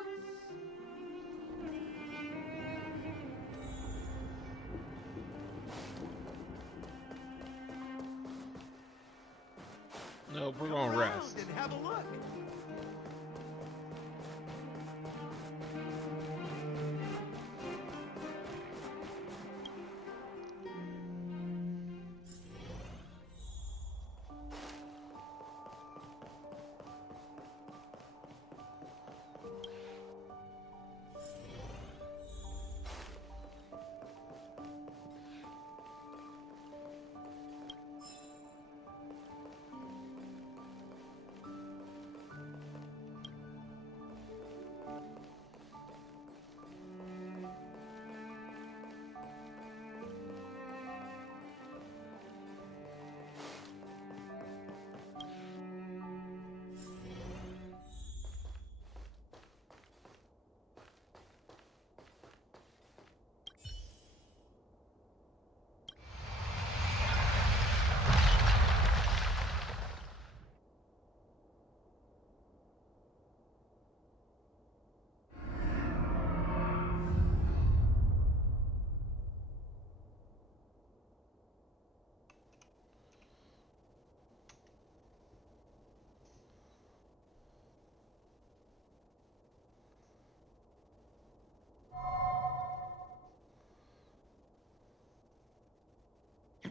No, we're gonna rest. And have a look.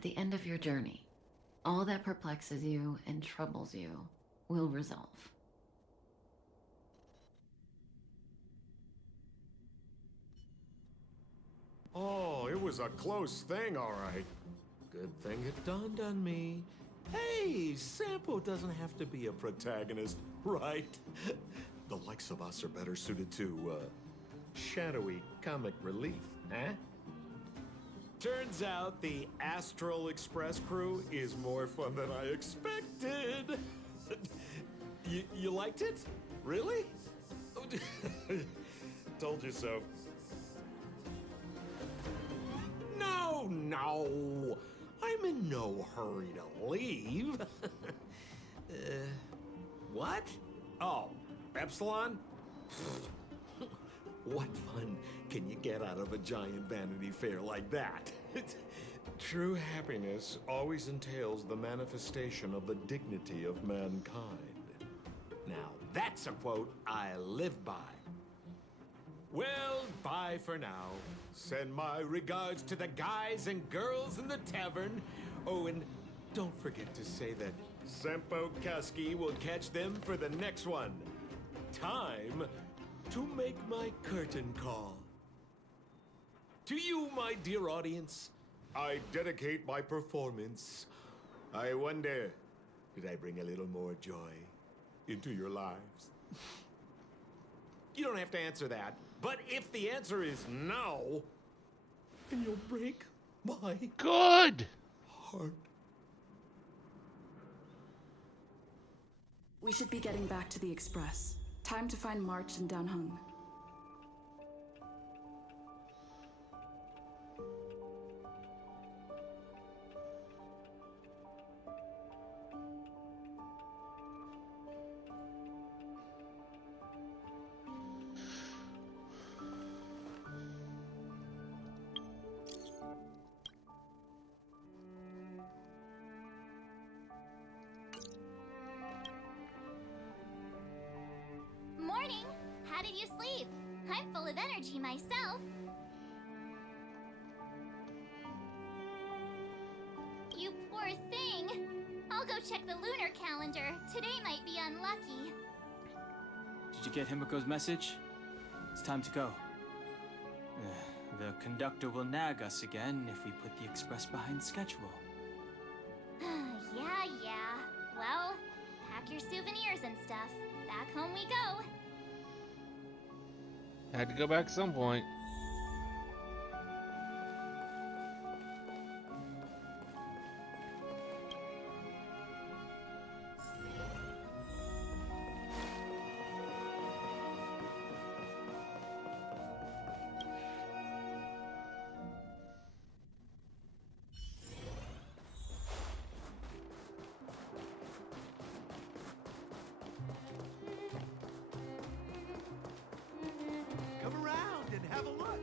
At the end of your journey, all that perplexes you and troubles you will resolve. Oh, it was a close thing, all right. Good thing it dawned on me. Hey, Sampo doesn't have to be a protagonist, right? The likes of us are better suited to, shadowy comic relief, eh? Turns out the Astral Express crew is more fun than I expected. You liked it? Really? Told you so. No. I'm in no hurry to leave. What? Oh, Epsilon? What fun can you get out of a giant Vanity Fair like that? True happiness always entails the manifestation of the dignity of mankind. Now, that's a quote I live by. Well, bye for now. Send my regards to the guys and girls in the tavern. Oh, and don't forget to say that Sempo Kaski will catch them for the next one. Time to make my curtain call. To you, my dear audience, I dedicate my performance. I wonder, did I bring a little more joy into your lives? You don't have to answer that. But if the answer is no, then you'll break my Good heart. We should be getting back to the Express. Time to find March and Danhung. Morning! How did you sleep? I'm full of energy myself. You poor thing. I'll go check the lunar calendar. Today might be unlucky. Did you get Himiko's message? It's time to go. The conductor will nag us again if we put the express behind schedule. Yeah. Well, pack your souvenirs and stuff. Back home we go. Had to go back at some point. Come around and have a look.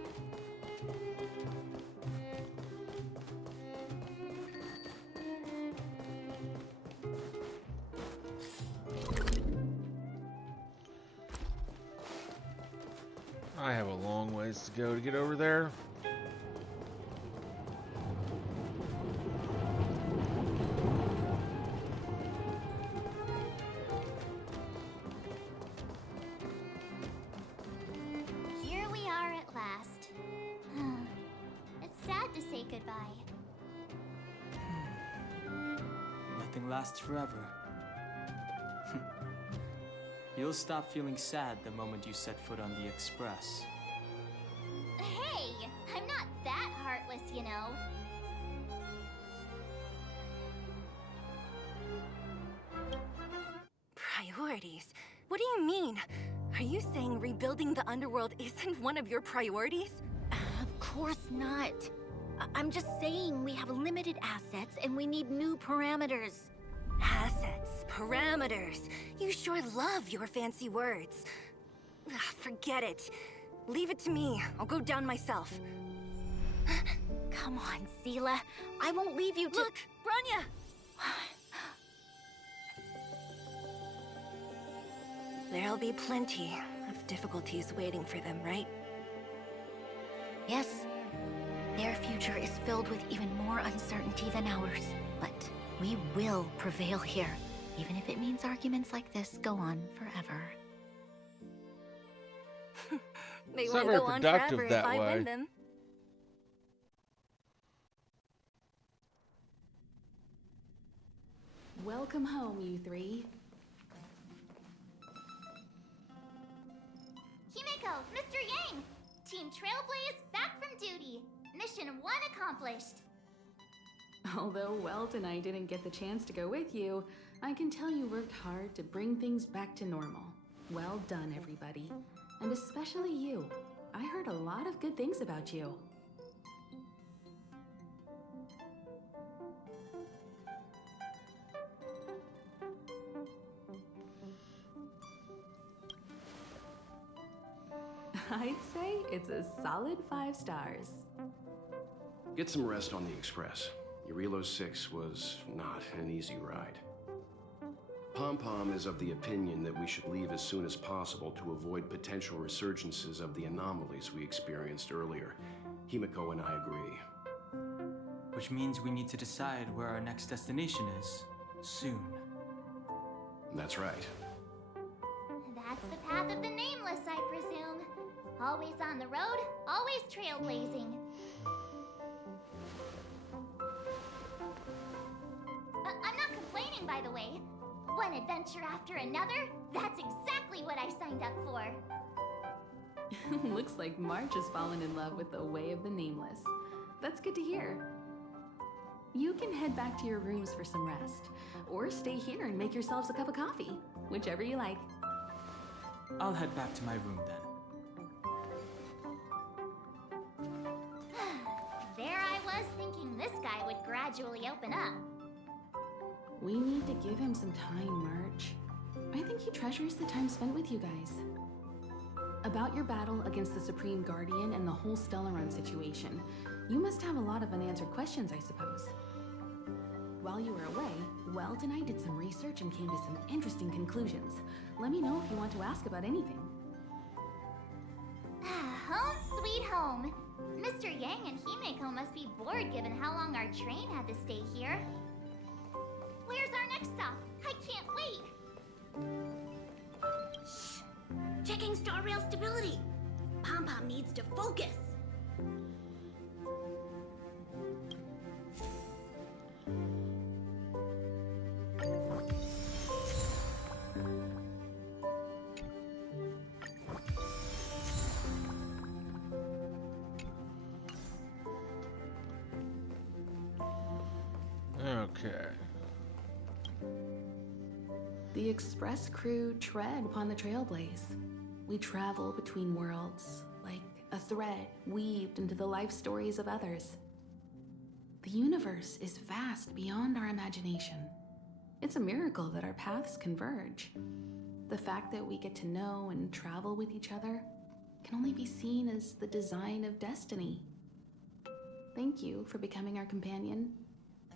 I have a long ways to go to get over there. Here we are at last. It's sad to say goodbye. Nothing lasts forever. You'll stop feeling sad the moment you set foot on the express. Hey! I'm not that heartless, you know. Priorities? What do you mean? Are you saying rebuilding the underworld isn't one of your priorities? Of course not. I'm just saying we have limited assets and we need new parameters. Assets, parameters. You sure love your fancy words. Forget it. Leave it to me. I'll go down myself. Come on, Seela. I won't leave you to— Look, Branya! There'll be plenty of difficulties waiting for them, right? Yes. There are few future is filled with even more uncertainty than ours. But we will prevail here, even if it means arguments like this go on forever. They It's won't not very go on productive forever if that I way. win them. Welcome home, you three. Himeko, Mr. Yang! Team Trailblaze back from duty. Mission 1 accomplished. Although Welt and I didn't get the chance to go with you, I can tell you worked hard to bring things back to normal. Well done, everybody. And especially you. I heard a lot of good things about you. I'd say it's a solid 5 stars. Get some rest on the Express. Eurilo 6 was not an easy ride. Pom-Pom is of the opinion that we should leave as soon as possible to avoid potential resurgences of the anomalies we experienced earlier. Himeko and I agree. Which means we need to decide where our next destination is, soon. That's right. That's the path of the nameless, I presume. Always on the road, always trailblazing. I'm not complaining, by the way. One adventure after another, that's exactly what I signed up for. Looks like March has fallen in love with the way of the nameless. That's good to hear. You can head back to your rooms for some rest, or stay here and make yourselves a cup of coffee, whichever you like. I'll head back to my room then. There I was thinking this guy would gradually open up. We need to give him some time, March. I think he treasures the time spent with you guys. About your battle against the Supreme Guardian and the whole Stellaron situation, you must have a lot of unanswered questions, I suppose. While you were away, Welt and I did some research and came to some interesting conclusions. Let me know if you want to ask about anything. Home sweet home. Mr. Yang and Himeko must be bored given how long our train had to stay here. Where's our next stop? I can't wait! Shh! Checking star rail stability! Pom-Pom needs to focus! Okay. The Express crew tread upon the Trailblaze. We travel between worlds, like a thread weaved into the life stories of others. The universe is vast beyond our imagination. It's a miracle that our paths converge. The fact that we get to know and travel with each other can only be seen as the design of destiny. Thank you for becoming our companion.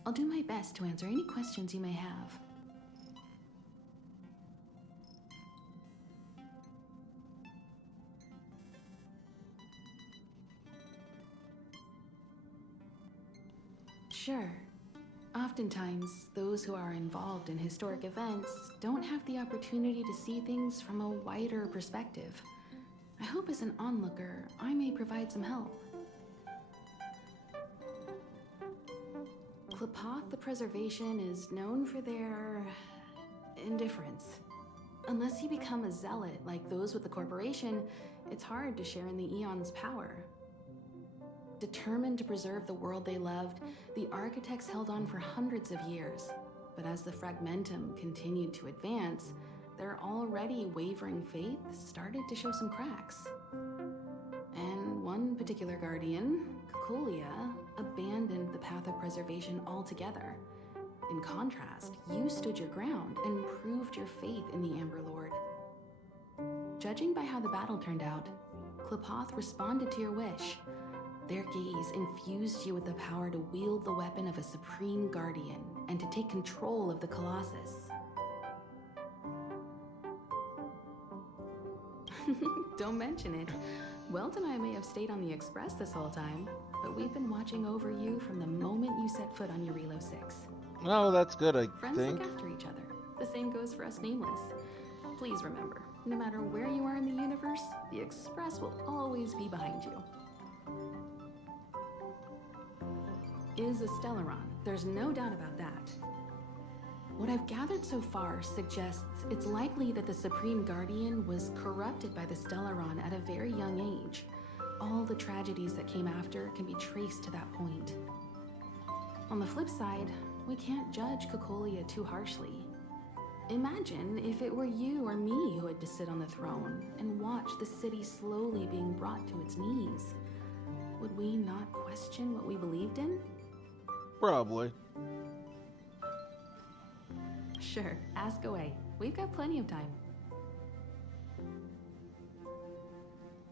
I'll do my best to answer any questions you may have. Sure. Oftentimes, those who are involved in historic events don't have the opportunity to see things from a wider perspective. I hope as an onlooker, I may provide some help. Klapoth the Preservation is known for their indifference. Unless you become a zealot like those with the corporation, it's hard to share in the Eon's power. Determined to preserve the world they loved, the architects held on for hundreds of years. But as the Fragmentum continued to advance, their already wavering faith started to show some cracks. And one particular guardian, Cocolia, abandoned the path of preservation altogether. In contrast, you stood your ground and proved your faith in the Amber Lord. Judging by how the battle turned out, Klapoth responded to your wish. Their gaze infused you with the power to wield the weapon of a supreme guardian and to take control of the Colossus. Don't mention it. Welt and I may have stayed on the Express this whole time, but we've been watching over you from the moment you set foot on Eurilo 6. Oh, that's good, I Friends think. look after each other. The same goes for us Nameless. Please remember, no matter where you are in the universe, the Express will always be behind you. Is a Stellaron. There's no doubt about that. What I've gathered so far suggests it's likely that the Supreme Guardian was corrupted by the Stellaron at a very young age. All the tragedies that came after can be traced to that point. On the flip side, we can't judge Cocolia too harshly. Imagine if it were you or me who had to sit on the throne and watch the city slowly being brought to its knees. Would we not question what we believed in? Probably. Sure, ask away. We've got plenty of time.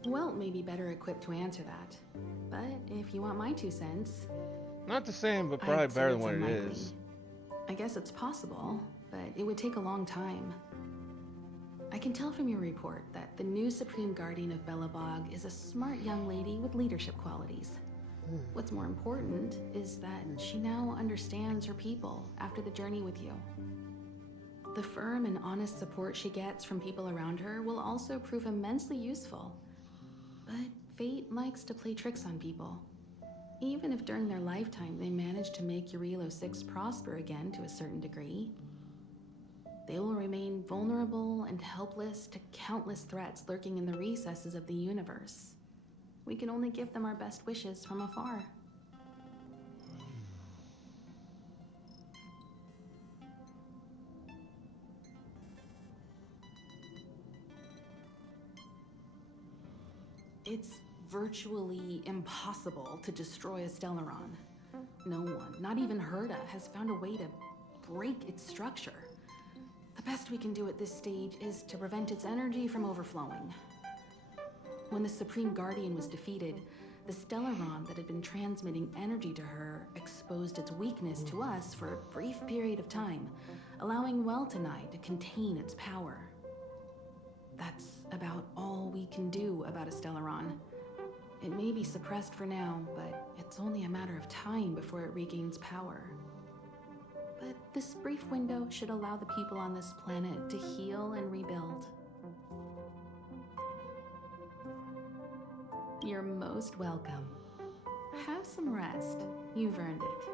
Welt may be better equipped to answer that. But if you want my 2 cents... Not the same, but probably I'd say better than it's what it unlikely. is. I guess it's possible, but it would take a long time. I can tell from your report that the new Supreme Guardian of Belobog is a smart young lady with leadership qualities. What's more important is that she now understands her people after the journey with you. The firm and honest support she gets from people around her will also prove immensely useful. But fate likes to play tricks on people. Even if during their lifetime they manage to make Eurilo 6 prosper again to a certain degree, they will remain vulnerable and helpless to countless threats lurking in the recesses of the universe. We can only give them our best wishes from afar. It's virtually impossible to destroy a Stellaron. No one, not even Herda, has found a way to break its structure. The best we can do at this stage is to prevent its energy from overflowing. When the Supreme Guardian was defeated, the Stellaron that had been transmitting energy to her exposed its weakness to us for a brief period of time, allowing Welt and I to contain its power. That's about all we can do about a Stellaron. It may be suppressed for now, but it's only a matter of time before it regains power. But this brief window should allow the people on this planet to heal and rebuild. You're most welcome. Have some rest. You've earned it.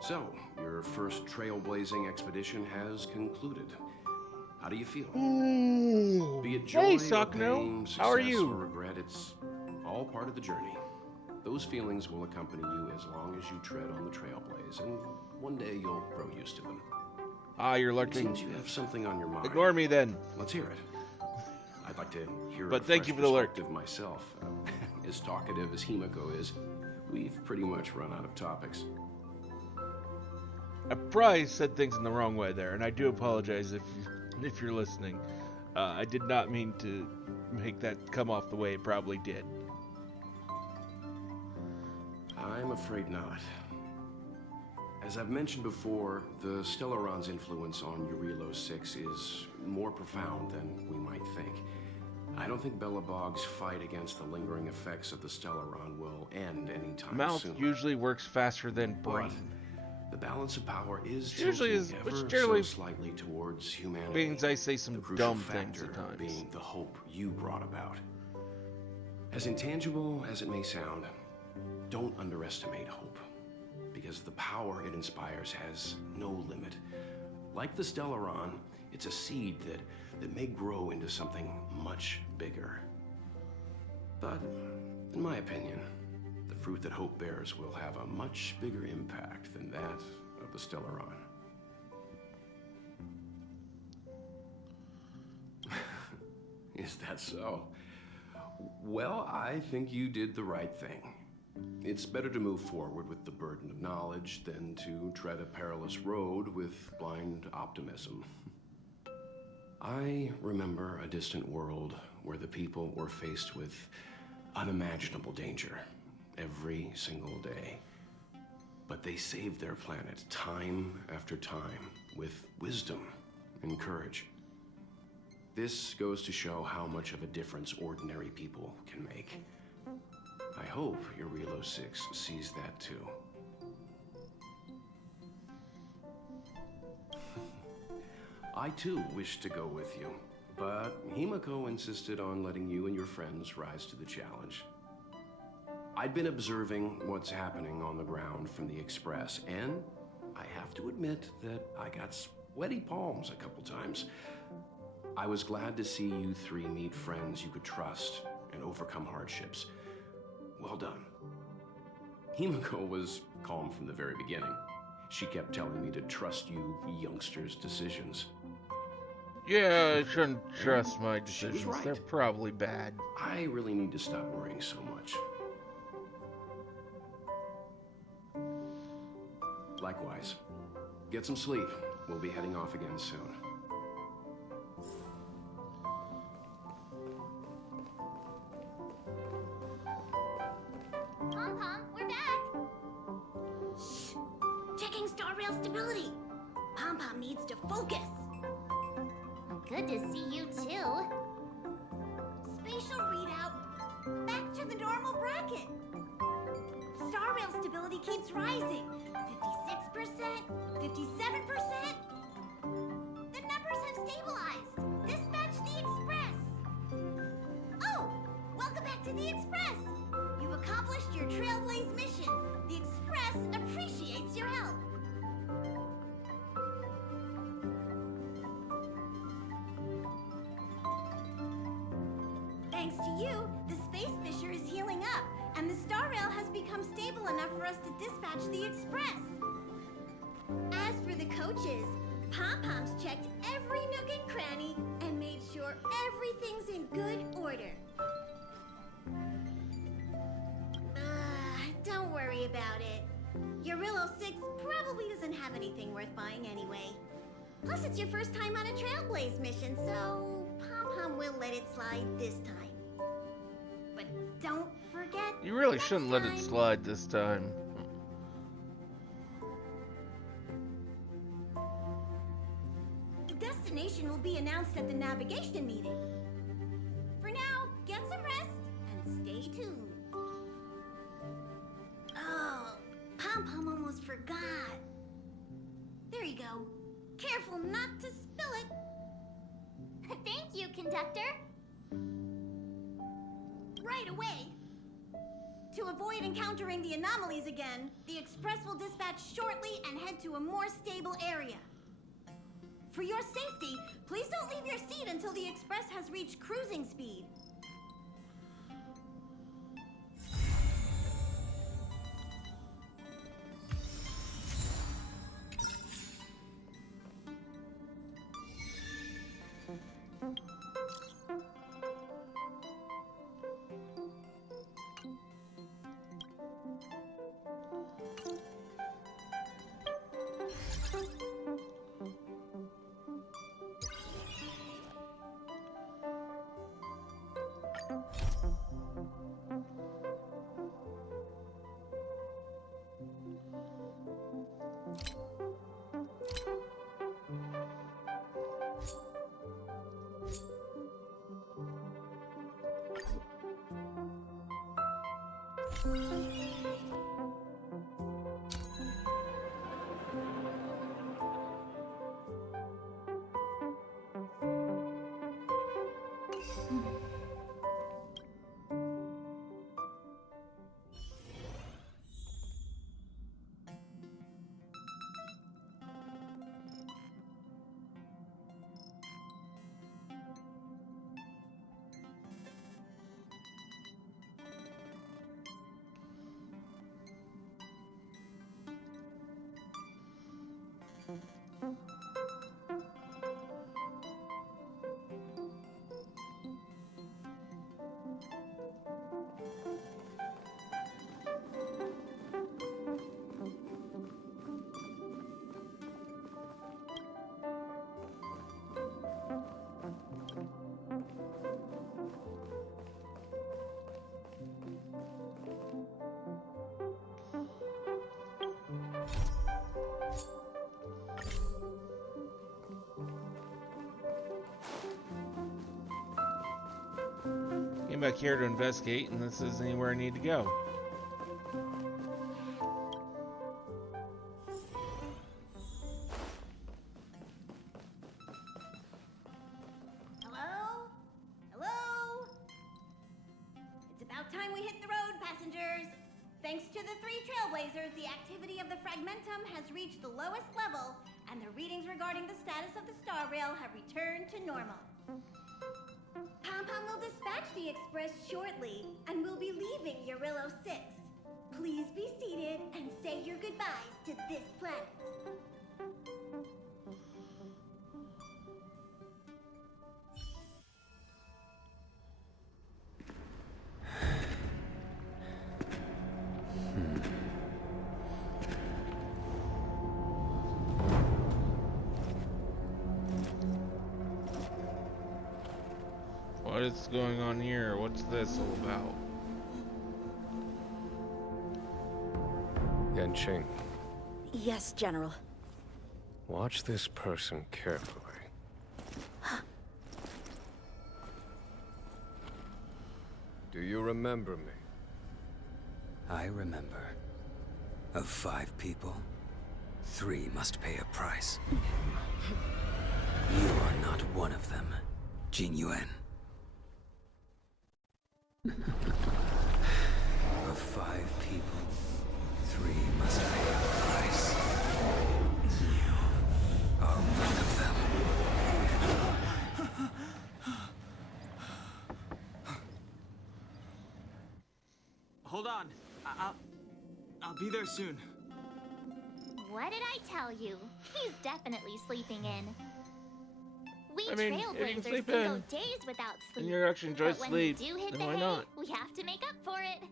So, your first trailblazing expedition has concluded. How do you feel? Be it joy Hey, or Sakno. pain, How are success you? or regret, it's all part of the journey. Those feelings will accompany you as long as you tread on the trailblaze, and one day you'll grow used to them. Ah, you're It lurking. seems you have something on your mind. Ignore me then. Let's hear it. I'd like to hear But a thank fresh you for the lurk. perspective myself. As talkative as Himiko is, we've pretty much run out of topics. I probably said things in the wrong way there, and I do apologize if you're listening. I did not mean to make that come off the way it probably did. I'm afraid not. As I've mentioned before, the Stellaron's influence on Eurilo 6 is more profound than we might think. I don't think Belobog's fight against the lingering effects of the Stellaron will end anytime Mouth soon. usually works faster than brain. The balance of power is Usually tilting which ever generally so slightly towards humanity. means I say some the crucial dumb things factor at times. being the hope you brought about. As intangible as it may sound, don't underestimate hope, because the power it inspires has no limit. Like the Stellaron, it's a seed that may grow into something much bigger. But, in my opinion, the fruit that hope bears will have a much bigger impact than that of the Stellaron. Is that so? Well, I think you did the right thing. It's better to move forward with the burden of knowledge than to tread a perilous road with blind optimism. I remember a distant world where the people were faced with unimaginable danger every single day. But they saved their planet time after time with wisdom and courage. This goes to show how much of a difference ordinary people can make. I hope your Relo 6 sees that too. I too wish to go with you, but Himiko insisted on letting you and your friends rise to the challenge. I'd been observing what's happening on the ground from the Express, and I have to admit that I got sweaty palms a couple times. I was glad to see you three meet friends you could trust and overcome hardships. Well done. Himiko was calm from the very beginning. She kept telling me to trust you youngsters' decisions. Yeah, I shouldn't trust my She was decisions. right. They're probably bad. I really need to stop worrying so much. Likewise. Get some sleep. We'll be heading off again soon. Pom-Pom, we're back! Shh! Checking star rail stability! Pom-Pom needs to focus! Good to see you too. Spatial readout. Back to the normal bracket. Star rail stability keeps rising. 56%, 57%. The numbers have stabilized. Dispatch the Express. Oh, welcome back to the Express. You've accomplished your Trailblaze mission. The Express appreciates your help. Thanks to you, the Space Fisher is healing up, and the Star Rail has become stable enough for us to dispatch the Express. As for the coaches, Pom-Pom's checked every nook and cranny and made sure everything's in good order. Don't worry about it. Your Relo 6 probably doesn't have anything worth buying anyway. Plus, it's your first time on a Trailblaze mission, so Pom-Pom will let it slide this time. But don't forget, You really shouldn't let it slide this time. the destination will be announced at the navigation meeting. For now, get some rest and stay tuned. Oh, Pom-Pom almost forgot. There you go. Careful not to spill it. Thank you, conductor. Right away. To avoid encountering the anomalies again, the Express will dispatch shortly and head to a more stable area. For your safety, please don't leave your seat until the Express has reached cruising speed. Came back here to investigate, and this isn't anywhere I need to go. Hello? Hello? It's about time we hit the road, passengers. Thanks to the 3 trailblazers, the activity of the fragmentum has reached the lowest level, and the readings regarding the status of the star rail have returned to normal. Pom-Pom will dispatch the express shortly, and we'll be leaving Urillo 6. Please be seated and say your goodbyes to this planet. What is going on here? What's this all about? Yanqing, Yes, General. watch this person carefully. Do you remember me? I remember. Of 5 people, 3 must pay a price. You are not one of them, Jin Yuan. Of 5 people, 3 must pay a price. You are one of them. Hold on. I'll be there soon. What did I tell you? He's definitely sleeping in. We I mean, if you can trailblazers sleep can in, go days without sleep. and you actually enjoy but when sleep, we do hit then the why hay, not? we have to make up for it.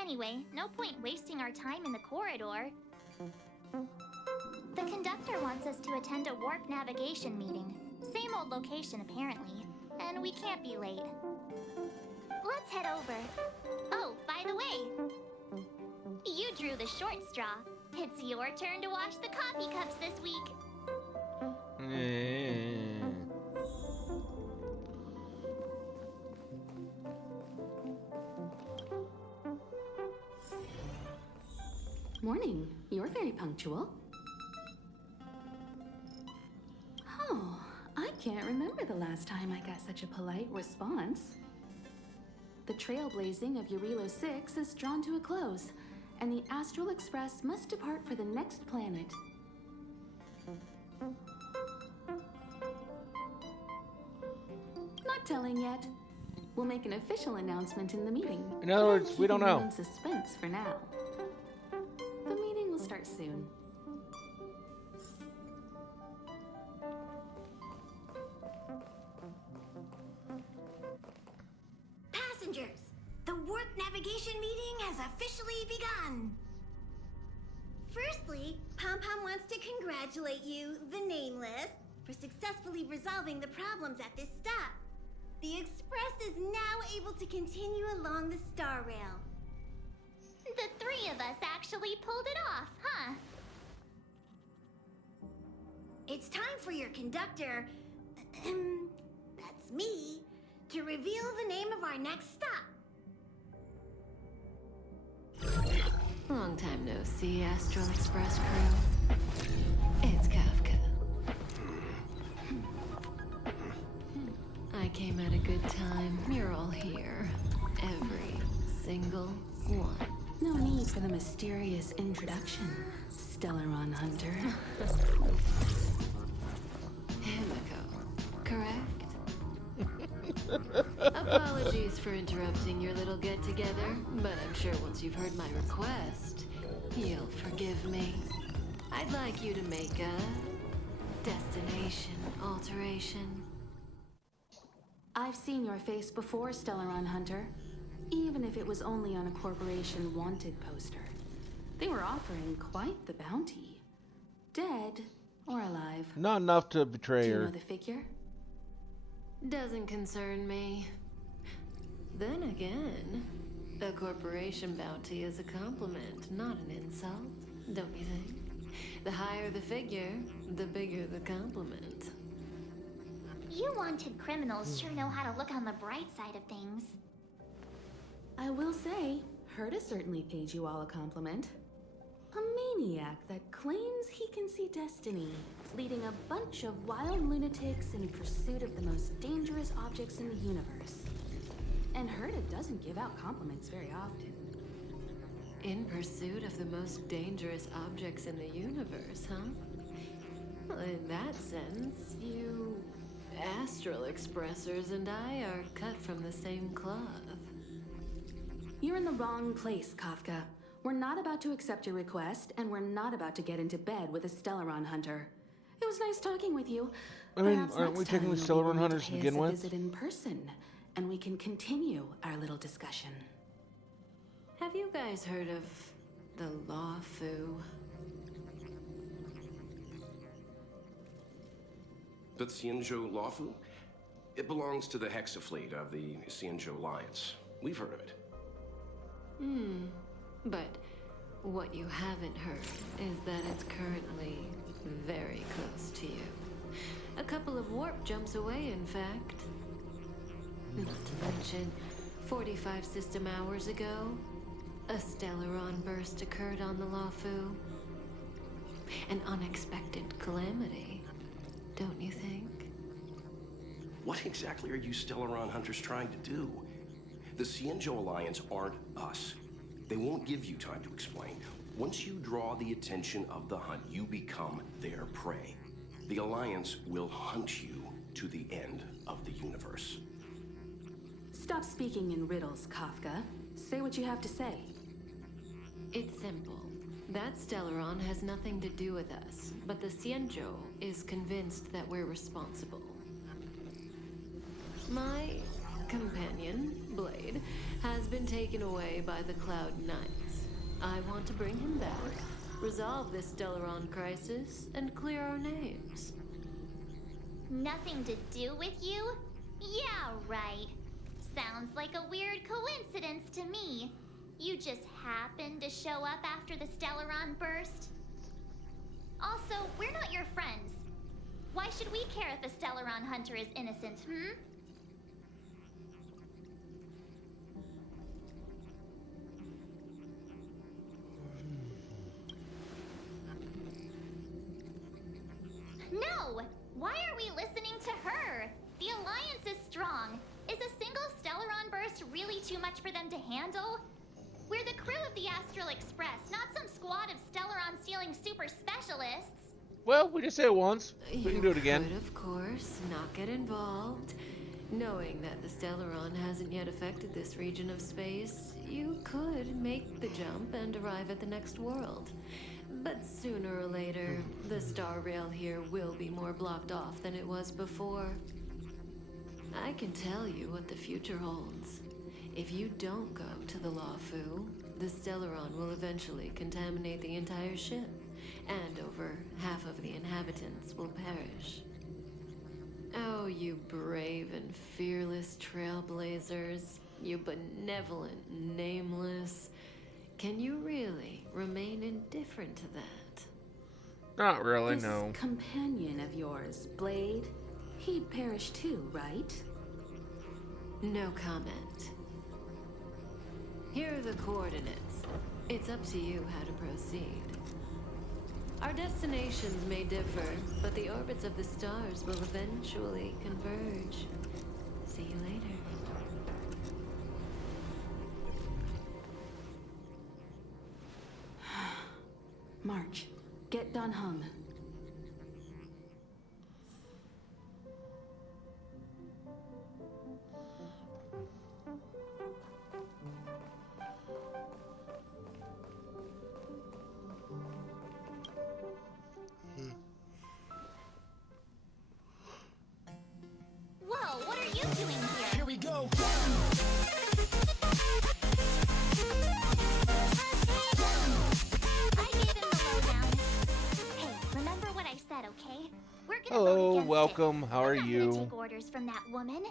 Anyway, no point wasting our time in the corridor. The conductor wants us to attend a warp navigation meeting. Same old location, apparently. And we can't be late. Let's head over. Oh, by the way, you drew the short straw. It's your turn to wash the coffee cups this week. Morning. You're very punctual. Oh, I can't remember the last time I got such a polite response. The trailblazing of Urillo 6 is drawn to a close, and the Astral Express must depart for the next planet. Not telling yet. We'll make an official announcement in the meeting. In other words, we don't Keeping know. you in suspense for now. The meeting will start soon. Passengers, the warp navigation meeting has officially begun. Firstly, Pom-Pom wants to congratulate you, the Nameless, for successfully resolving the problems at this stop. The Express is now able to continue along the star rail. The 3 of us actually pulled it off, huh? It's time for your conductor, that's me, to reveal the name of our next stop. Long time no see, Astral Express crew. It's Kafka. I came at a good time. You're all here. Every single one. No need for the mysterious introduction, Stellaron Hunter. Himiko, correct? Apologies for interrupting your little get-together, but I'm sure once you've heard my request, you'll forgive me. I'd like you to make a destination alteration. I've seen your face before, Stellaron Hunter. Even if it was only on a corporation wanted poster. They were offering quite the bounty. Dead or alive. Not enough to betray Do you her. know the figure? Doesn't concern me. Then again, a corporation bounty is a compliment, not an insult, don't you think? The higher the figure, the bigger the compliment. You wanted criminals sure know how to look on the bright side of things. I will say, Herta certainly paid you all a compliment. A maniac that claims he can see destiny, leading a bunch of wild lunatics in pursuit of the most dangerous objects in the universe. And Herta doesn't give out compliments very often. In pursuit of the most dangerous objects in the universe, huh? Well, in that sense, you astral expressors and I are cut from the same cloth. You're in the wrong place, Kafka. We're not about to accept your request, and we're not about to get into bed with a Stellaron hunter. It was nice talking with you. I mean, Perhaps aren't we next time technically you'll be Stellaron willing hunters to to pay begin us a with? visit in person, and we can continue our little discussion. Have you guys heard of the Law Fu? The Xianzhou Lawfu? It belongs to the Hexafleet of the Xianzhou Alliance. We've heard of it. But what you haven't heard is that it's currently very close to you. A couple of warp jumps away, in fact. Not to mention, 45 system hours ago, a Stellaron burst occurred on the Lawfu. An unexpected calamity, don't you think? What exactly are you Stellaron hunters trying to do? The Xianzhou Alliance aren't us. They won't give you time to explain. Once you draw the attention of the hunt, you become their prey. The Alliance will hunt you to the end of the universe. Stop speaking in riddles, Kafka. Say what you have to say. It's simple. That Stellaron has nothing to do with us, but the Xianzhou is convinced that we're responsible. My companion, Blade, has been taken away by the Cloud Knights. I want to bring him back, resolve this Stellaron crisis, and clear our names. Nothing to do with you? Yeah, right. Sounds like a weird coincidence to me. You just happened to show up after the Stellaron burst? Also, we're not your friends. Why should we care if a Stellaron hunter is innocent, No! Why are we listening to her? The Alliance is strong. Is a single Stellaron burst really too much for them to handle? We're the crew of the Astral Express, not some squad of Stellaron-stealing super specialists. Well, we just say it once. We can do it again. Could, of course, not get involved. Knowing that the Stellaron hasn't yet affected this region of space, you could make the jump and arrive at the next world. But sooner or later, the star rail here will be more blocked off than it was before. I can tell you what the future holds. If you don't go to the Lawfu, the Stellaron will eventually contaminate the entire ship, and over half of the inhabitants will perish. Oh, you brave and fearless trailblazers, you benevolent nameless. Can you really remain indifferent to that? Not really, This no. companion of yours, Blade, he perished too, right? No comment. Here are the coordinates. It's up to you how to proceed. Our destinations may differ, but the orbits of the stars will eventually converge. See you later. March, get Dan Heng. Whoa, what are you doing here? Here we go. I gave him the lowdown. Hey, remember what I said, okay? We're gonna vote Hello, against welcome. it. How are I'm not you? gonna take orders from that woman.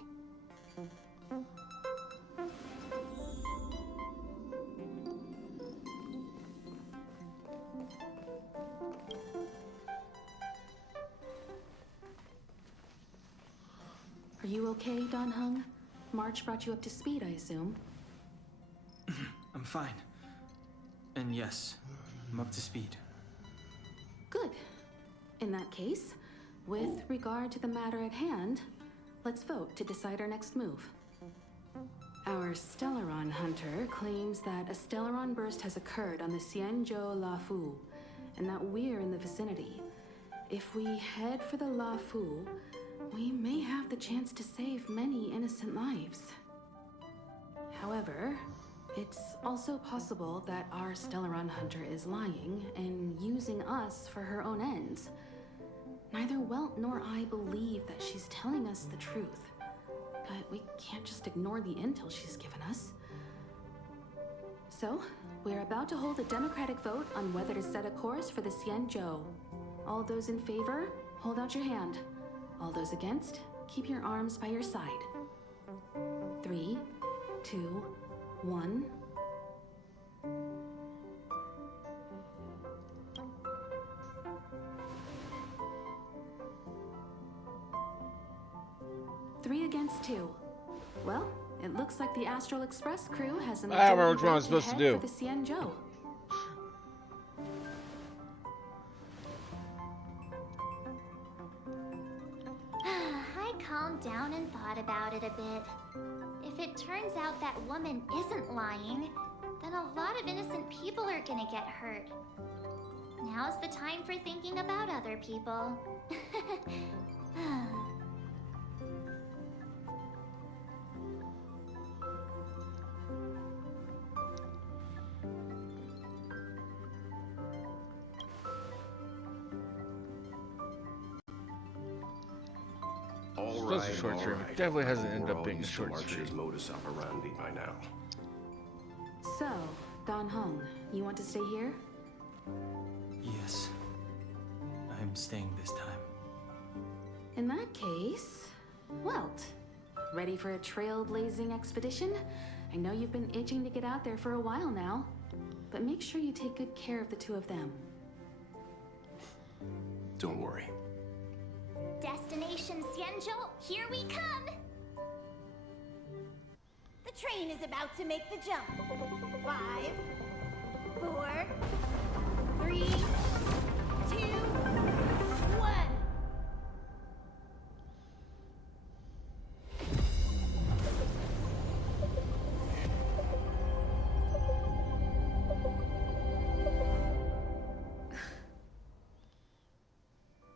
Are you okay, Dan Heng? March brought you up to speed, I assume. I'm fine. And yes, I'm up to speed. Good. In that case, with regard to the matter at hand, let's vote to decide our next move. Our Stellaron hunter claims that a Stellaron burst has occurred on the Xianzhou Lafu, and that we're in the vicinity. If we head for the Lafu, we may have the chance to save many innocent lives. However, it's also possible that our Stellaron hunter is lying and using us for her own ends. Neither Welt nor I believe that she's telling us the truth, but we can't just ignore the intel she's given us. So, we're about to hold a democratic vote on whether to set a course for the Xianzhou. All those in favor, hold out your hand. All those against, keep your arms by your side. 3, 2, 1. Three against 2. Well, it looks like the Astral Express crew has a I remember which one I majority was supposed to head do. for the Xianzhou. I calmed down and thought about it a bit. If it turns out that woman isn't lying, then a lot of innocent people are gonna get hurt. Now's the time for thinking about other people. All This was a right, short all stream. It right. definitely hasn't I think ended we're up all being a used to short March's stream. modus operandi by now. So, Don Hung, you want to stay here? Yes. I'm staying this time. In that case, Welt, ready for a trailblazing expedition? I know you've been itching to get out there for a while now, but make sure you take good care of the two of them. Don't worry. Destination Xianzhou, here we come! The train is about to make the jump. 5, 4, 3, 2, 1.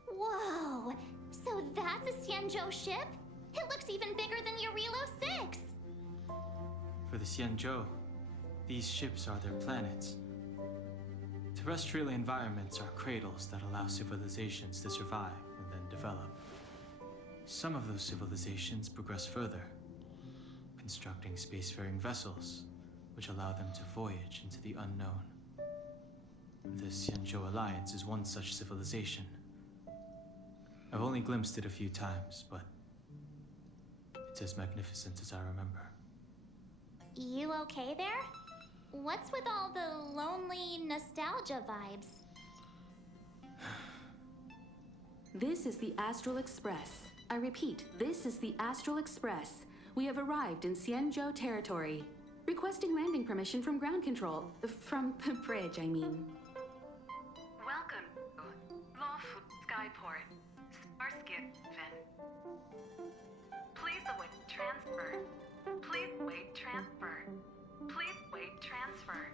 Whoa! So that's a Xianzhou ship? It looks even bigger than Eurilo 6! For the Xianzhou, these ships are their planets. Terrestrial environments are cradles that allow civilizations to survive and then develop. Some of those civilizations progress further, constructing spacefaring vessels, which allow them to voyage into the unknown. The Xianzhou Alliance is one such civilization. I've only glimpsed it a few times, but it's as magnificent as I remember. You okay there? What's with all the lonely nostalgia vibes? This is the Astral Express. I repeat, this is the Astral Express. We have arrived in Xianzhou territory. Requesting landing permission from ground control. From the bridge, I mean. Welcome to Lawful Skyport. Starskin Fin. Please await transfer. Please wait transfer. Please wait transfer.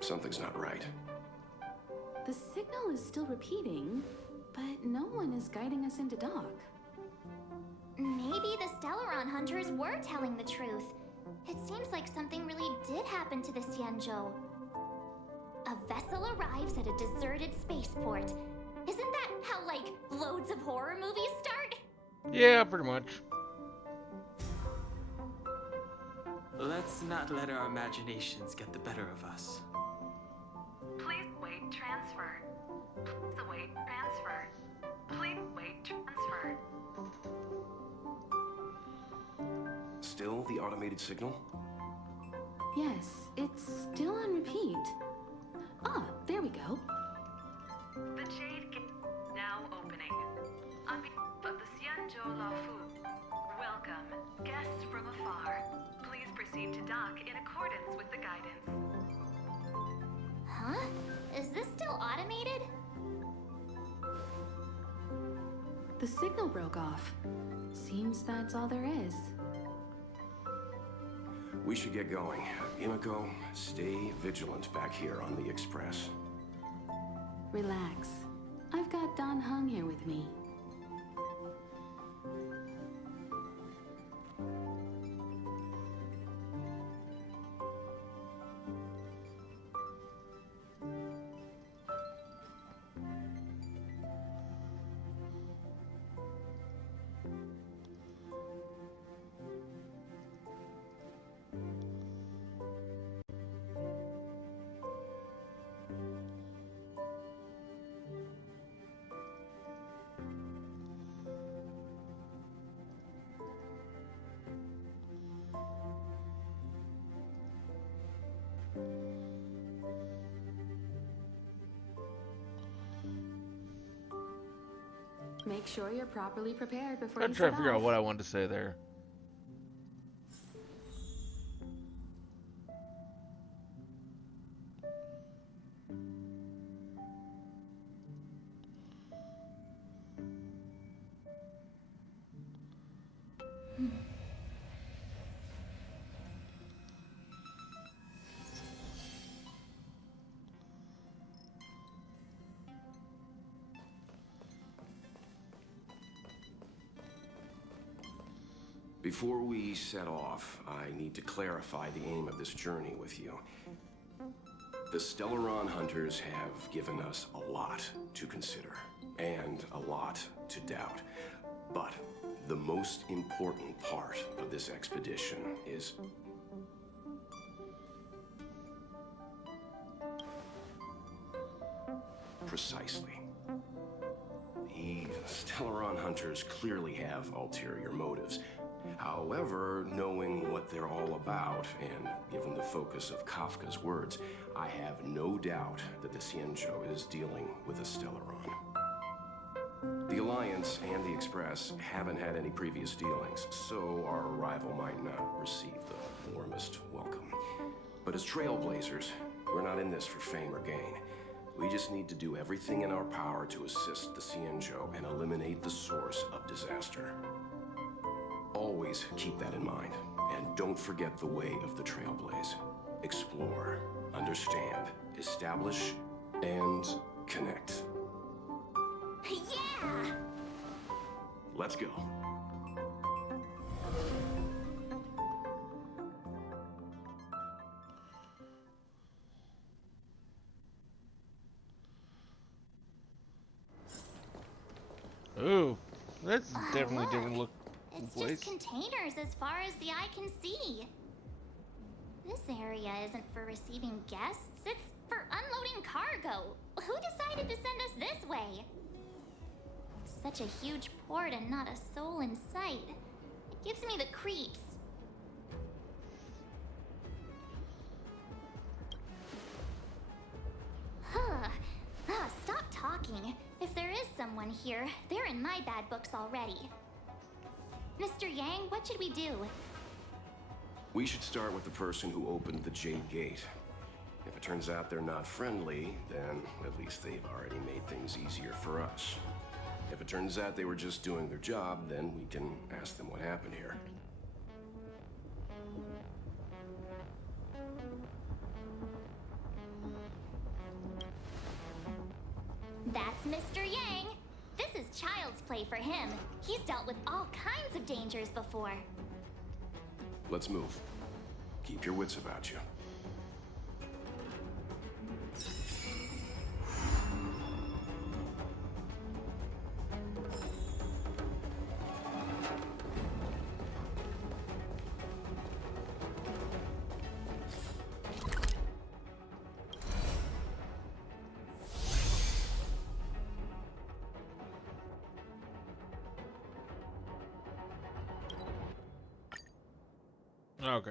Something's not right. The signal is still repeating, but no one is guiding us into dock. Maybe the Stellaron hunters were telling the truth. It seems like something really did happen to the Xianzhou. A vessel arrives at a deserted spaceport. Isn't that how, like, loads of horror movies start? Yeah, pretty much. Let's not let our imaginations get the better of us. Please wait transfer. Please await transfer. Please wait transfer. Still the automated signal? Yes, it's still on repeat. Ah, there we go. The Jade Gate now opening. On behalf of the Xianzhou Lafu, welcome, guests from afar. Please proceed to dock in accordance with the guidance. Huh? Is this still automated? The signal broke off. Seems that's all there is. We should get going. Himiko, stay vigilant back here on the Express. Relax. I've got Dan Heng here with me. Make sure you're properly prepared before I'm you trying set to figure out off. what I wanted to say there. Before we set off, I need to clarify the aim of this journey with you. The Stellaron hunters have given us a lot to consider, and a lot to doubt. But the most important part of this expedition is... precisely. The Stellaron hunters clearly have ulterior motives. However, knowing what they're all about, and given the focus of Kafka's words, I have no doubt that the Xianzhou is dealing with a Stellaron. The Alliance and the Express haven't had any previous dealings, so our arrival might not receive the warmest welcome. But as trailblazers, we're not in this for fame or gain. We just need to do everything in our power to assist the Xianzhou and eliminate the source of disaster. Always keep that in mind, and don't forget the way of the Trailblaze. Explore, understand, establish, and connect. Yeah! Let's go. Ooh, that's definitely different look. It's Place. just containers as far as the eye can see. This area isn't for receiving guests, it's for unloading cargo. Who decided to send us this way? Such a huge port and not a soul in sight. It gives me the creeps. Stop talking. If there is someone here, they're in my bad books already. Mr. Yang, what should we do? We should start with the person who opened the Jade Gate. If it turns out they're not friendly, then at least they've already made things easier for us. If it turns out they were just doing their job, then we can ask them what happened here. That's Mr. Yang. This is child's play for him. He's dealt with all kinds of dangers before. Let's move. Keep your wits about you. Okay.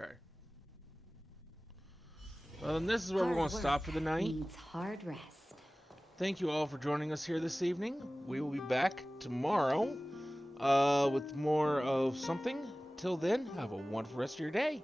Well, then this is where we're going to stop for the night. Needs hard rest. Thank you all for joining us here this evening. We will be back tomorrow with more of something. Till then, have a wonderful rest of your day.